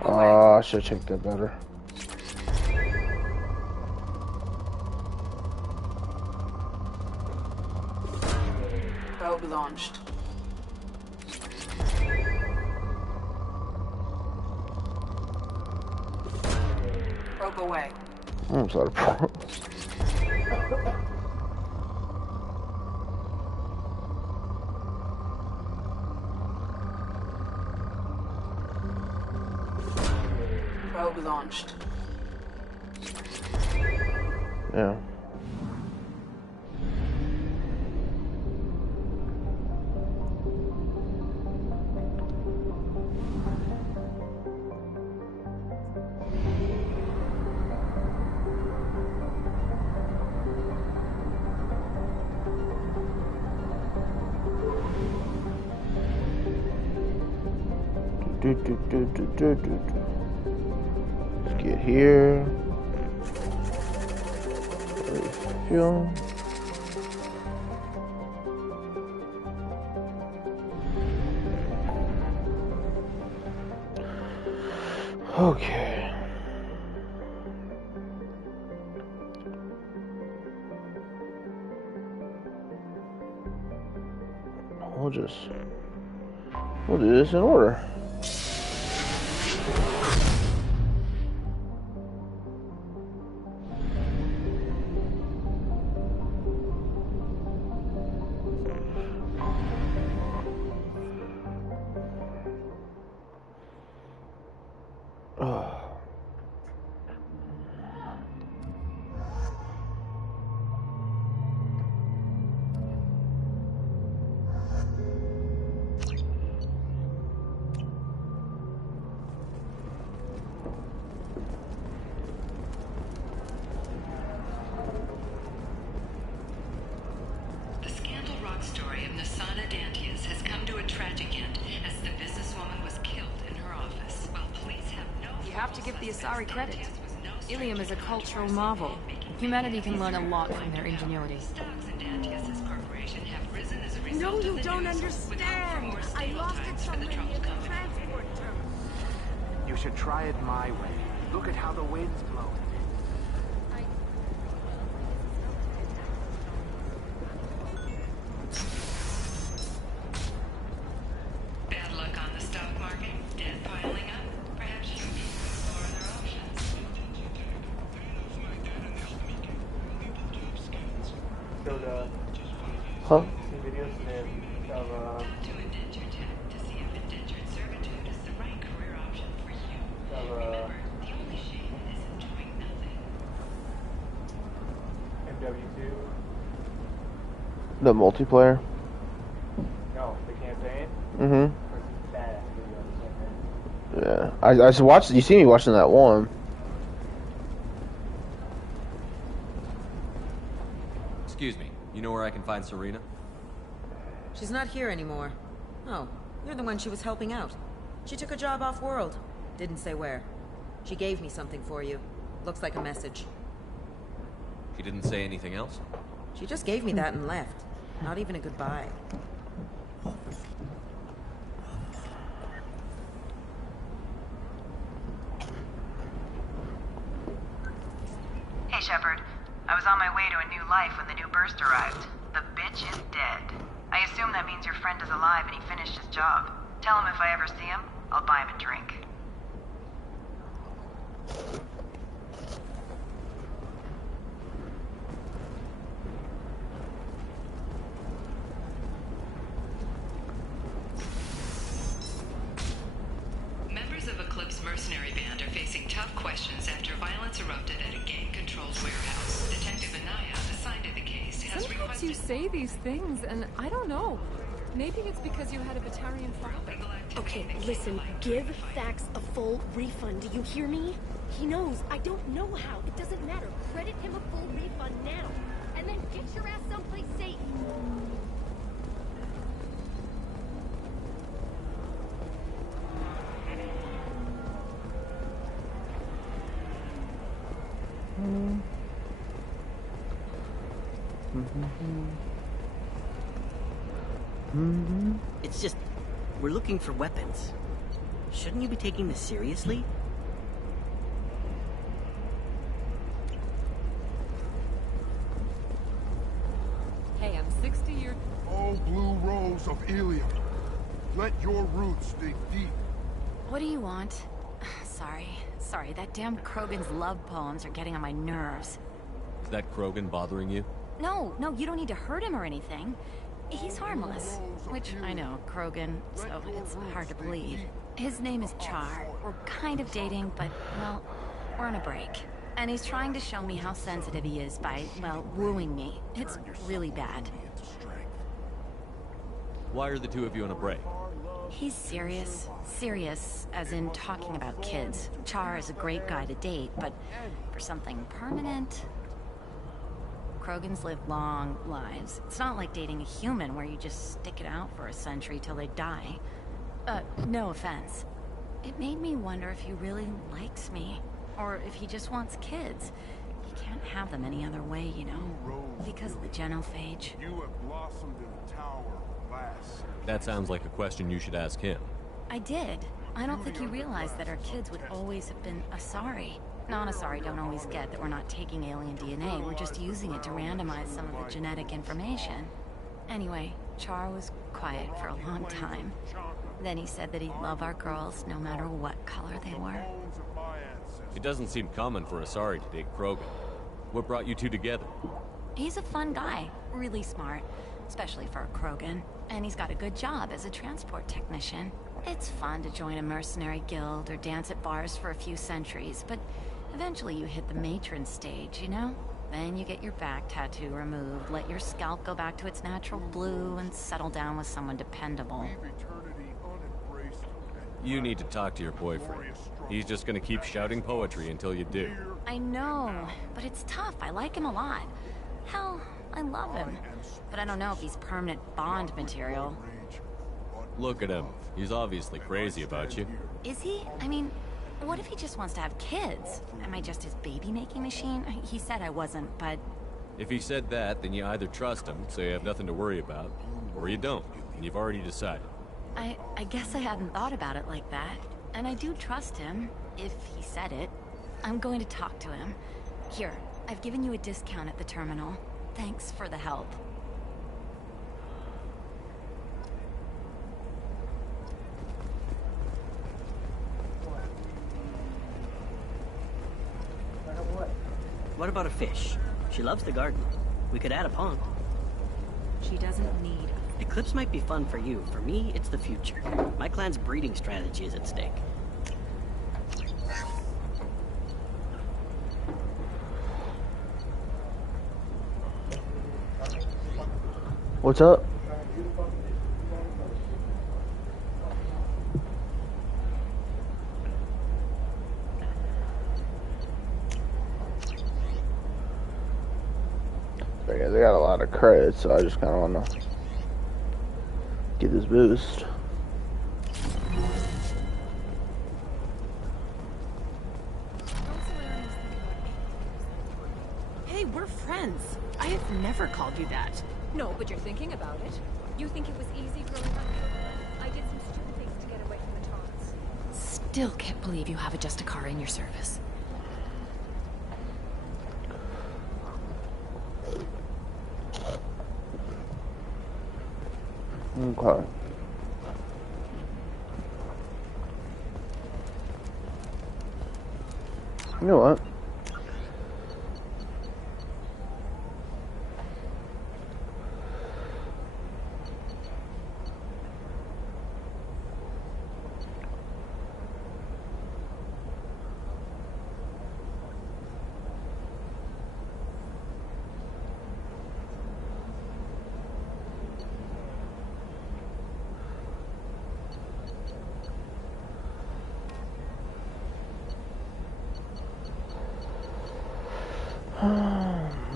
Oh, I should have checked that better. Probe launched. Probe away. I'm sorry. Probe launched. Yeah. Let's get here. Refuel. Okay. We'll do this in order. Credit. Ilium is a cultural marvel. Humanity can learn a lot from their ingenuity. No, you don't understand! I lost it somewhere near the transport terminal. You should try it my way. Look at how the wind's blowing. Bad luck on the stock market. Debt piling up. Perhaps you need to explore other options. Huh? The multiplayer? No, the campaign? Mm-hmm. Yeah. I watched, you see me watching that one. Excuse me, you know where I can find Serena? She's not here anymore. Oh, you're the one she was helping out. She took a job off-world. Didn't say where. She gave me something for you. Looks like a message. She didn't say anything else? She just gave me that and left. Not even a goodbye. Hey, Shepard. I was on my way to a new life when the new burst arrived. The bitch is dead. I assume that means your friend is alive and he finished his job. Tell him if I ever see him, I'll buy him a drink. Members of Eclipse mercenary band are facing tough questions after violence erupted at a gang-controlled warehouse. Detective Anaya, assigned to the case, has Sometimes requested... you say these things, and I don't know. Maybe it's because you had a Batarian father. Okay, listen, give Fax a full refund. Do you hear me? He knows. I don't know how. It doesn't matter. Credit him a full refund now. And then get your ass someplace safe. It's just, we're looking for weapons. Shouldn't you be taking this seriously? Hey, I'm 60 years... Oh, blue rose of Ilium. Let your roots dig deep. What do you want? sorry. Sorry, that damn Krogan's love poems are getting on my nerves. Is that Krogan bothering you? No, you don't need to hurt him or anything. He's harmless. Which, I know, Krogan, so it's hard to believe. His name is Char. We're kind of dating, but, well, we're on a break. And he's trying to show me how sensitive he is by, well, wooing me. It's really bad. Why are the two of you on a break? He's serious. Serious, as in talking about kids. Char is a great guy to date, but for something permanent... Krogans live long lives. It's not like dating a human where you just stick it out for a century till they die. No offense. It made me wonder if he really likes me, or if he just wants kids. He can't have them any other way, you know, because of the genophage. You have blossomed in the tower, lass. That sounds like a question you should ask him. I did. I don't think he realized that our kids would always have been Asari. Non-Asari don't always get that we're not taking alien DNA, we're just using it to randomize some of the genetic information. Anyway, Char was quiet for a long time. Then he said that he'd love our girls no matter what color they were. It doesn't seem common for Asari to date Krogan. What brought you two together? He's a fun guy, really smart, especially for a Krogan. And he's got a good job as a transport technician. It's fun to join a mercenary guild or dance at bars for a few centuries, but eventually you hit the matron stage, you know? Then you get your back tattoo removed, let your scalp go back to its natural blue, and settle down with someone dependable. You need to talk to your boyfriend. He's just gonna keep shouting poetry until you do. I know, but it's tough. I like him a lot. Hell, I love him. But I don't know if he's permanent Bond material. Look at him. He's obviously crazy about you. Is he? I mean, what if he just wants to have kids? Am I just his baby-making machine? He said I wasn't, but... If he said that, then you either trust him, so you have nothing to worry about, or you don't, and you've already decided. I guess I hadn't thought about it like that. And I do trust him, if he said it. I'm going to talk to him. Here, I've given you a discount at the terminal. Thanks for the help. What about a fish? She loves the garden. We could add a pond. She doesn't need... Eclipse might be fun for you. For me, it's the future. My clan's breeding strategy is at stake. What's up? Yeah, they got a lot of credit, so I just kind of want to get this boost. Hey, we're friends. I have never called you that. No, but you're thinking about it. You think it was easy growing up here? I did some stupid things to get away from the taunts. Still can't believe you have a Justicar in your service. Okay. You know what?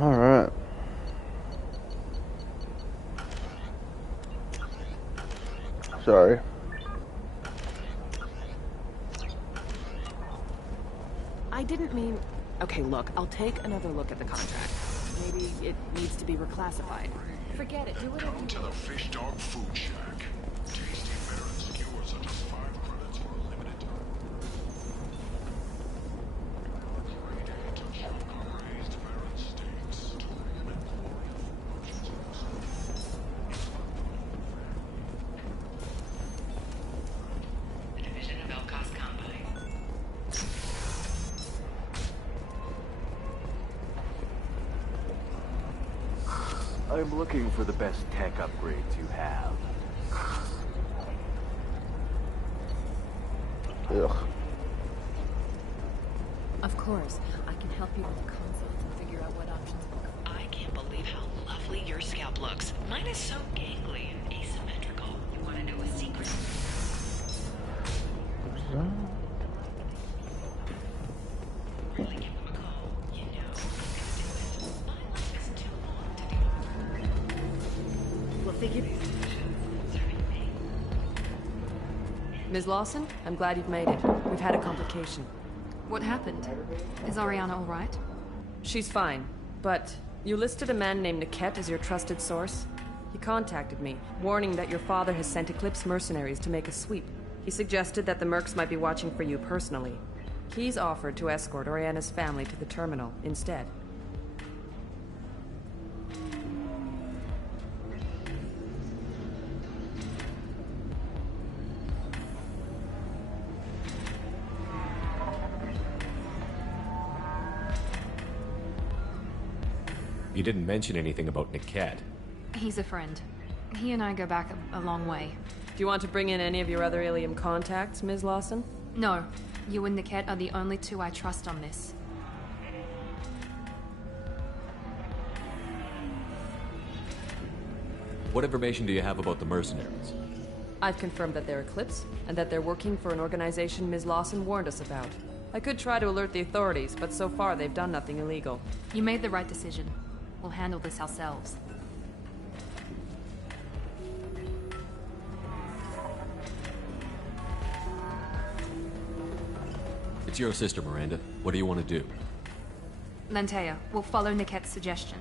Alright. Sorry. I didn't mean... Okay, look, I'll take another look at the contract. Maybe it needs to be reclassified. Forget it. Do whatever you want. To the Fish Dog Food Shack. Tasty fare and skewers are just 5 credits for a limited time. Division of Elcos Combine. I'm looking for the best tech upgrades you have. Ugh. Of course, I can help you with the concepts and figure out what options will come. I can't believe how lovely your scalp looks. Mine is so gangly and asymmetrical. You want to know a secret? Really give them a call. You know, my life is too long to deal with. We'll figure. Ms. Lawson, I'm glad you've made it. We've had a complication. What happened? Is Ariana all right? She's fine, but you listed a man named Niket as your trusted source. He contacted me, warning that your father has sent Eclipse mercenaries to make a sweep. He suggested that the Mercs might be watching for you personally. He's offered to escort Oriana's family to the terminal instead. You didn't mention anything about Niket. He's a friend. He and I go back a long way. Do you want to bring in any of your other Ilium contacts, Ms. Lawson? No. You and Niket are the only two I trust on this. What information do you have about the mercenaries? I've confirmed that they're Eclipse, and that they're working for an organization Ms. Lawson warned us about. I could try to alert the authorities, but so far they've done nothing illegal. You made the right decision. We'll handle this ourselves. It's your sister, Miranda. What do you want to do? Lantea, we'll follow Niket's suggestion.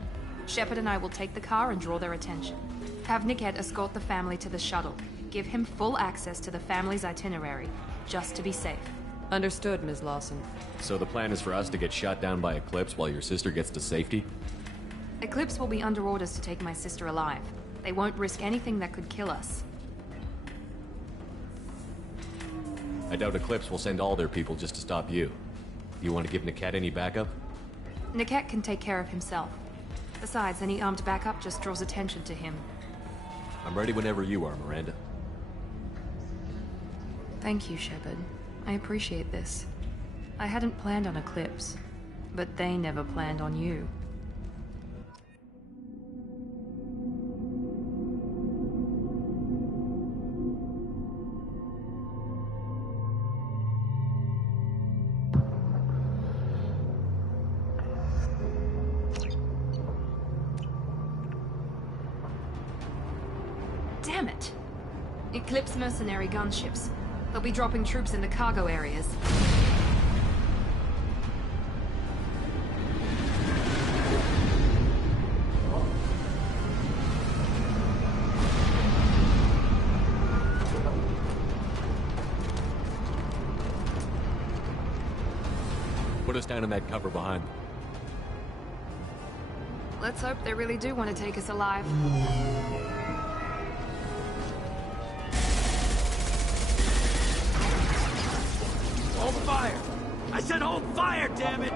Shepard and I will take the car and draw their attention. Have Niket escort the family to the shuttle. Give him full access to the family's itinerary, just to be safe. Understood, Ms. Lawson. So the plan is for us to get shot down by Eclipse while your sister gets to safety? Eclipse will be under orders to take my sister alive. They won't risk anything that could kill us. I doubt Eclipse will send all their people just to stop you. Do you want to give Niket any backup? Niket can take care of himself. Besides, any armed backup just draws attention to him. I'm ready whenever you are, Miranda. Thank you, Shepard. I appreciate this. I hadn't planned on Eclipse, but they never planned on you. Damn it! Eclipse mercenary gunships. They'll be dropping troops in the cargo areas. Put us down in that cover behind them. Let's hope they really do want to take us alive. Hold fire! I said hold fire, damn it!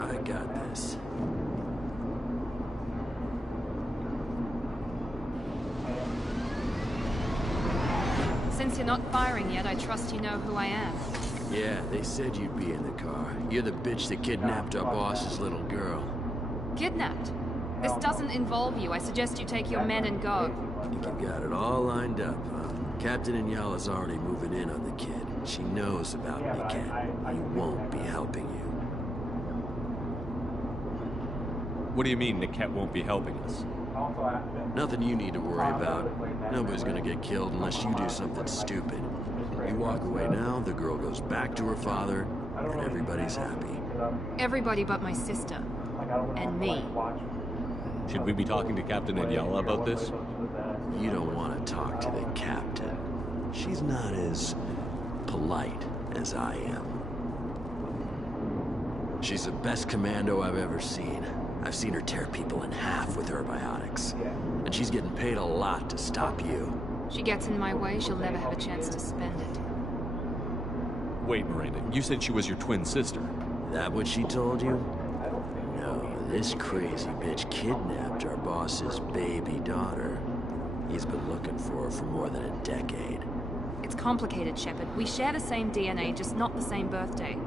I got this. Since you're not firing yet, I trust you know who I am. Yeah, they said you'd be in the car. You're the bitch that kidnapped our boss's little girl. Kidnapped? This doesn't involve you. I suggest you take your men and go. Think you got it all lined up, huh? Captain Inyala's already moving in on the kid. She knows about Niket. He won't be helping you. What do you mean Niket won't be helping us? Nothing you need to worry about. Nobody's gonna get killed unless you do something stupid. You walk away now, the girl goes back to her father, and everybody's happy. Everybody but my sister. And me. Should we be talking to Captain Inyala about this? You don't want to talk to the captain. She's not as polite as I am. She's the best commando I've ever seen. I've seen her tear people in half with her biotics. And she's getting paid a lot to stop you. She gets in my way, she'll never have a chance to spend it. Wait, Miranda, you said she was your twin sister. That what she told you? No, this crazy bitch kidnapped our boss's baby daughter. He's been looking for her for more than a decade. It's complicated, Shepard. We share the same DNA, just not the same birthday.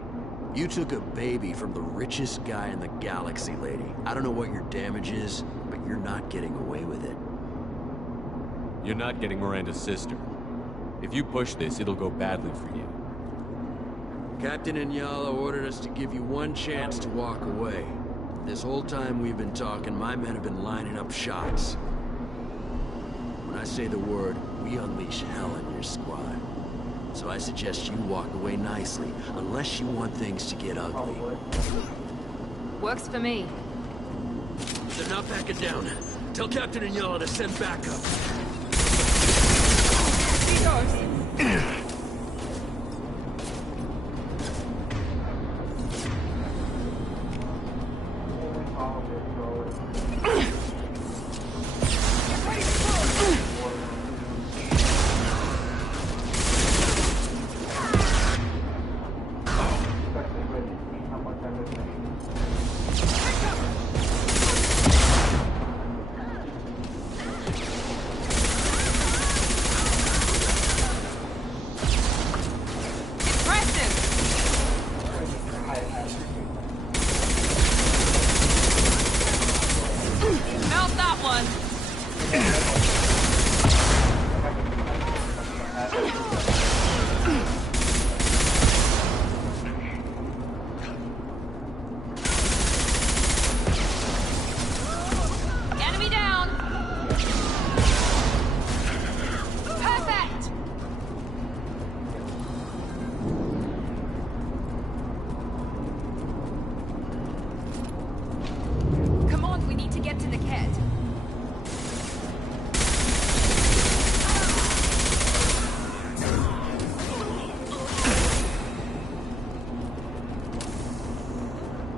You took a baby from the richest guy in the galaxy, lady. I don't know what your damage is, but you're not getting away with it. You're not getting Miranda's sister. If you push this, it'll go badly for you. Captain Inyala ordered us to give you one chance to walk away. This whole time we've been talking, my men have been lining up shots. When I say the word, we unleash hell in your squad. So I suggest you walk away nicely, unless you want things to get ugly. Works for me. They're not backing down. Tell Captain Inyala to send backup.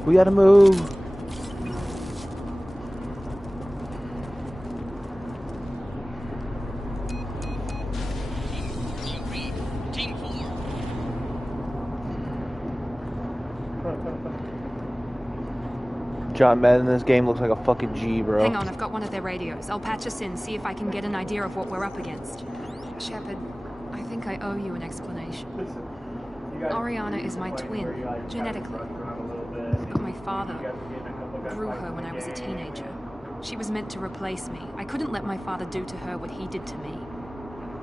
We gotta move. Team 4. John Madden in this game looks like a fucking G, bro. Hang on, I've got one of their radios. I'll patch us in, see if I can get an idea of what we're up against. Shepard, I think I owe you an explanation. Oriana is my twin, genetically. But my father grew her when I was a teenager. She was meant to replace me. I couldn't let my father do to her what he did to me.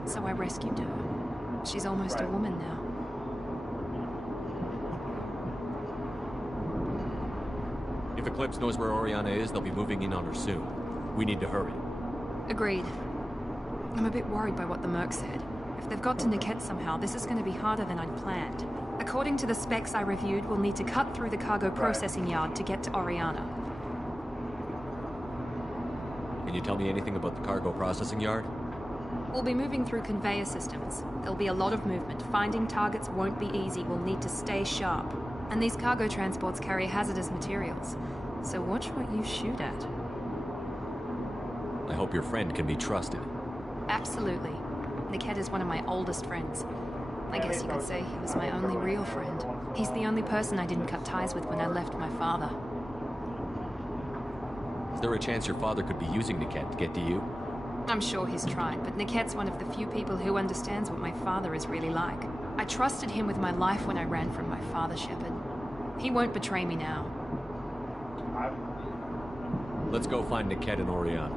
So I rescued her. She's almost a woman now. If Eclipse knows where Oriana is, they'll be moving in on her soon. We need to hurry. Agreed. I'm a bit worried by what the Merc said. If they've got to Niket somehow, this is going to be harder than I'd planned. According to the specs I reviewed, we'll need to cut through the cargo processing yard to get to Oriana. Can you tell me anything about the cargo processing yard? We'll be moving through conveyor systems. There'll be a lot of movement. Finding targets won't be easy. We'll need to stay sharp. And these cargo transports carry hazardous materials. So watch what you shoot at. I hope your friend can be trusted. Absolutely. Niket is one of my oldest friends. I guess you could say he was my only real friend. He's the only person I didn't cut ties with when I left my father. Is there a chance your father could be using Niket to get to you? I'm sure he's tried, but Niket's one of the few people who understands what my father is really like. I trusted him with my life when I ran from my father, Shepard. He won't betray me now. Let's go find Niket and Oriana.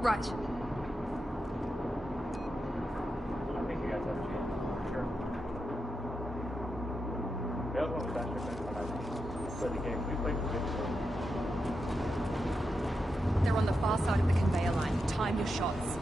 Right. They're on the far side of the conveyor line. Time your shots.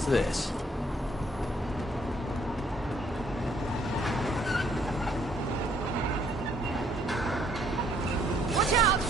What's this? Watch out!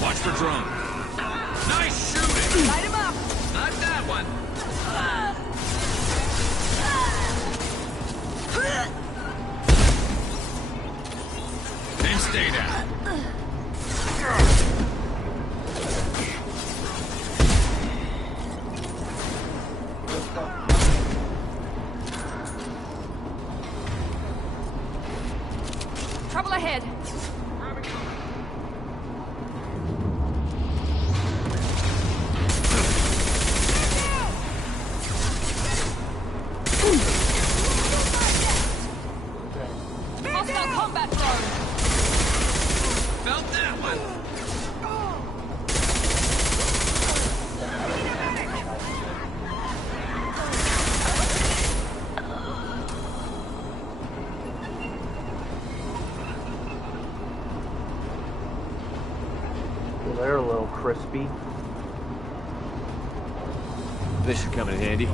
Watch for drone. Nice shooting! Light him up! Not that one! And stay down. Trouble ahead! Hostile combat drone! Felt that one! Well, they're a little crispy. This should come in handy.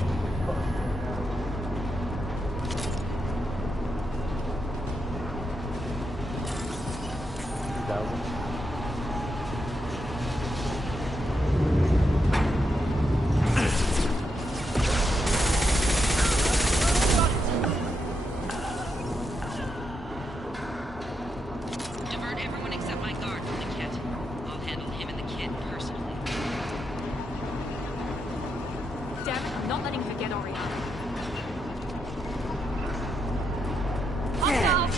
Divert everyone except my guard from the kit. I'll handle him and the kid personally. Damn it, I'm not letting her get Oriana. Nice shot!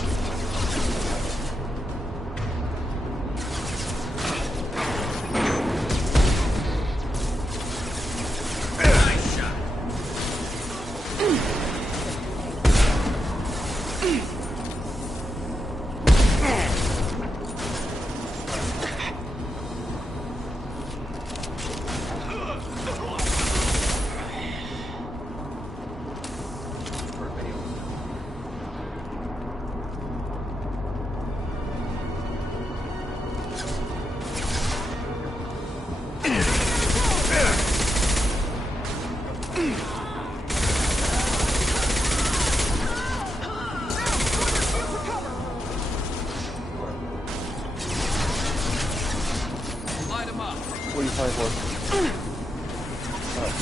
Light him up. What are you playing for?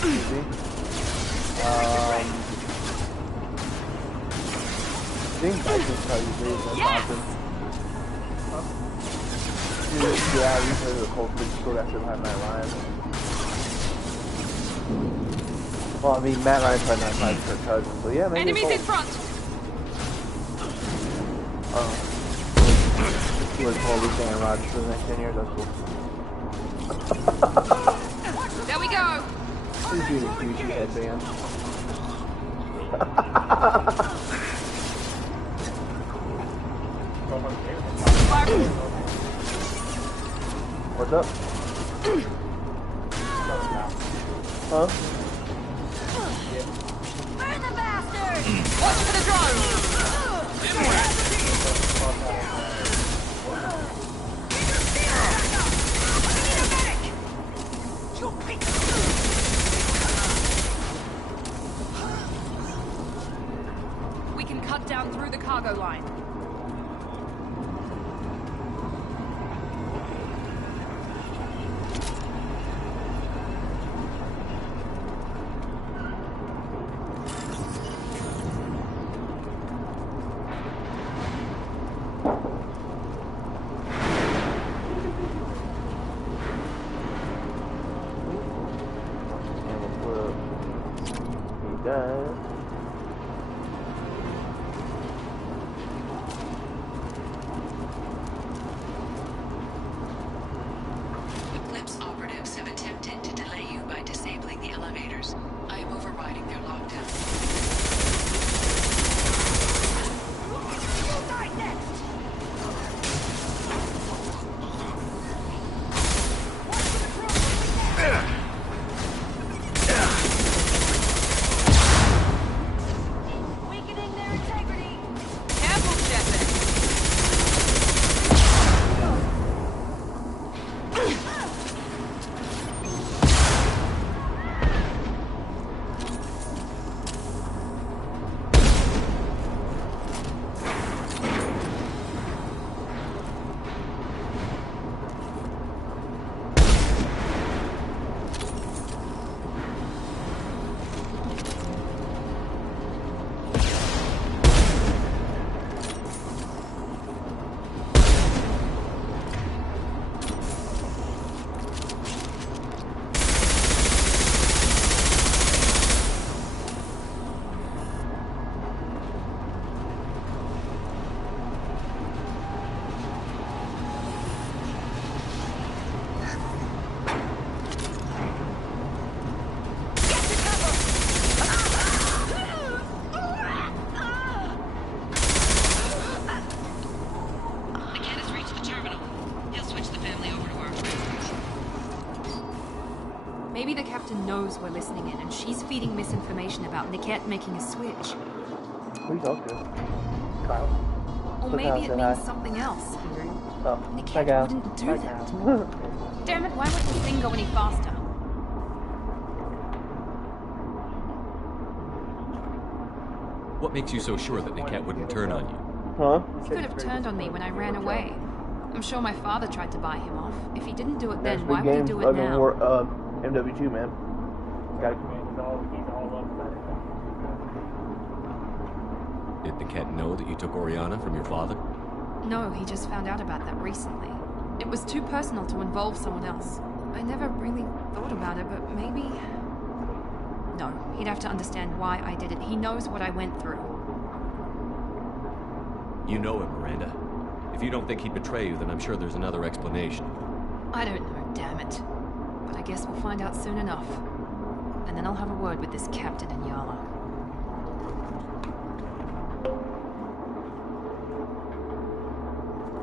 Easy. I think that's how you do it. That's awesome. Yeah, you play the Cold Creek School after behind Matt Ryan. Well, I mean, Matt Ryan's probably not fighting for cousins, but yeah, maybe. Enemies in front! You would probably be Aaron Rodgers for the next 10 years, that's cool. There we go! Please do the QG headband. What's up? Huh? Burn the bastard! Watch for the drone! We can cut down through the cargo line. passengers. I am overriding their lockdown. You'll die next! Weakening their integrity! Careful, Shepard! The cat has reached the terminal. He'll switch the family over to our residence. Maybe the captain knows we're listening in, and she's feeding misinformation about Niket making a switch. Who you talking to? Kyle. Or Look maybe out, it say means hi. something else. Oh, Niket Kyle. wouldn't do that. Damn it, why would the thing go any faster? What makes you so sure that Niket wouldn't turn on you? Huh? He could have turned on me when I ran away. I'm sure my father tried to buy him off. If he didn't do it then, why would he do it now? MW2, man. Gotta Did Niket know that you took Oriana from your father? No, he just found out about that recently. It was too personal to involve someone else. I never really thought about it, but maybe... No, he'd have to understand why I did it. He knows what I went through. You know him, Miranda. If you don't think he'd betray you, then I'm sure there's another explanation. I don't know, damn it. But I guess we'll find out soon enough. And then I'll have a word with this captain in Yala.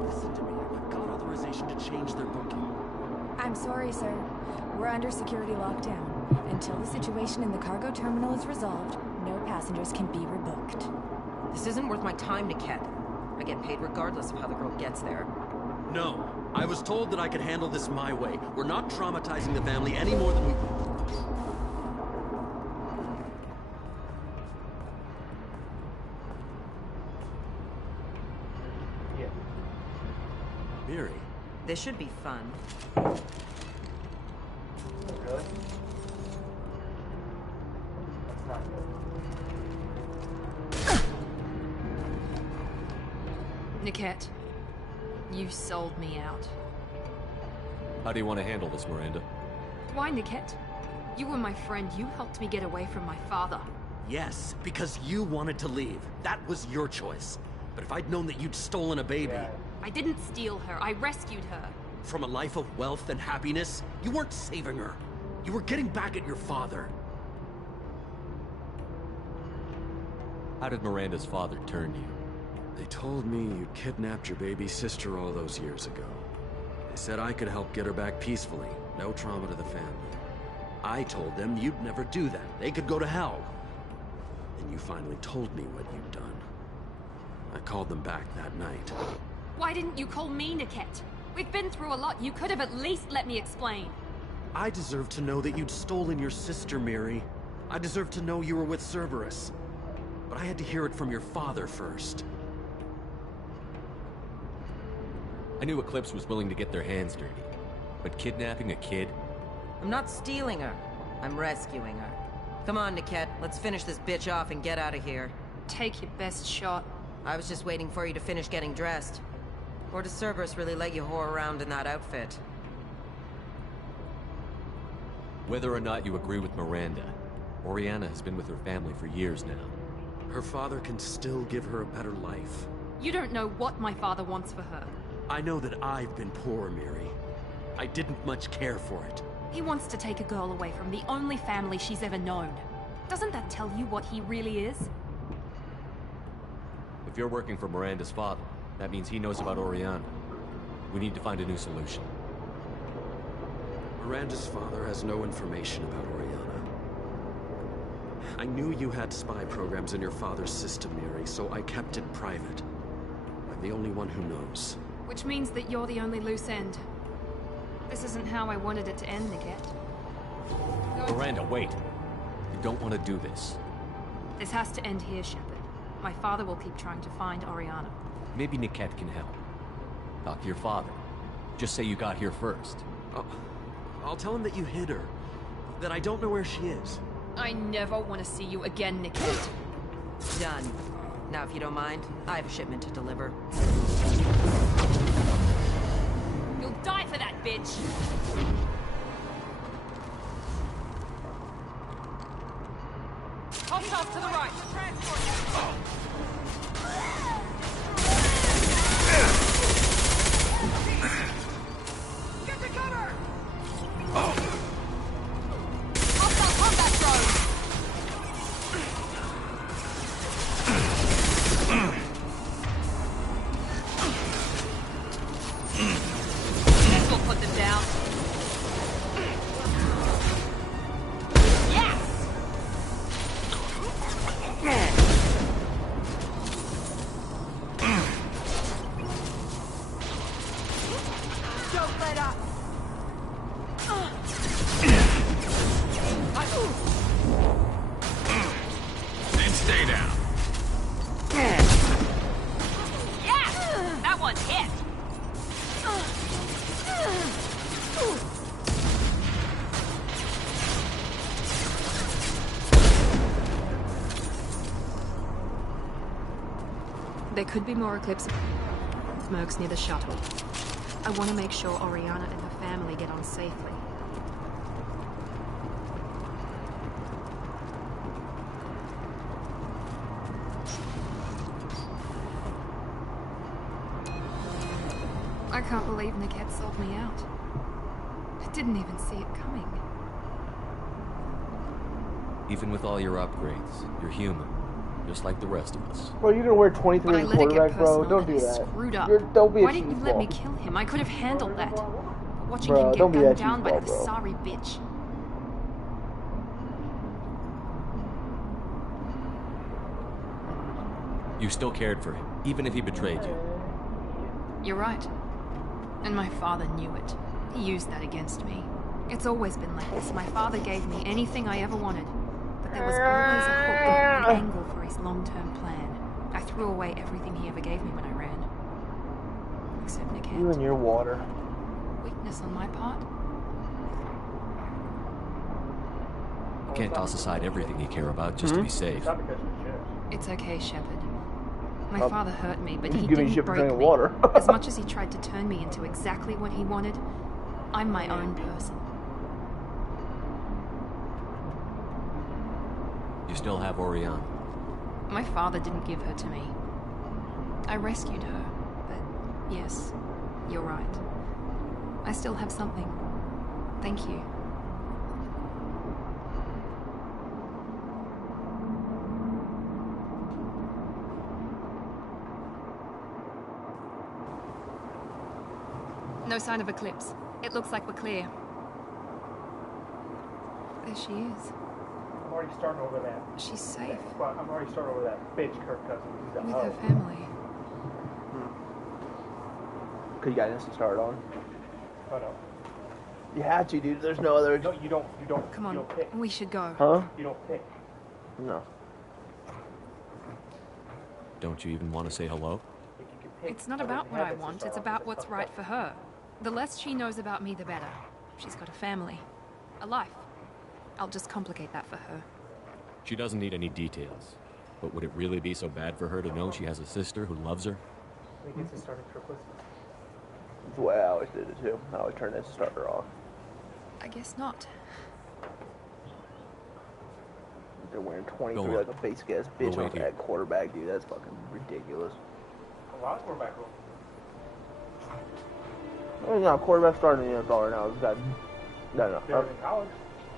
Listen to me. I've got authorization to change their booking. I'm sorry, sir. We're under security lockdown. Until the situation in the cargo terminal is resolved, no passengers can be rebooked. This isn't worth my time, Niket. I get paid regardless of how the girl gets there. No. I was told that I could handle this my way. We're not traumatizing the family any more than we... Miri. This should be fun. Really? Niket, you sold me out. How do you want to handle this, Miranda? Why, Niket? You were my friend. You helped me get away from my father. Yes, because you wanted to leave. That was your choice. But if I'd known that you'd stolen a baby... I didn't steal her. I rescued her. From a life of wealth and happiness, you weren't saving her. You were getting back at your father. How did Miranda's father turn you? They told me you kidnapped your baby sister all those years ago. They said I could help get her back peacefully. No trauma to the family. I told them you'd never do that. They could go to hell. And you finally told me what you'd done. I called them back that night. Why didn't you call me, Niket? We've been through a lot. You could have at least let me explain. I deserve to know that you'd stolen your sister, Miri. I deserve to know you were with Cerberus. But I had to hear it from your father first. I knew Eclipse was willing to get their hands dirty. But kidnapping a kid? I'm not stealing her. I'm rescuing her. Come on, Niket. Let's finish this bitch off and get out of here. Take your best shot. I was just waiting for you to finish getting dressed. Or does Cerberus really let you whore around in that outfit? Whether or not you agree with Miranda, Oriana has been with her family for years now. Her father can still give her a better life. You don't know what my father wants for her. I know that I've been poor, Miri. I didn't much care for it. He wants to take a girl away from the only family she's ever known. Doesn't that tell you what he really is? If you're working for Miranda's father, that means he knows about Oriana. We need to find a new solution. Miranda's father has no information about Oriana. I knew you had spy programs in your father's system, Miri, so I kept it private. I'm the only one who knows. Which means that you're the only loose end. This isn't how I wanted it to end, Niket. Miranda, wait. You don't want to do this. This has to end here, Shepard. My father will keep trying to find Oriana. Maybe Niket can help. Talk to your father. Just say you got here first. I'll tell him that you hid her. That I don't know where she is. I never want to see you again, Niket. Done. Now, if you don't mind, I have a shipment to deliver. You'll die for that, bitch! Hostiles to the right! Get to cover! Hostile combat drone! This will put them down. Yes! Don't let up! Then stay down. Yeah! That one hit! There could be more Eclipse mercs near the shuttle. I want to make sure Oriana and her family get on safely. I can't believe Niket sold me out. I didn't even see it coming. Even with all your upgrades, you're human. Just like the rest of us. Bro, you're gonna wear 23 But I as a let it get quarterback, bro. personal Don't and do I that. screwed up. Don't be a Why didn't you let me cheeseball. kill him? I could have handled that. But watching Bro, him don't get be gunned that down by cheeseball, that bro. sorry bitch. You still cared for him, even if he betrayed you. You're right. And my father knew it. He used that against me. It's always been like this. My father gave me anything I ever wanted. But there was always a hook and an angle for his long-term plan. I threw away everything he ever gave me when I ran. Except Niket. You and your water. Weakness on my part? You can't toss aside everything you care about just to be safe. It's okay, Shepard. My father hurt me, but he Give me didn't shit for break drinking me. water. As much as he tried to turn me into exactly what he wanted, I'm my own person. You still have Oriana. My father didn't give her to me. I rescued her, but yes, you're right. I still have something. Thank you. No sign of Eclipse. It looks like we're clear. There she is. I'm already starting over that. She's safe. Well, I'm already starting over that bitch Kirk Cousins. He's a With hoe. her family. Cause you got instant start on. Oh no. You had to, dude. There's no other. No, you don't. Come on, you don't pick. we should go. Huh? You don't pick. No. Don't you even want to say hello? It's not about what I want, it's about what's right for her. The less she knows about me, the better. She's got a family. A life. I'll just complicate that for her. She doesn't need any details. But would it really be so bad for her to know she has a sister who loves her? I think it's a starting triplets. That's the way I always did it too. I always turned that starter off. I guess not. They're wearing 23 Go on. like a basic ass bitch We'll on wait that quarterback, dude. That's fucking ridiculous. A lot of quarterback rule. I mean, no, quarterback starting in the NFL right now. This guy No. They were in college.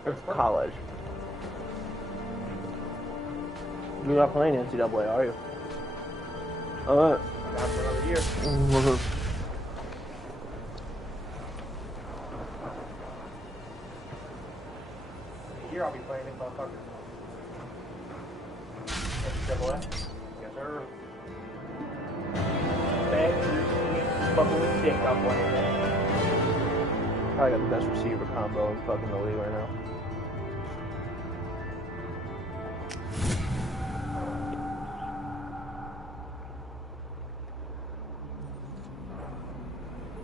It's college. You're not playing NCAA, are you? Not for another year. In a year I'll be playing this motherfucker. NCAA. Yes, sir. Fucking with dick, I'm playing that. I got the best receiver combo in fucking the league right now.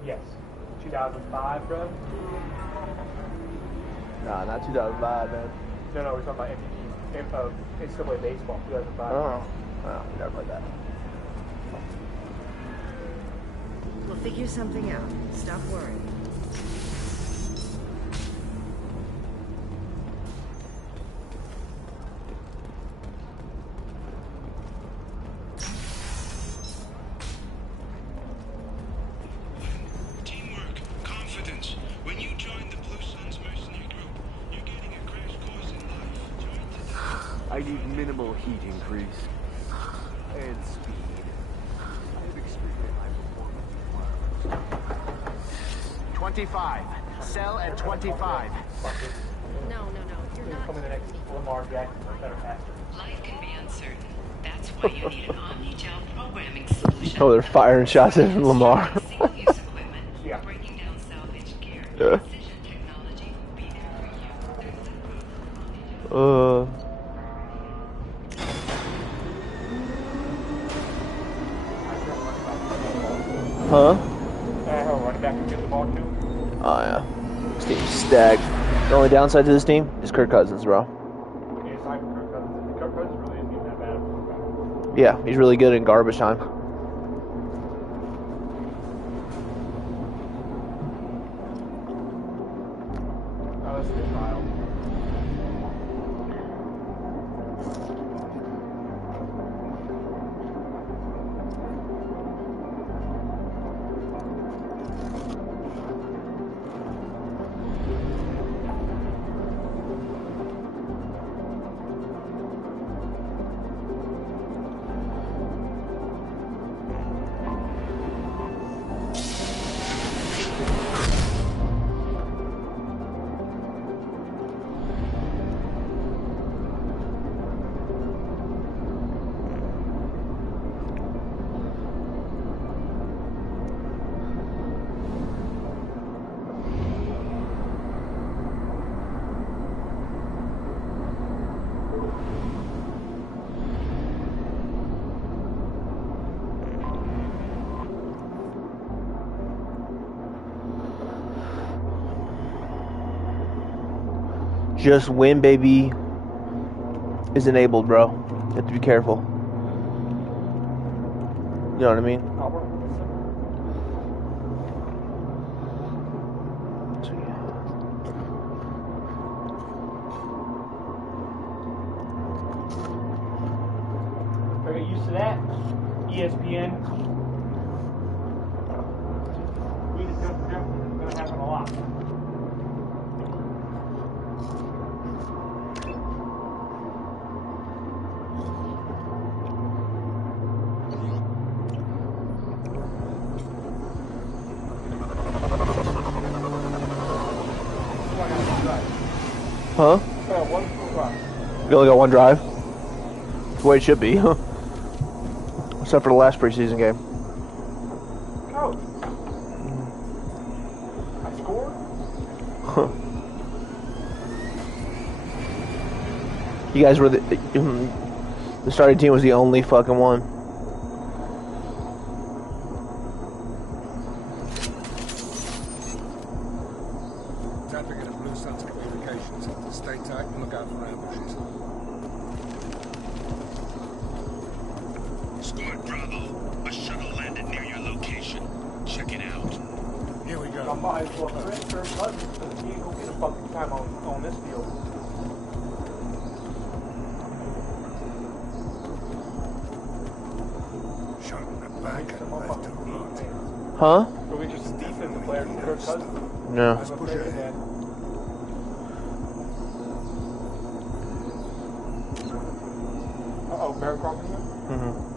Yes. 2005, bro? Nah, not 2005, man. No, we're talking about NCAA baseball, 2005. Oh, never played that. We'll figure something out. Stop worrying. Teamwork, confidence. When you join the Blue Suns mercenary group, you're getting a crash course in life. I need minimal heat increase. And speed. I have experience in high performance. 25. Sell at 25. No. You're not. Coming the next Lamar Jackson, better passer. Life can be uncertain. That's why you need an omni-gel programming solution. Oh, they're firing shots at Lamar. Single-use equipment, breaking down salvage gear, precision technology will be there for you. Huh? Running back and get the ball too. Oh, yeah. This team's stacked. The only downside to this team is Kirk Cousins, bro. Yeah, it's like Kirk Cousins. Kirk Cousins really isn't even that bad. Yeah, he's really good in garbage time. Oh, that's a good trial. Just win, baby, is enabled, bro. You have to be careful. You know what I mean? Better get used to that. ESPN. We just gonna happen a lot. Huh? You only got one drive? That's the way it should be. Except for the last preseason game. Coach. I scored? You guys were the starting team was the only fucking one. Time to get a Blue Suns communications. Stay tight and look out for ambushes. Squad Bravo, a shuttle landed near your location. Check it out. Here we go. I might as well transfer Cousins because he ain't gonna get a fucking time on this field. Shot in the back and left to eat. Huh? So we just defensive players from Kirk Cousins. No. Let's push ahead. Barrel crossing? Mm-hmm.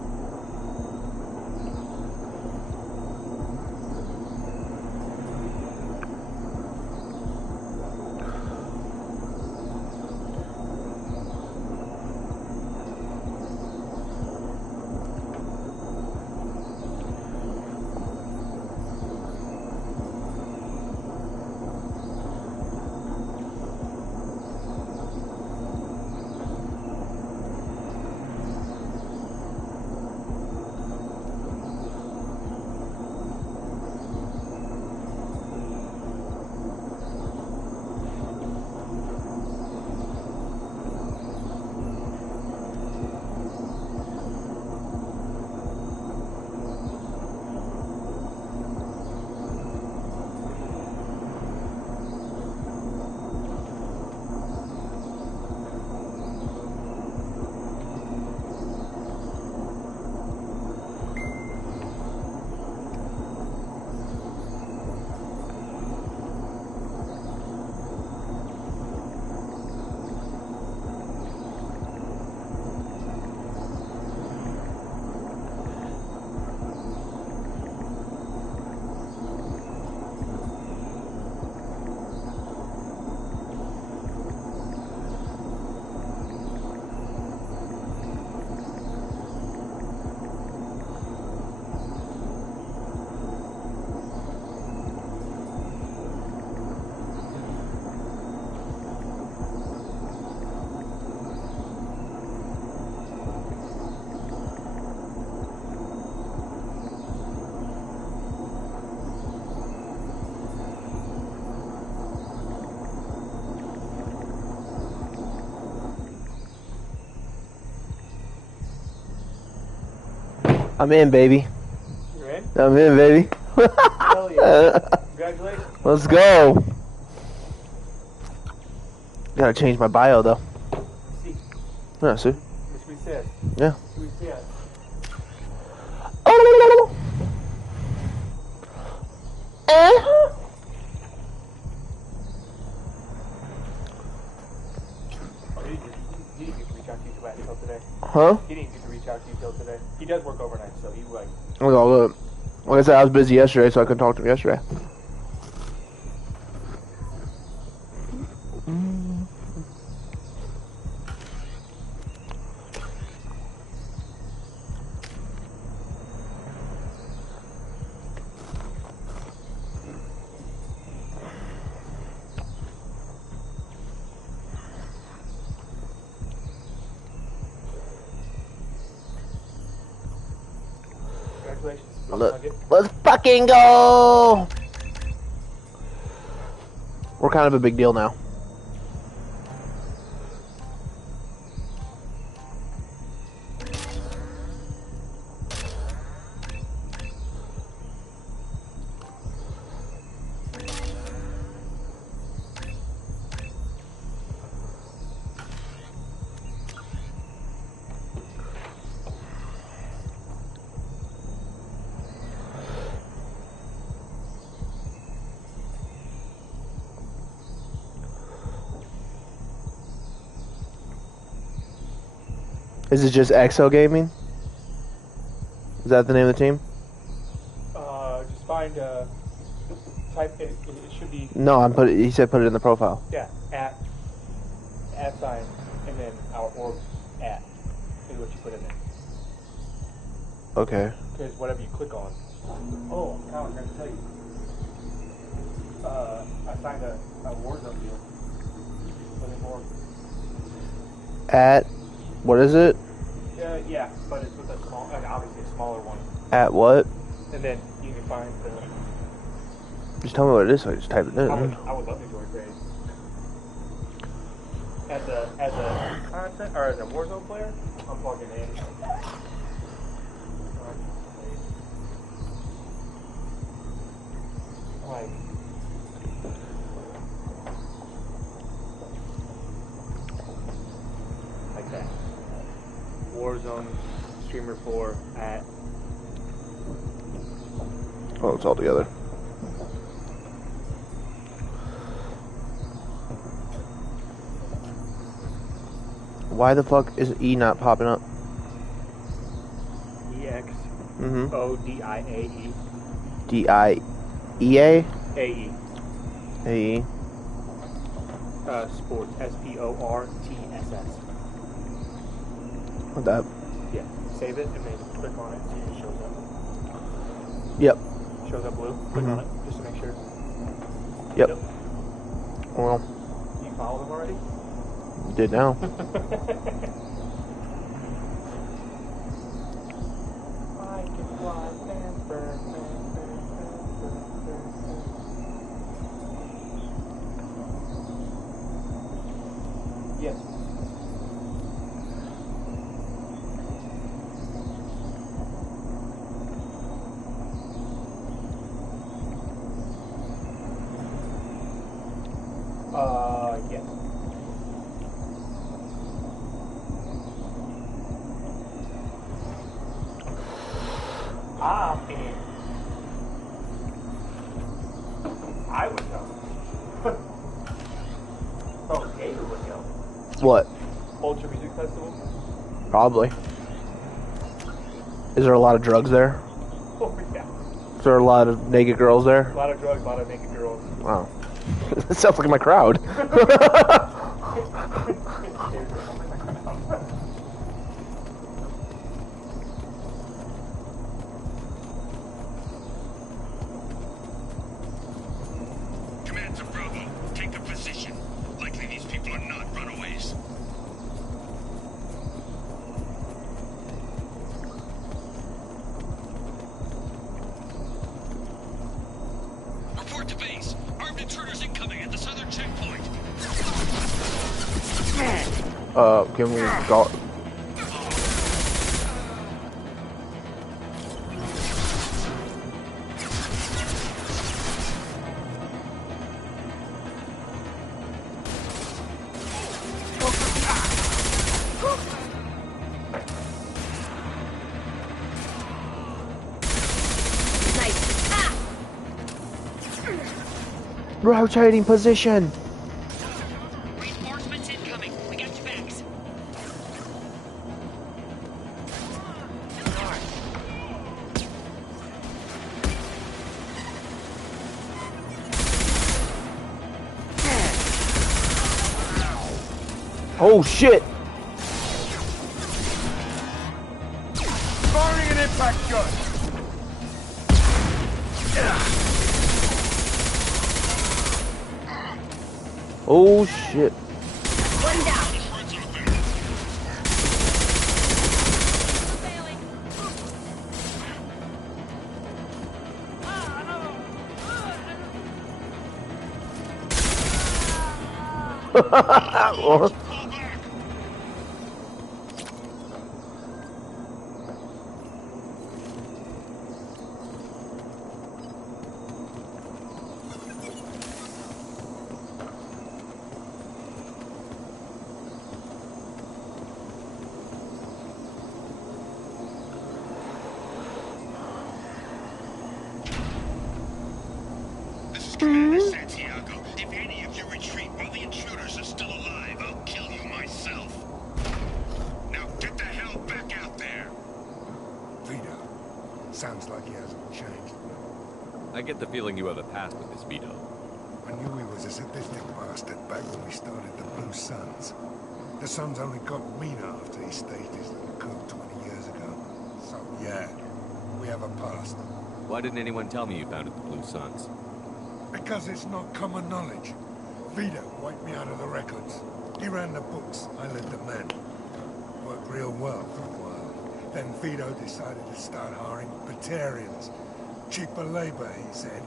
I'm in, baby. You're in? I'm in, baby. Hell yeah. Congratulations. Let's go. Gotta change my bio, though. See. Yeah, see? Which we said. Yeah. We said. He didn't get to reach out to you until today. Huh? He didn't get to reach out to you until today. He does work overnight, so he like. Look, like I said, I was busy yesterday, so I couldn't talk to him yesterday. Congratulations. Let's fucking go! We're kind of a big deal now. Is it just Exo Gaming? Is that the name of the team? Just find type it should be. No, he said put it in the profile. Yeah, at sign, and then our org at is what you put in there. Okay. Because whatever you click on. Oh, Kyle, I forgot to tell you. I signed a Warzone deal with an org. At what is it? Yeah, but it's with a small, obviously a smaller one. At what? And then you can find the. Just tell me what it is, so I just type it in. I would love to join Graves. As a content or as a Warzone player, I'm plugging in. Like that. Warzone streamer 4 at. Oh, it's all together. Why the fuck is E not popping up? O-D-I-A-E. D-I-E-A? A-E. A-E. Sports. S-P-O-R-T-S-S. What that? Yeah. Save it and then click on it and see if it shows up. Yep. Shows up blue. Click on it just to make sure. Yep. Well. You followed them already? Did now. I can fly panther. Yes. Yes. I'm in. I would go. Oh, Gator would go. What? Ultra Music Festival? Probably. Is there a lot of drugs there? Oh, yeah. Is there a lot of naked girls there? A lot of drugs, a lot of naked girls. Wow. That sounds like my crowd. Command to Bravo. Take a position. Likely these people are not runaways. Report to base. Armed intruders incoming at the southern checkpoint. Can we go? Rotating position. Reinforcements incoming. We got your backs. Oh shit! Firing an impact gun. Oh shit! One down. This is Commander Santiago. If any of you retreat while the intruders are still alive, I'll kill you myself. Now get the hell back out there. Vito. Sounds like he hasn't changed. I get the feeling you have a past with this Vito. I knew he was a sadistic bastard back when we started the Blue Suns. The Suns only got meaner after he staged his little coup 20 years ago. So yeah, we have a past. Why didn't anyone tell me you founded the Blue Suns? Because it's not common knowledge. Vito wiped me out of the records. He ran the books, I led the men. Worked real well for a while. Then Vito decided to start hiring Batarians. Cheaper labor, he said.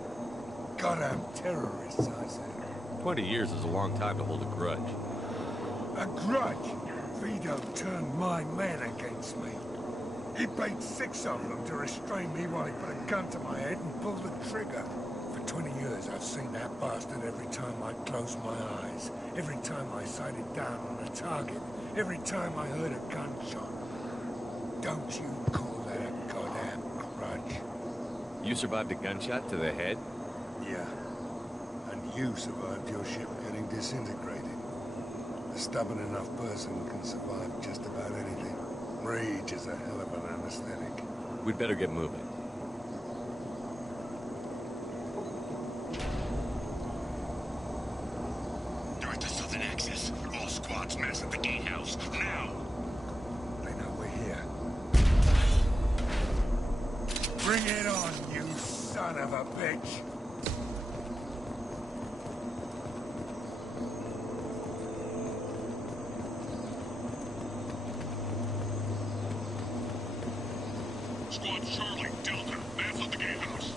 Goddamn terrorists, I said. 20 years is a long time to hold a grudge. A grudge? Vito turned my men against me. He paid 6 of them to restrain me while he put a gun to my head and pulled the trigger. For 20 years, I've seen that bastard every time I closed my eyes. Every time I sighted down on a target. Every time I heard a gunshot. Don't you call that a goddamn grudge? You survived a gunshot to the head? Yeah. And you survived your ship getting disintegrated. A stubborn enough person can survive just about anything. Rage is a hell of an anesthetic. We'd better get moving. They're at the southern axis. All squads mass at the gatehouse. Now! They know we're here. Bring it on, you son of a bitch! Squad Charlie, Delta, mass at the gatehouse.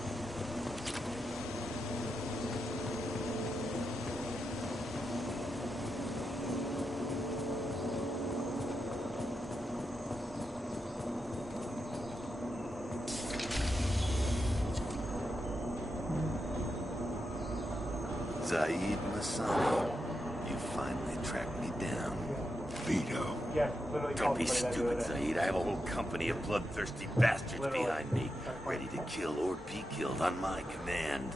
Zaid Masani, you finally tracked me down. Vito. Yeah, literally. Don't be somebody that do stupid, that. Zaid. I have a whole company of bloodthirsty bastards behind me, ready to kill or be killed on my command.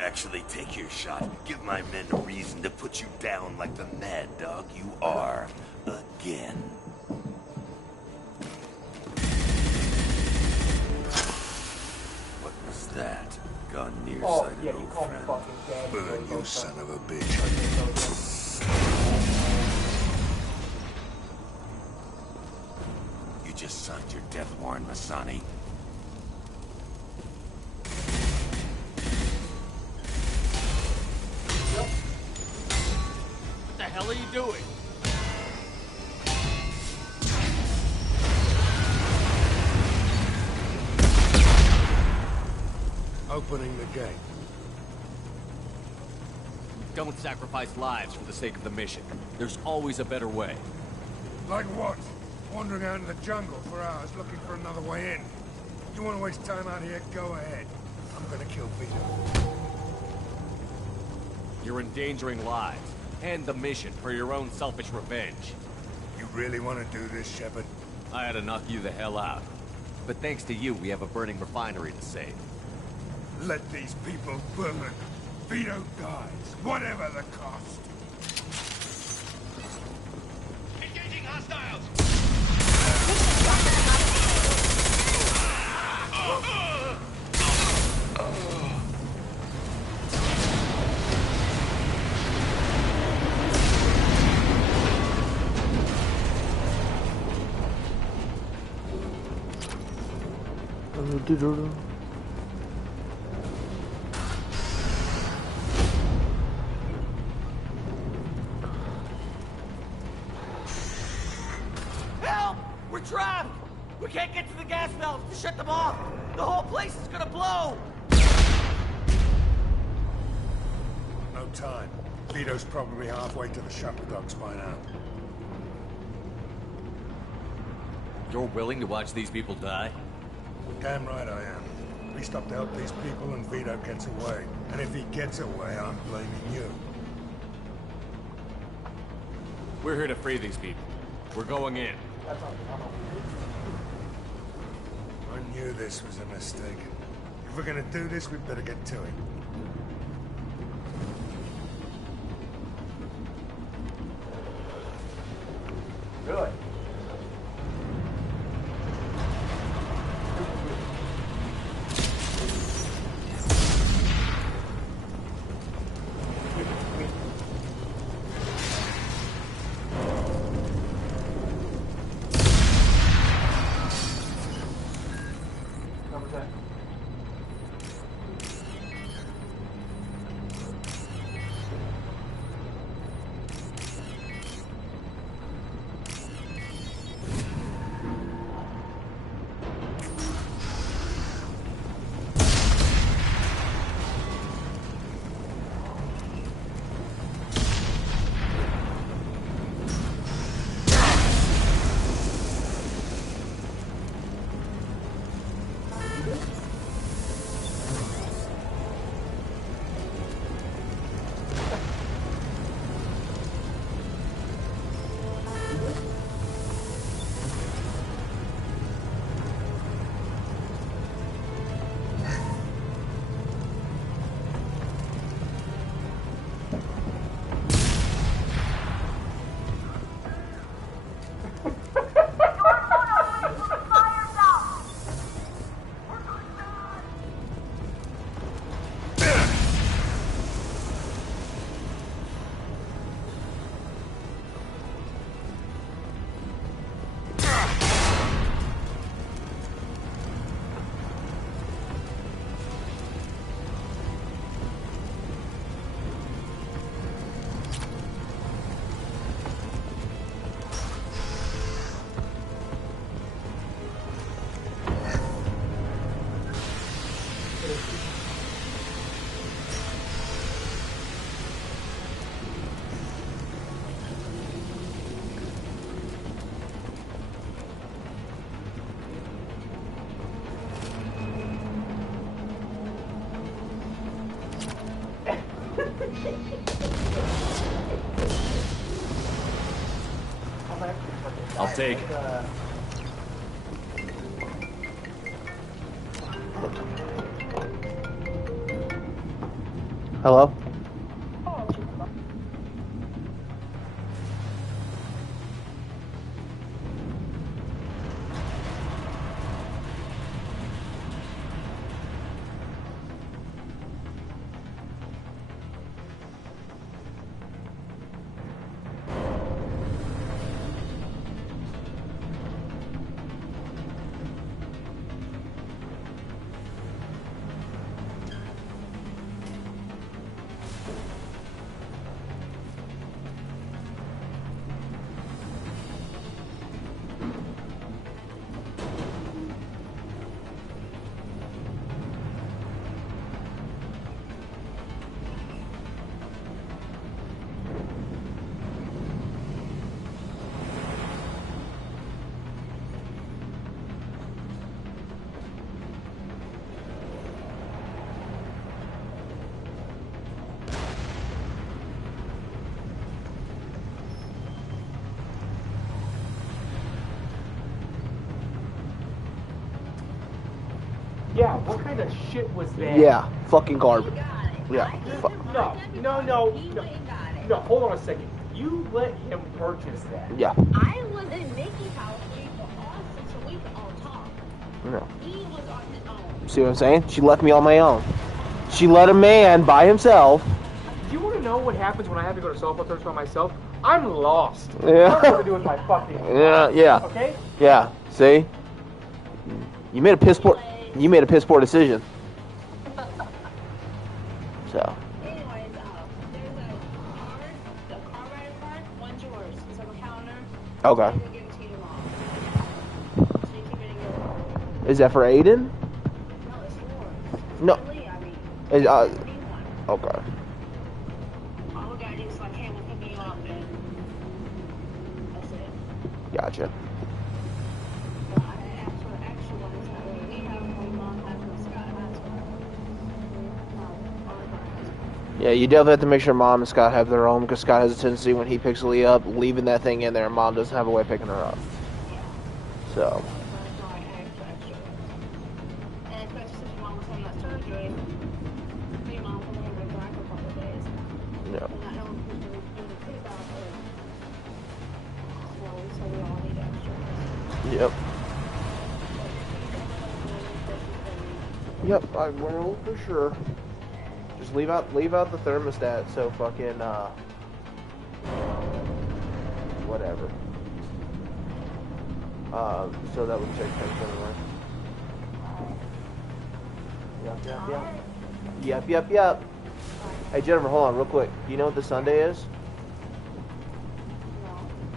Actually, take your shot. Give my men a reason to put you down like the mad dog you are. Again. What was that? Gone nearsighted, Oh, yeah, you old call me friend. fucking daddy. Burn, you son of a bitch. You just signed your death warrant, Masani. What the hell are you doing? Opening the gate. Don't sacrifice lives for the sake of the mission. There's always a better way. Like what? Wandering out in the jungle for hours looking for another way in. You want to waste time out here? Go ahead. I'm gonna kill Vito. You're endangering lives, and the mission for your own selfish revenge. You really want to do this, Shepard? I had to knock you the hell out. But thanks to you, we have a burning refinery to save. Let these people burn. Vito dies, whatever the cost. Engaging hostiles! Help! We're trapped! We can't get to the gas valves to shut them off! The whole place is gonna blow! No time. Vito's probably halfway to the shuttle docks by now. You're willing to watch these people die? Damn right I am. We stop to help these people and Vito gets away. And if he gets away, I'm blaming you. We're here to free these people. We're going in. I knew this was a mistake. If we're gonna do this, we'd better get to it. Really? I'll take. Hello? Yeah, what kind of shit was that? Yeah, fucking garbage. Yeah. No, hold on a second. You let him purchase that. Yeah. I was in Mickey's house waiting for Austin so we could all talk. No. He was on his own. See what I'm saying? She left me on my own. She let a man by himself. Do you want to know what happens when I have to go to softball tournaments by myself? I'm lost. Yeah. I don't know what to do with my fucking Yeah. Okay? Yeah. See? You made a piss poor decision. So. Anyways, there's a card, the car rider card, one's yours. It's on the counter. Okay. I'm gonna give it to you tomorrow. So you keep it in your room. Is that for Aiden? No, it's yours. No. Really, I mean, Is, I need one. okay. All we gotta do is like, hey, we'll pick me up and that's it. Gotcha. But I asked for the extra ones that way we have one mom has one, Scott has one. Yeah, you definitely have to make sure Mom and Scott have their own, because Scott has a tendency when he picks Lee up, leaving that thing in there, and Mom doesn't have a way of picking her up. So. And especially since your mom was having that surgery, me and mom were going to drive for a couple of days. Yeah. And I know who's going to do the food out there. So we all need extra. Yep. Yep, I will for sure. Just leave out the thermostat, so fucking whatever. So that would check things anyway. Yep. Hey Jennifer, hold on real quick. Do you know what this Sunday is?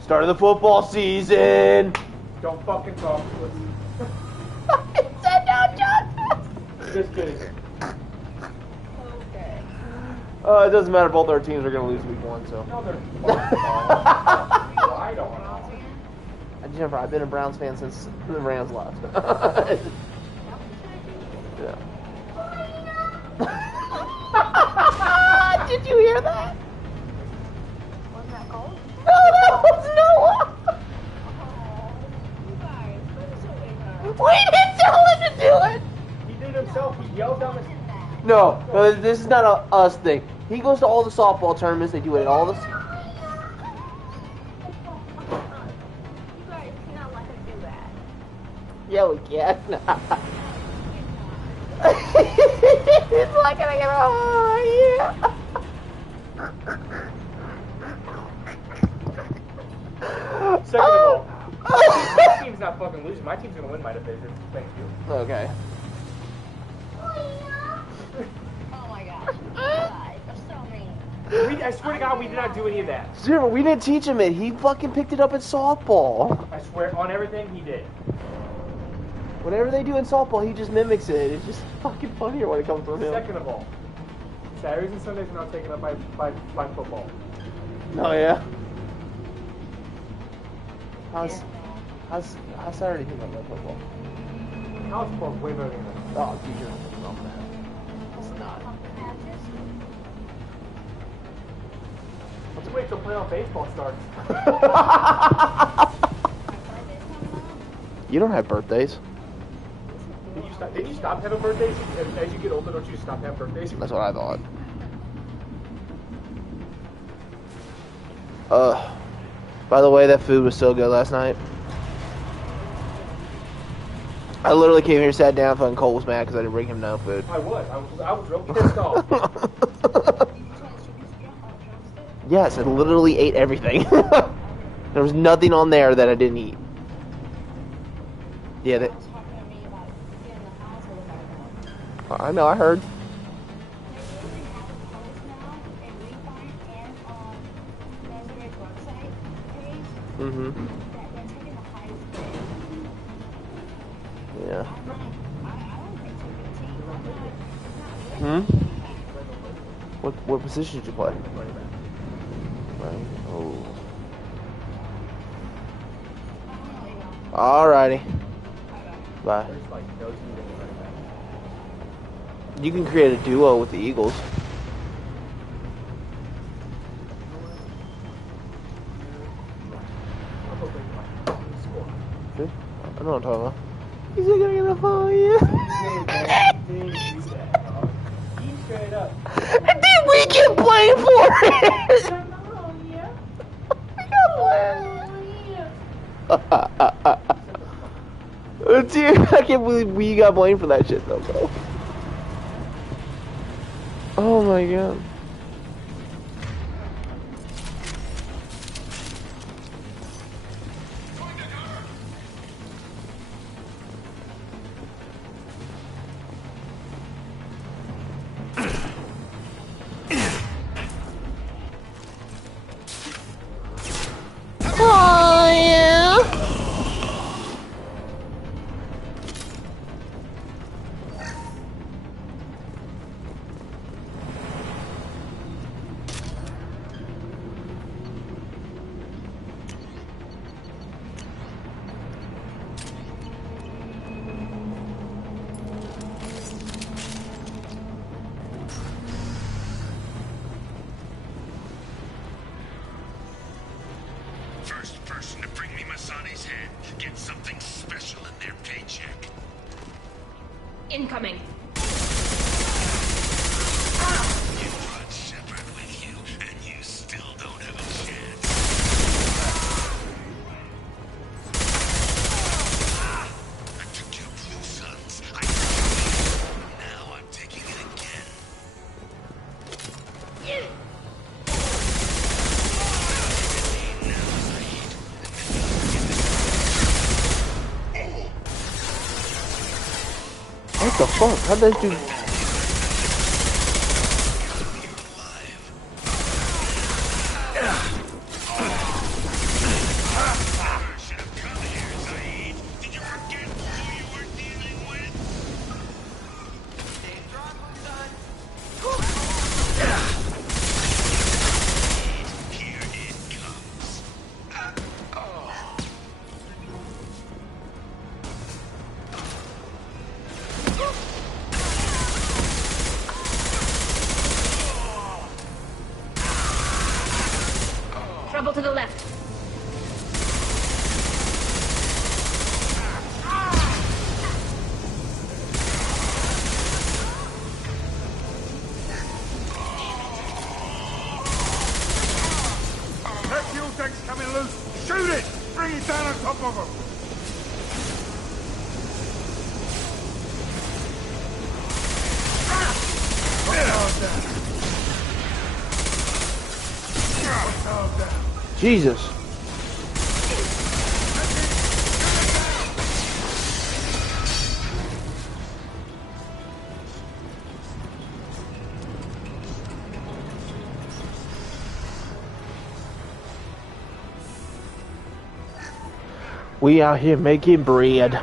Start of the football season. Don't fucking talk to us. It said no, John. Just kidding. It doesn't matter. Both our teams are going to lose week 1, so. No, they're fucking I don't know. Jennifer, I've been a Browns fan since the Rams left. Yeah. Did you hear that? Wasn't that cold? No, that was Noah. You guys, what is We didn't tell him to do it. He did it himself. He yelled down his... No, this is not a us thing. He goes to all the softball tournaments. They do it at all the. You guys cannot let him do that. Yeah, we can. It's like I get yeah. Second of all, my team's not fucking losing. My team's gonna win my division. Thank you. Okay. Oh my gosh. Guys, that's so mean. I swear to God, we did not do any of that. Zero, we didn't teach him it. He fucking picked it up at softball. I swear on everything he did. Whatever they do in softball, he just mimics it. It's just fucking funnier when it comes from him. Second of all, Saturdays and Sundays are not taken up by football. Oh yeah. How's Saturday taken up by football? College football's way better than that. Oh, dude, you're not that. It's not. Let's wait till playoff baseball starts. You don't have birthdays. Did you stop having birthdays? As you get older, don't you stop having birthdays? That's what I thought. By the way, that food was so good last night. I literally came here, sat down, fucking Cole was mad because I didn't bring him no food. I was real pissed off. Yes, I literally ate everything. There was nothing on there that I didn't eat. Yeah, I know, I heard. Mm-hmm. Yeah. Hmm? What position did you play? Right. Oh. Alrighty. Bye. You can create a duo with the Eagles. See? I know what I'm talking about. He's gonna get a phone, yeah. And then we get blamed for it! Dude, I can't believe we got blamed for that shit though, bro. Oh my god. Oh yeah. First person to bring me Masani's head gets something special in their paycheck. Incoming. You brought Shepard with you, and you still don't have a chance. I took your blue sons. I took it. Now I'm taking it again. What the fuck? How'd that dude... Trouble to the left. That fuel tank's coming loose. Shoot it! Bring it down on top of him. Jesus. We out here making bread.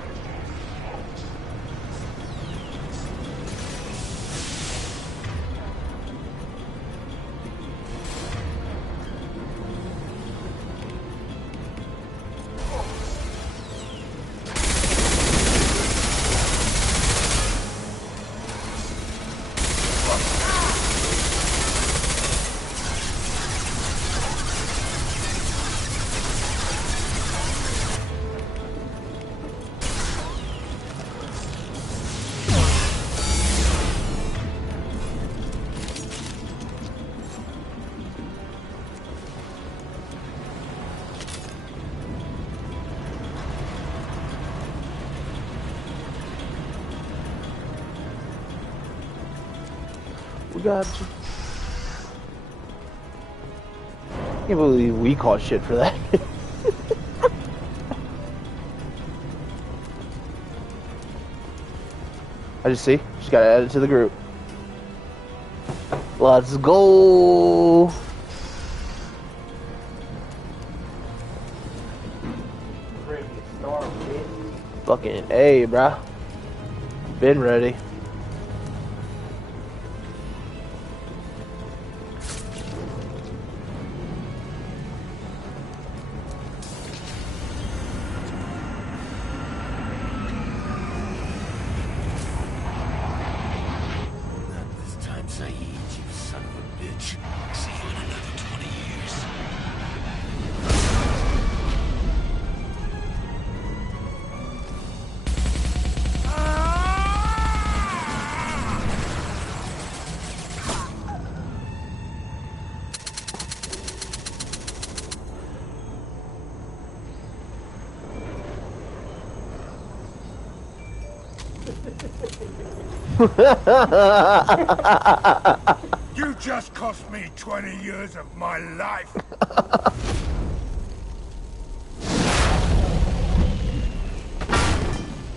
got you. I can't believe we caught shit for that. I just see. Just gotta add it to the group. Let's go. Ready to start, bitch. Fucking A, bruh. Been ready. You just cost me 20 years of my life.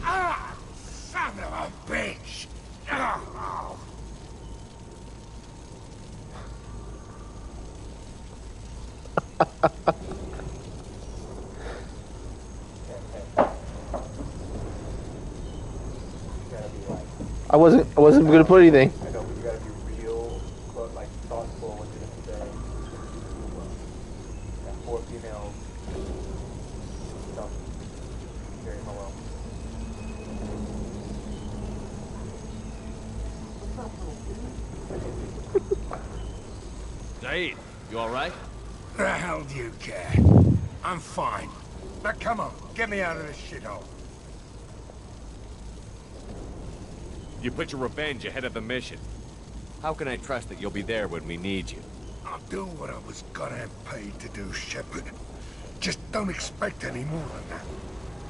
Ah, son of a bitch. Oh. I wasn't gonna put anything. I know, but you gotta be real, but like thoughtful when you're gonna say. Got 4 females. No. Very hello. Zaid, you alright? The hell do you care? I'm fine. Now come on, get me out of this shithole. You put your revenge ahead of the mission. How can I trust that you'll be there when we need you? I'll do what I was goddamn paid to do, Shepard. Just don't expect any more than that.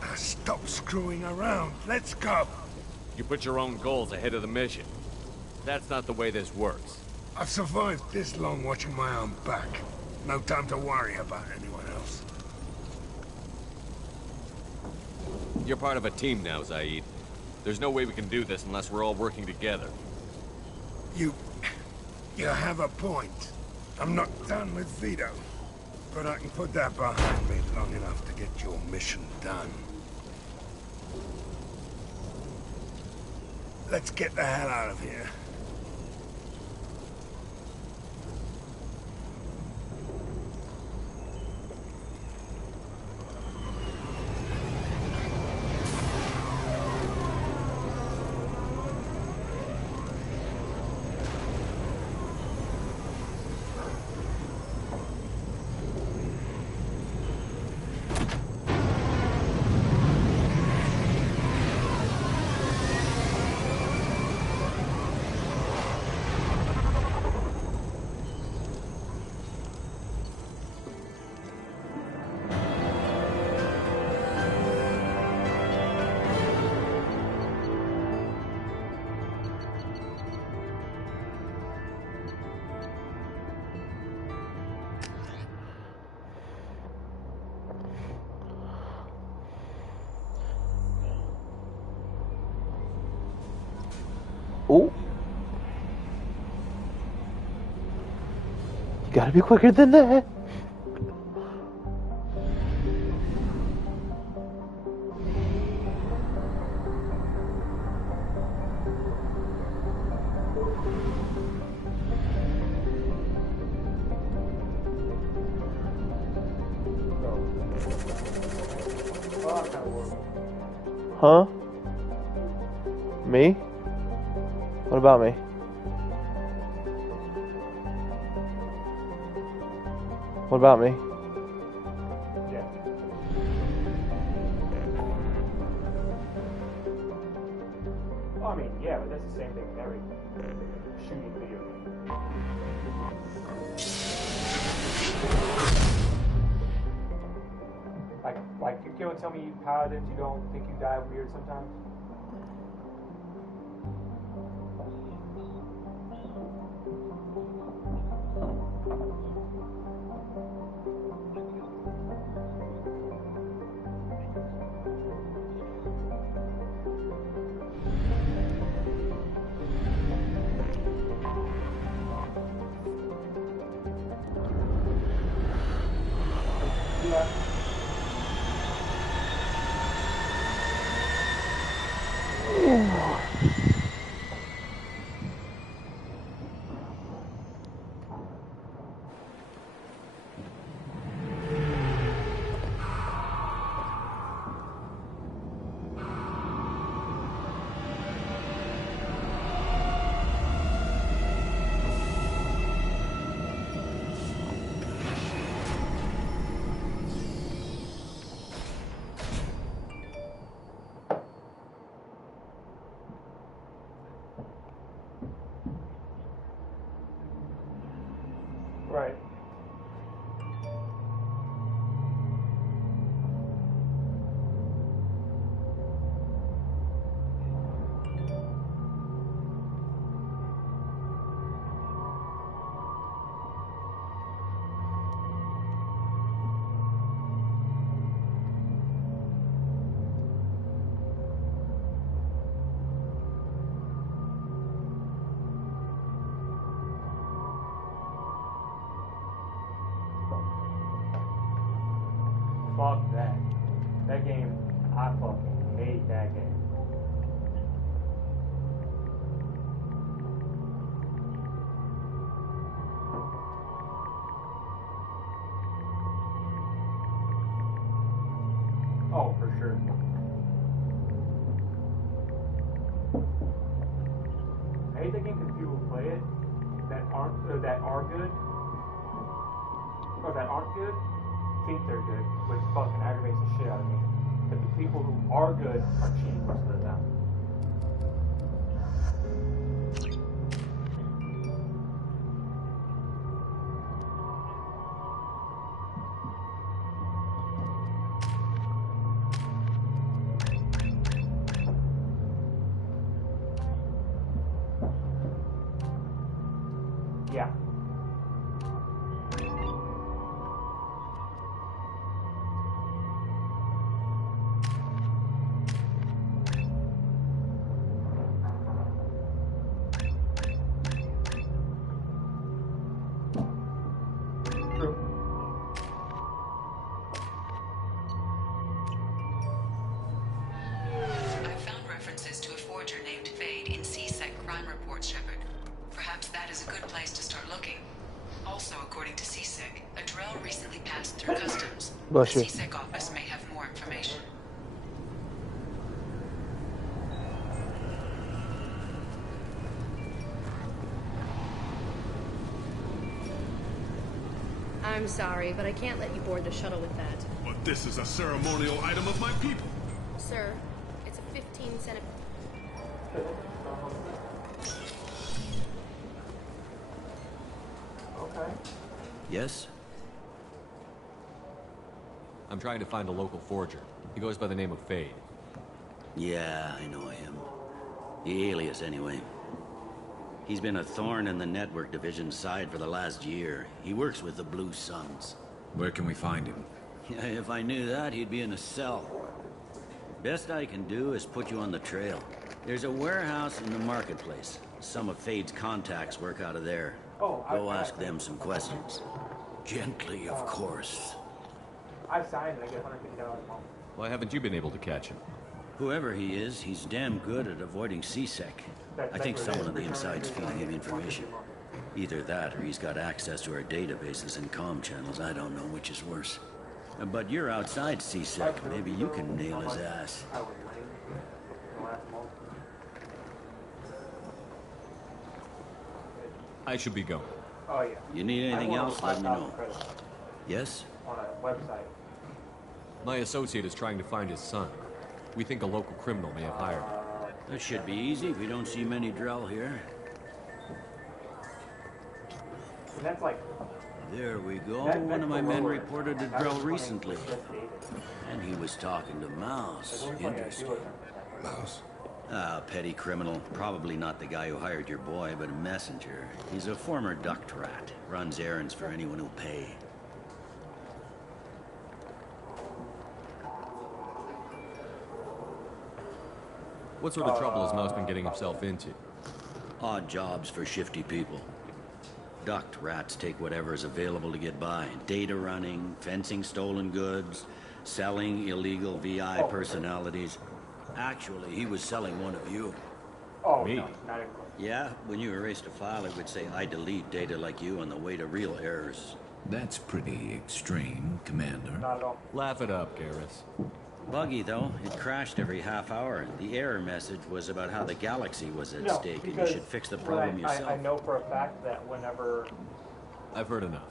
Now stop screwing around. Let's go. You put your own goals ahead of the mission. That's not the way this works. I've survived this long watching my own back. No time to worry about anyone else. You're part of a team now, Zaid. There's no way we can do this unless we're all working together. You have a point. I'm not done with Vito. But I can put that behind me long enough to get your mission done. Let's get the hell out of here. Ooh. You gotta be quicker than that. Huh? Me? What about me? What about me? Yeah. Well, I mean, yeah, but that's the same thing with every shooting video game. Like, you can't tell me paladins, you don't think you die weird sometimes? Right. Fuck that. That game, I fucking hate that game. Oh, for sure. I hate that game because people who play it that are good, or that aren't good, think they're good, which fucking aggravates the shit out of me. But the people who are good are cheating most of the time. Yeah. True. I've found references to a forger named Fade in CSEC crime reports, Shepard. Perhaps that is a good place to start looking. Also, according to CSEC, a Drell recently passed through customs. Bless The you. CSEC office may have more information. I'm sorry, but I can't let you board the shuttle with that. But this is a ceremonial item of my people. Sir, it's a 15-cent... Okay. Yes? I'm trying to find a local forger. He goes by the name of Fade. Yeah, I know him. The alias, anyway. He's been a thorn in the network division's side for the last year. He works with the Blue Suns. Where can we find him? Yeah, if I knew that, he'd be in a cell. Best I can do is put you on the trail. There's a warehouse in the marketplace. Some of Fade's contacts work out of there. Oh, Go ask them some questions. Gently, of course. I signed and I get $150 a month. Why haven't you been able to catch him? Whoever he is, he's damn good at avoiding CSEC. I think someone on the inside's feeding him information. Either that, or he's got access to our databases and comm channels. I don't know which is worse. But you're outside CSEC. Maybe you can nail his ass. I should be going. Oh, yeah. You need anything else, let me know. Yes? On a website. My associate is trying to find his son. We think a local criminal may have hired him. That should be easy. We don't see many Drell here. And that's like... There we go. One of my men reported to Drell recently. And he was talking to Mouse. Interesting. Mouse? Petty criminal. Probably not the guy who hired your boy, but a messenger. He's a former duct rat. Runs errands for anyone who'll pay. What sort of trouble has Mouse been getting himself into? Odd jobs for shifty people. Duct rats take whatever is available to get by. Data running, fencing stolen goods, selling illegal VI personalities. Actually, he was selling one of you. Oh, me? No, not even. Yeah, when you erased a file, it would say, I delete data like you on the way to real errors. That's pretty extreme, Commander. Not at all. Laugh it up, Garrus. Buggy, though. It crashed every half hour. The error message was about how the galaxy was at stake, and you should fix the problem yourself. I know for a fact that whenever... I've heard enough.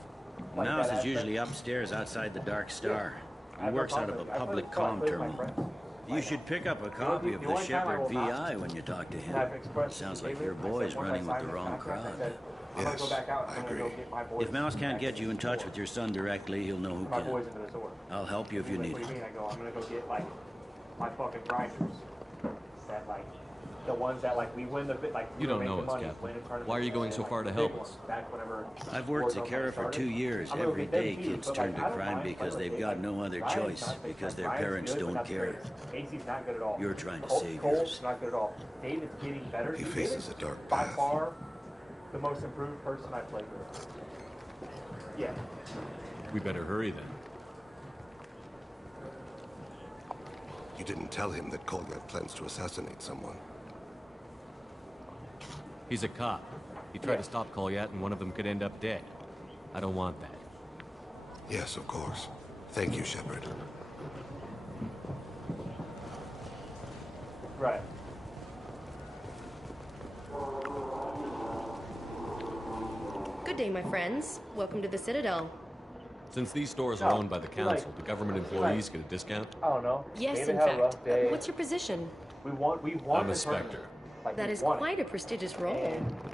Like Mouse that is usually upstairs outside the Dark Star. He works out of a public comm terminal. You should pick up a copy of the Shepard VI when you talk to him. Sounds like your boy's running with the wrong crowd. Yes, I agree. If Mouse can't get you in touch with your son directly, he'll know who My can. boy's into this order. I'll help you if you need What do it. you mean? I go, I'm gonna go get, like, my fucking grinders. That, like, the ones that, like, we win the bit, like, You don't know us, money, Captain. Why are you going so far to help us? I've worked at Kara for 2 years. Every day kids turn to crime because they've got no other choice, because their parents don't care. AC's not good at all. You're trying to save Cole's yours. not good at all. David's getting better. He faces a dark By path. far, the most improved person I played with. Yeah. We better hurry then. You didn't tell him that Kolyat plans to assassinate someone. He's a cop. He tried to stop Kolyat and one of them could end up dead. I don't want that. Yes, of course. Thank you, Shepard. Right. Good day, my friends. Welcome to the Citadel. Since these stores are owned by the council, do government employees get a discount? I don't know. Yes, David in had a fact. rough day. What's your position? We won I'm the a Spectre. tournament. Like, That we is won it. quite a prestigious role.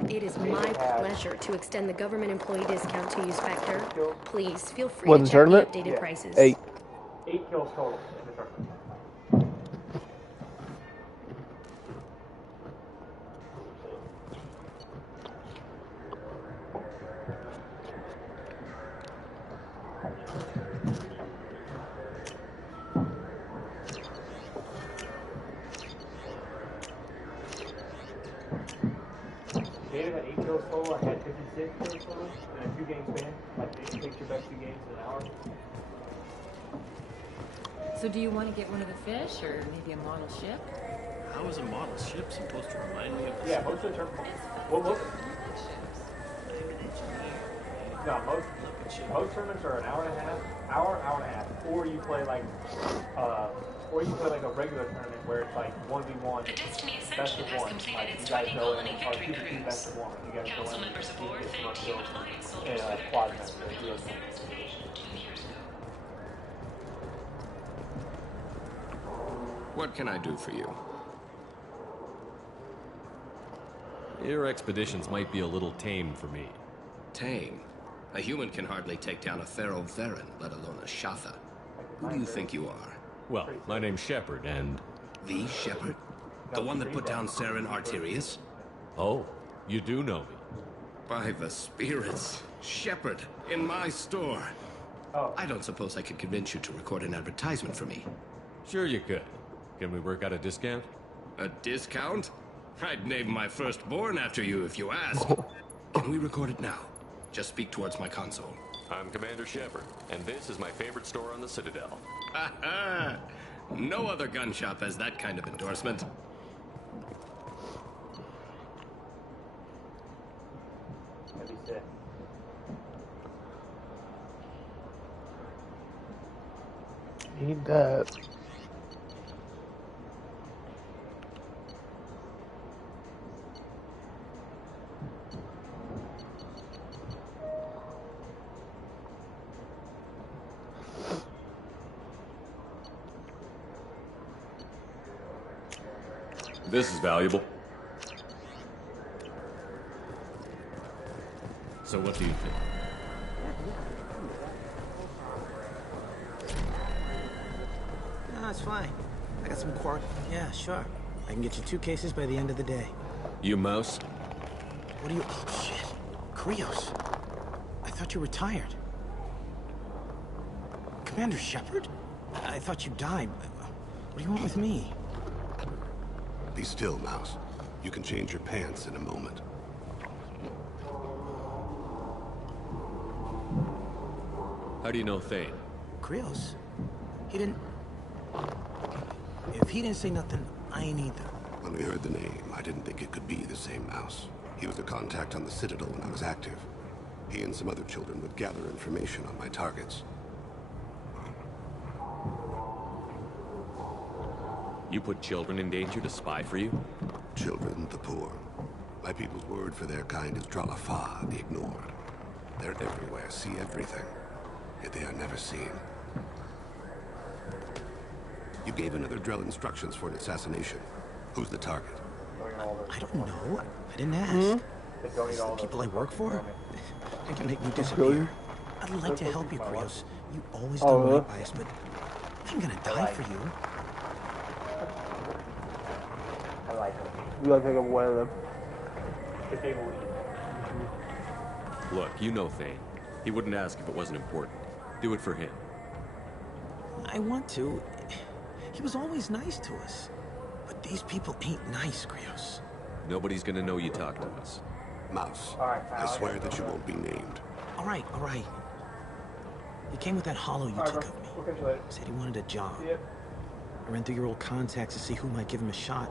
It is David my had- pleasure to extend the government employee discount to you, Spectre. Please feel free Wasn't to check the tournament? updated Yeah. prices. 8. 8 kills total in the tournament. David had 8 kills total, I had 56 kills total, and a 2 game span. Like, you take your best 2 games in an hour. So do you want to get one of the fish, or maybe a model ship? How is a model ship supposed to remind me of the Yeah, most of the tournaments. No, most tournaments are an hour and a half, or you play like, a regular tournament where it's like 1v1, best of one. Like you guys go in, or 2v2 best of one. You guys go in and quad match. What can I do for you? Your expeditions might be a little tame for me. Tame? A human can hardly take down a Pharaoh Varen, let alone a Shatha. Who do you think you are? Well, my name's Shepard, and... The Shepard? The one that put down Saren Arterius? Oh, you do know me. By the spirits. Shepard, in my store. I don't suppose I could convince you to record an advertisement for me. Sure you could. Can we work out a discount? A discount? I'd name my firstborn after you if you ask. Can we record it now? Just speak towards my console. I'm Commander Shepard, and this is my favorite store on the Citadel. Ha ha! No other gun shop has that kind of endorsement. That'd be sick. Need that. This is valuable. So what do you think? No, it's fine. I got some quark. Yeah, sure. I can get you 2 cases by the end of the day. You mouse? What are you... Oh, shit. Krios. I thought you were retired. Commander Shepard? I thought you died. What do you want with me? Be still, Mouse. You can change your pants in a moment. How do you know Thane? Krios. He didn't... If he didn't say nothing, I ain't either. When we heard the name, I didn't think it could be the same Mouse. He was a contact on the Citadel when I was active. He and some other children would gather information on my targets. You put children in danger to spy for you? Children, the poor. My people's word for their kind is Dralafa, the ignored. They're everywhere, see everything. Yet they are never seen. You gave another Drell instructions for an assassination. Who's the target? I don't know. I didn't ask. It's the people I work for? They can make me disappear. I'd like to help you, Krios. You always done right by us, but I'm gonna die for you. You gotta pick up one of them. Look, you know Thane. He wouldn't ask if it wasn't important. Do it for him. I want to. He was always nice to us. But these people ain't nice, Krios. Nobody's gonna know you talked to us. Mouse, I swear that you won't be named. All right. He came with that hollow you took of me. Said he wanted a job. I ran through your old contacts to see who might give him a shot.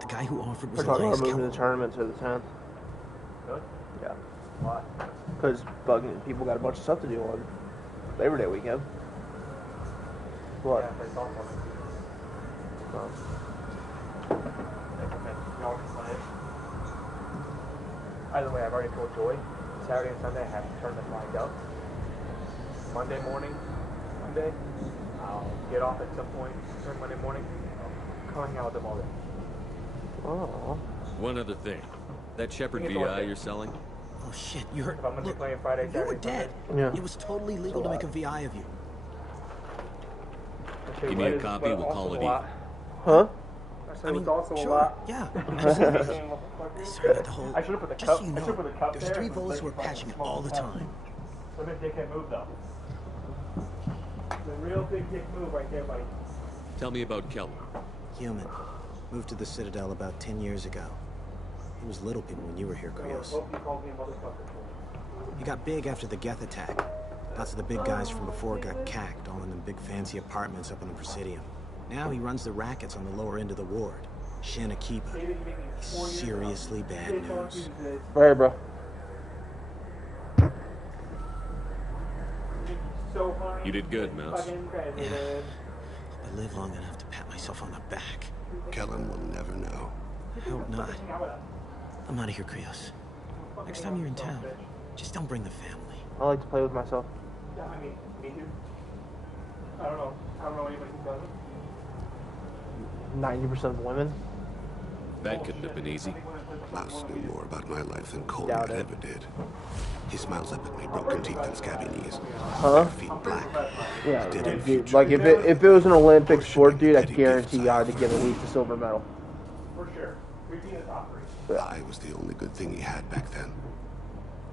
The guy who offered was We're talking about Elias moving the tournament to the 10th. Really? Yeah. Why? Because people got a bunch of stuff to do on Labor Day weekend. What? Yeah, but it's all coming. Oh. Y'all can play it. Either way, I've already told Joy. Saturday and Sunday I have to turn the flag up. Monday, I'll get off at some point during Monday morning. I'll hang out with them all day. Oh. One other thing. That Shepard VI you're selling? Oh shit, you heard. If I'm gonna be playing Friday, you were Saturday, dead. Yeah. It was totally legal to make a VI of you. Give me a copy, we'll call it even. Huh? I mean, it's also a lot. Yeah. Sorry about the whole. I should have put the Just cup. so you I know, should put the cup there's there. 3 volts who are patching it all the time. The big dick can't move though. The real big dick move right there, buddy. Tell me about Kelly. Human. Moved to the Citadel about 10 years ago. He was little people when you were here, Krios. He called me a motherfucker. He got big after the Geth attack. Lots of the big guys from before got cacked, all in them big fancy apartments up on the Presidium. Now he runs the rackets on the lower end of the ward. Shanakiba. Seriously bad news. Alright, bro. You did good, Mouse. Yeah. Hope I live long enough to pat myself on the back. Kellen will never know. I hope not. I'm out of here, Krios. Next time you're in town, just don't bring the family. I like to play with myself. Yeah, I mean, me too. I don't know anybody who doesn't. 90% of women. That couldn't have been easy. Mouse knew more about my life than Collier ever did. He smiles up at me, broken teeth and scabby knees. Huh? Feet black. Yeah, Dead in dude, future. like if it was an Olympic sport, dude, I guarantee you I'd get at least a silver medal. For sure. We'd be in the top 3. I was the only good thing he had back then.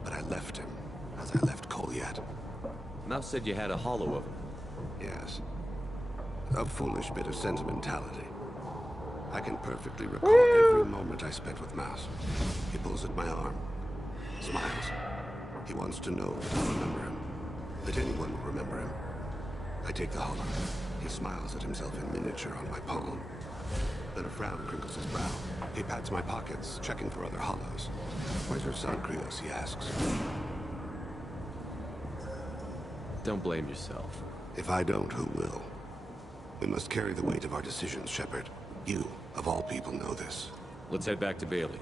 But I left him, as I left Collier. Mouse said you had a hollow of him. Yes. A foolish bit of sentimentality. I can perfectly recall every moment I spent with Mouse. He pulls at my arm, smiles. He wants to know that I'll remember him, that anyone will remember him. I take the hollow. He smiles at himself in miniature on my palm. Then a frown crinkles his brow. He pats my pockets, checking for other hollows. Where's your son, Krios? He asks. Don't blame yourself. If I don't, who will? We must carry the weight of our decisions, Shepard. You, of all people, know this. Let's head back to Bailey.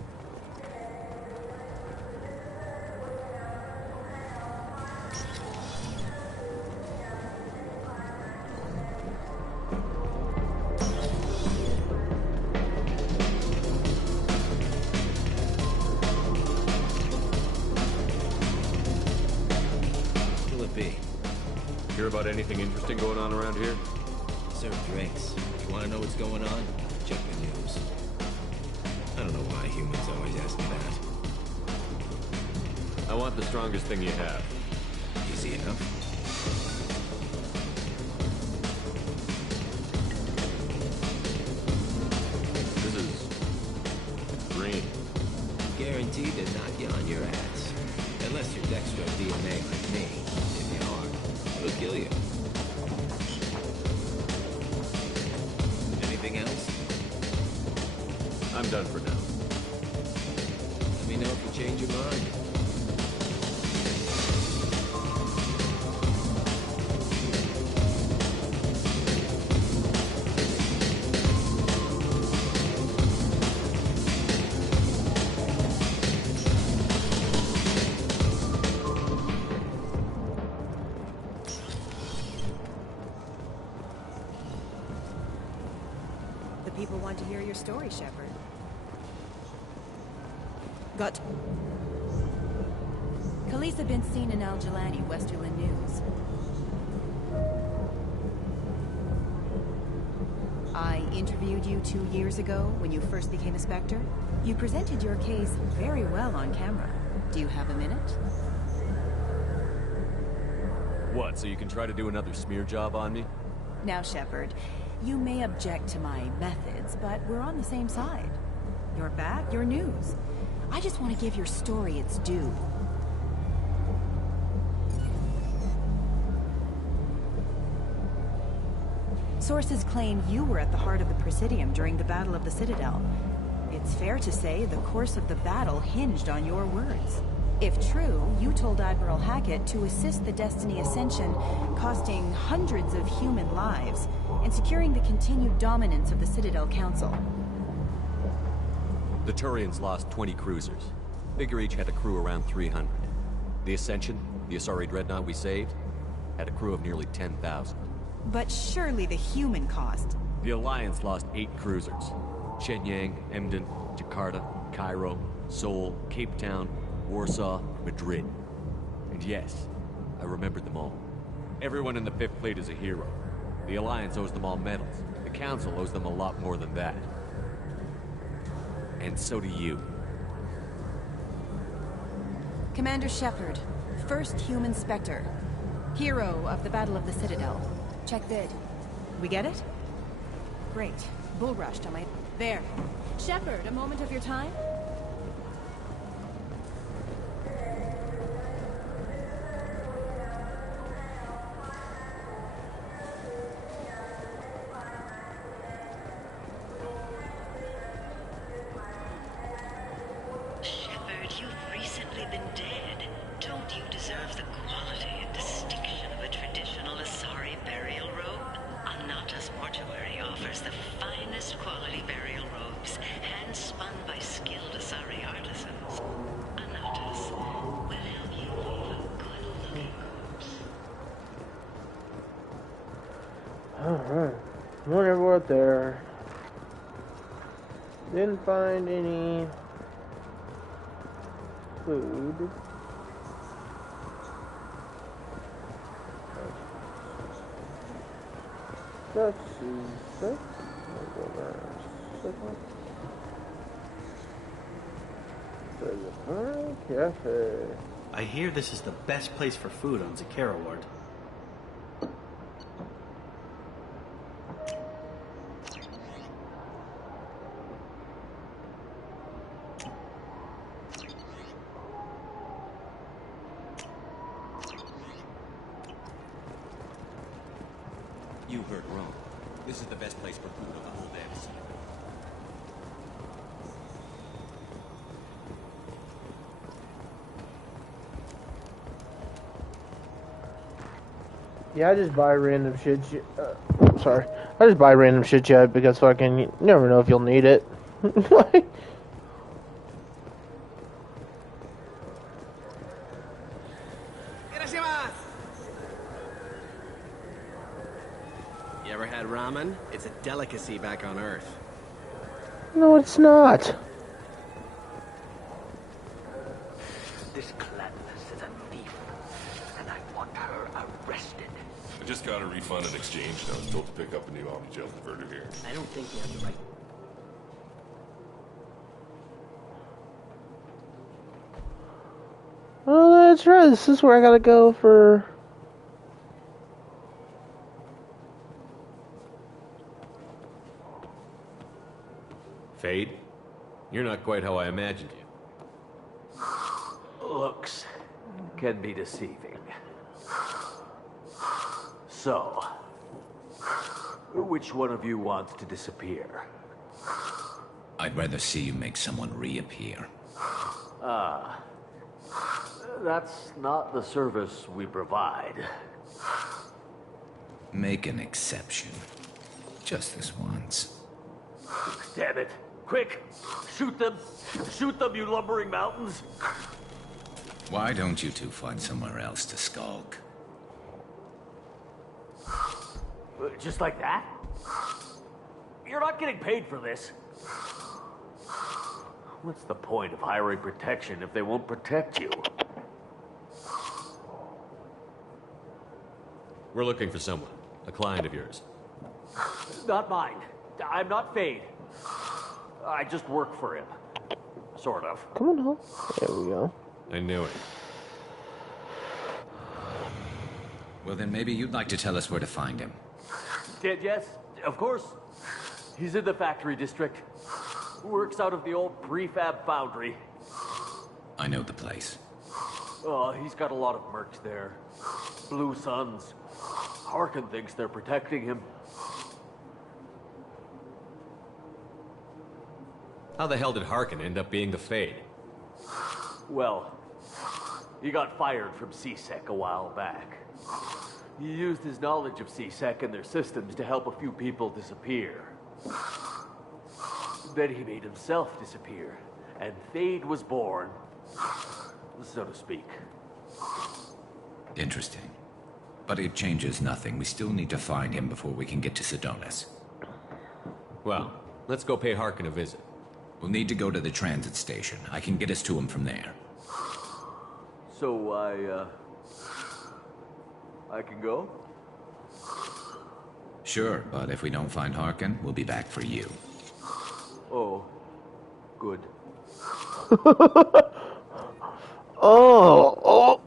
Who'll it be? Hear about anything interesting going on around here? Serve drinks. You want to know what's going on? check the news. I don't know why humans always ask me that. I want the strongest thing you have. Easy enough. This is green. Guaranteed to knock you on your ass. Unless you're dextro DNA like me. If you are, it'll kill you. Anything else? I'm done for now. Let me know if you change your mind. The people want to hear your story, Shepard. Got... Khaleesa been seen in Al-Jalani, Westerland News. I interviewed you 2 years ago when you first became a Spectre. You presented your case very well on camera. Do you have a minute? What, so you can try to do another smear job on me? Now, Shepard, you may object to my methods, but we're on the same side. You're back, you're news. I just want to give your story its due. Sources claim you were at the heart of the Presidium during the Battle of the Citadel. It's fair to say the course of the battle hinged on your words. If true, you told Admiral Hackett to assist the Destiny Ascension, costing hundreds of human lives, and securing the continued dominance of the Citadel Council. The Turians lost 20 cruisers. Figure each had a crew around 300. The Ascension, the Asari dreadnought we saved, had a crew of nearly 10,000. But surely the human cost. The Alliance lost 8 cruisers. Shenyang, Emden, Jakarta, Cairo, Seoul, Cape Town, Warsaw, Madrid. And yes, I remembered them all. Everyone in the 5th Fleet is a hero. The Alliance owes them all medals. The Council owes them a lot more than that. And so do you. Commander Shepard, first human Spectre. Hero of the Battle of the Citadel. Check vid. We get it? Great. Bull rushed on my... There. Shepard, a moment of your time? Shepard, you've recently been dead. Don't you deserve the quality and distinction of a traditional Asari burial robe? Anata's mortuary offers the finest quality burial robes, hand-spun by skilled Asari artisans. Anata's will help you leave a good-looking corpse. Alright. Whatever we're there. Didn't find any food. That's C6. We'll go there. Second. There's a cafe. I hear this is the best place for food on Zakara Ward. You heard wrong. This is the best place for food on the whole damn city. Yeah, I just buy random shit. Sorry. I just buy random shit, Chad, because fucking you never know if you'll need it. You ever had ramen? It's a delicacy back on Earth. No, it's not. This Cladness is a thief, and I want her arrested. I just got a refund in exchange, and I was told to pick up a new omni-gel converter here. I don't think you have the right. right. This is where I gotta go for... Fade? You're not quite how I imagined you. Looks can be deceiving. So, which one of you wants to disappear? I'd rather see you make someone reappear. Ah, that's not the service we provide. Make an exception. Just this once. Damn it. Quick! Shoot them! Shoot them, you lumbering mountains! Why don't you two find somewhere else to skulk? Just like that? You're not getting paid for this. What's the point of hiring protection if they won't protect you? We're looking for someone. A client of yours. Not mine. I'm not Fade. I just work for him. Sort of. Come on, now. There we go. I knew it. Well, then maybe you'd like to tell us where to find him. Yes, of course. He's in the factory district. Works out of the old prefab foundry. I know the place. Oh, he's got a lot of mercs there. Blue Suns. Harkin thinks they're protecting him. How the hell did Harkin end up being the Fade? Well, he got fired from CSEC a while back. He used his knowledge of CSEC and their systems to help a few people disappear. Then he made himself disappear, and Fade was born, so to speak. Interesting. But it changes nothing. We still need to find him before we can get to Sedonis. Well, let's go pay Harkin a visit. We'll need to go to the transit station. I can get us to him from there. So I can go? Sure, but if we don't find Harkin, we'll be back for you. Oh, good. Oh.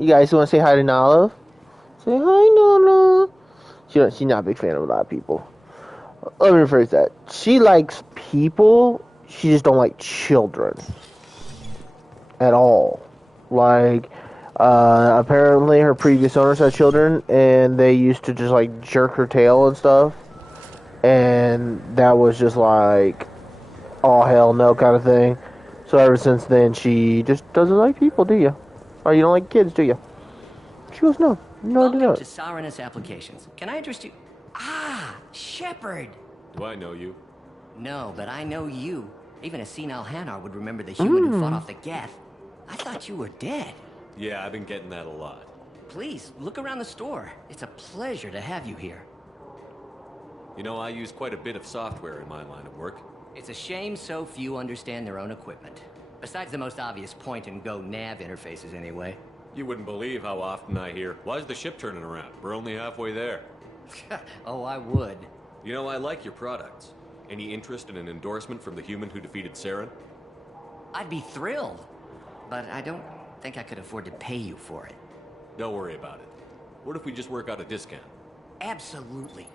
You guys want to say hi to Nala? Say hi, Nala. She's not a big fan of a lot of people. Let me rephrase that. She likes people, she just don't like children. At all. Like, apparently her previous owners had children, and they used to just, like, jerk her tail and stuff. And that was just like, oh, hell no kind of thing. So ever since then, she just doesn't like people, do you? Or you don't like kids, do you? She goes, no. No, I do not. Welcome to Saranus Applications. Can I interest you? Ah, Shepard. Do I know you? No, but I know you. Even a senile Hanar would remember the human who fought off the Geth. I thought you were dead. Yeah, I've been getting that a lot. Please, look around the store. It's a pleasure to have you here. You know, I use quite a bit of software in my line of work. It's a shame so few understand their own equipment. Besides the most obvious point-and-go nav interfaces, anyway. You wouldn't believe how often I hear, why's the ship turning around? We're only halfway there. Oh, I would. You know, I like your products. Any interest in an endorsement from the human who defeated Saren? I'd be thrilled. But I don't think I could afford to pay you for it. Don't worry about it. What if we just work out a discount? Absolutely.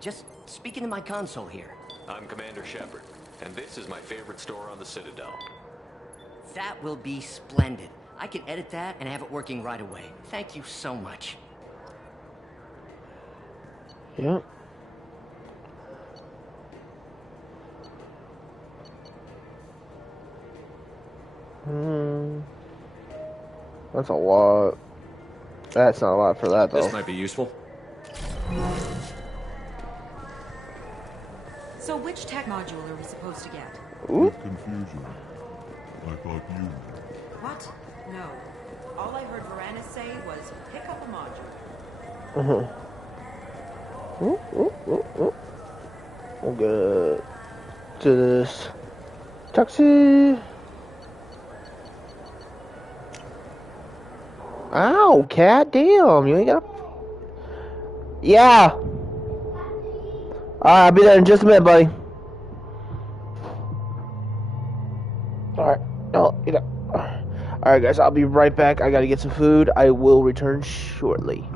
Just speak into my console here. I'm Commander Shepard, and this is my favorite store on the Citadel. That will be splendid. I can edit that and have it working right away. Thank you so much. Yep. That's a lot. That's not a lot for that, though. This might be useful. So which tech module are we supposed to get? With confusion. I thought you... What? No. All I heard Varanus say was, pick up a module. We'll get to this taxi. Ow, cat, damn, you ain't got a... Yeah. I'll be there in just a minute, buddy. Alright, oh, you know. Alright, guys, I'll be right back. I gotta get some food. I will return shortly.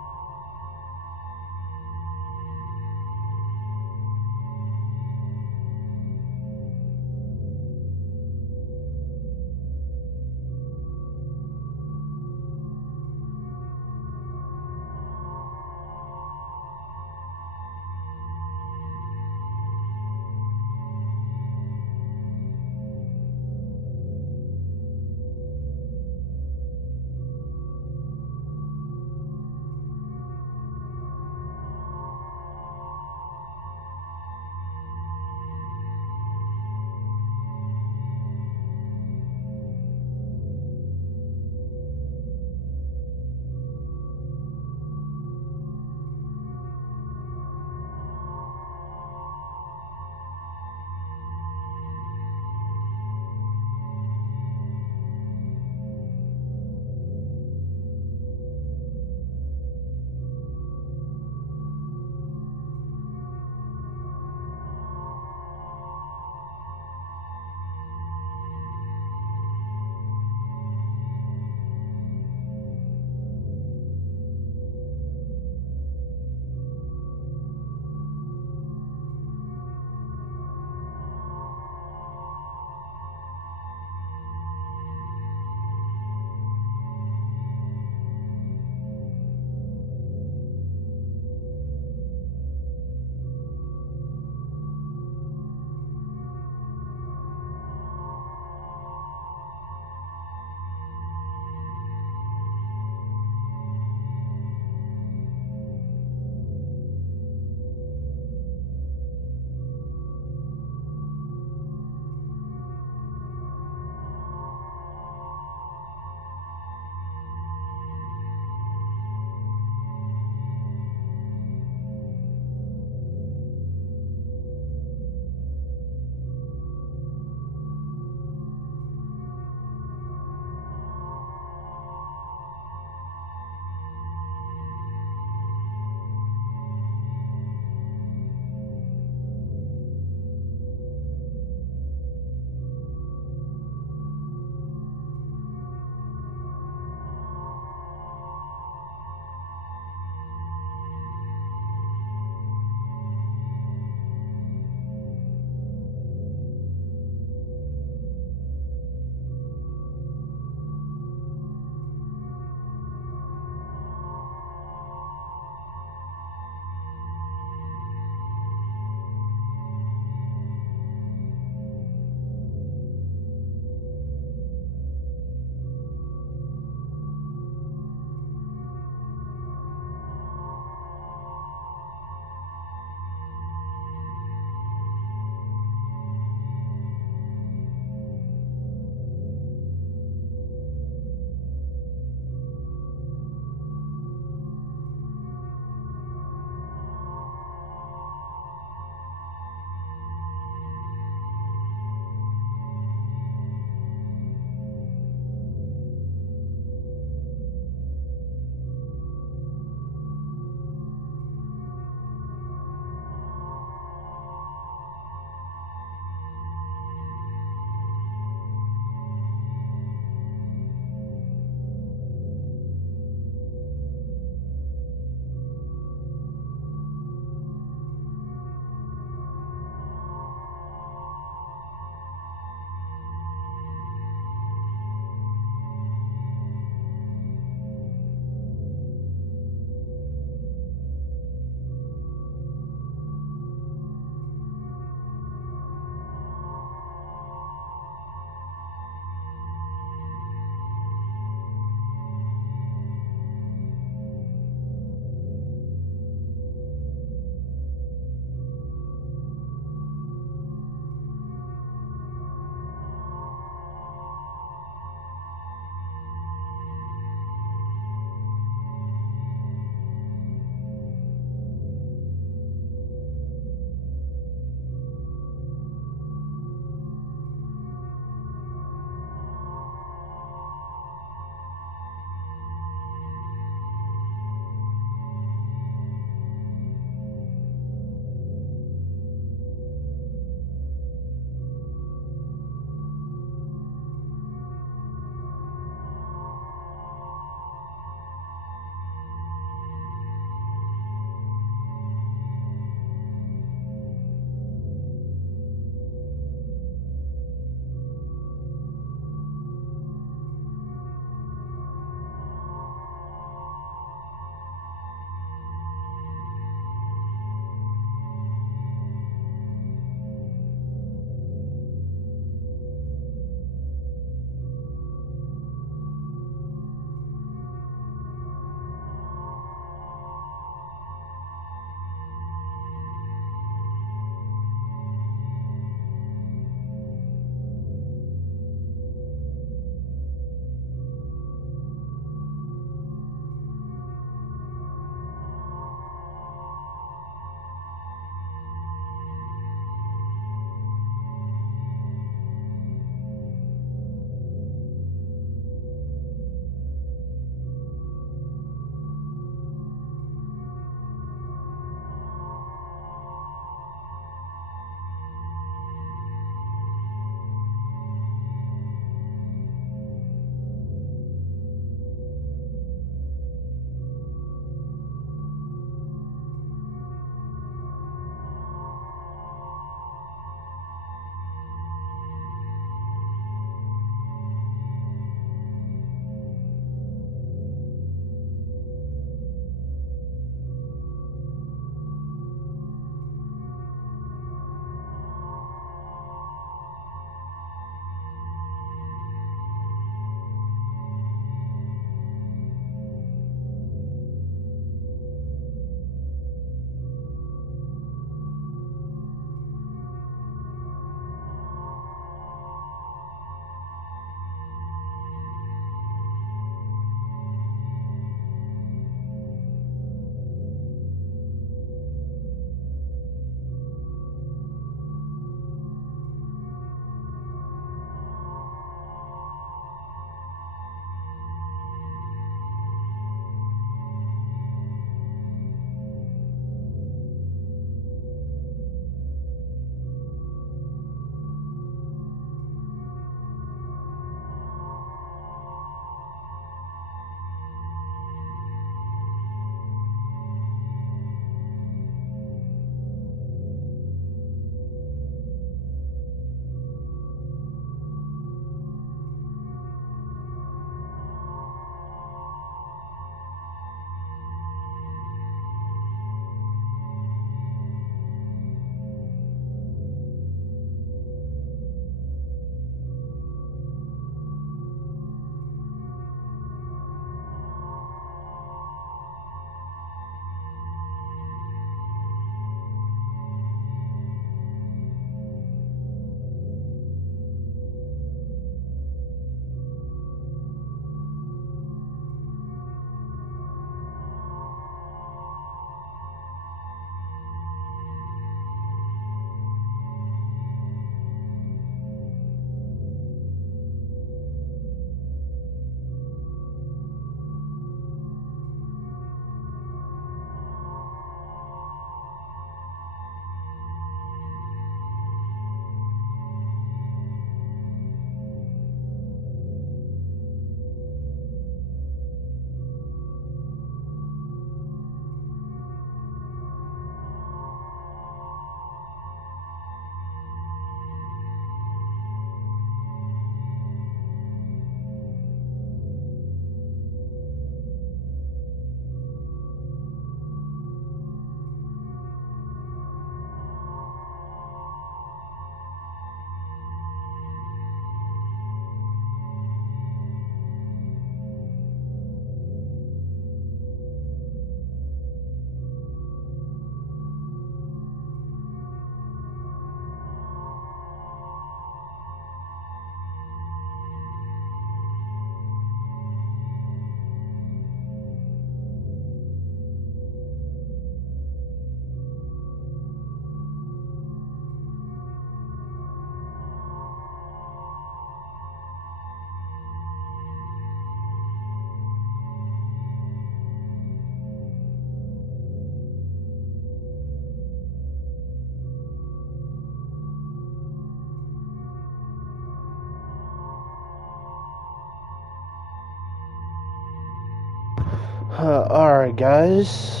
Alright, guys.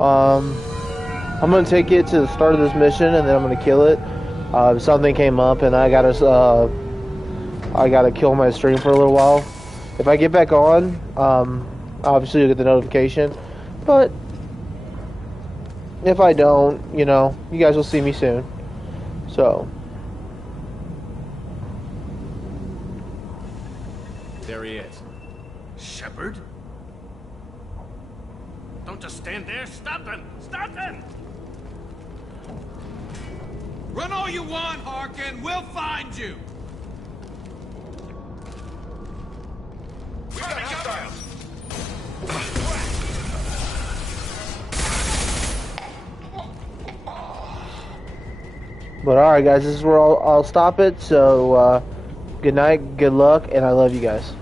I'm gonna take it to the start of this mission, and then I'm gonna kill it. Something came up, and I gotta kill my stream for a little while. If I get back on, obviously you'll get the notification. But if I don't, you know, you guys will see me soon. So. There he is. Shepard? Don't just stand there. Stop him! Stop him! Run all you want, Harkin. We'll find you. We got hostiles! But alright, guys, this is where I'll stop it. So, good night, good luck, and I love you guys.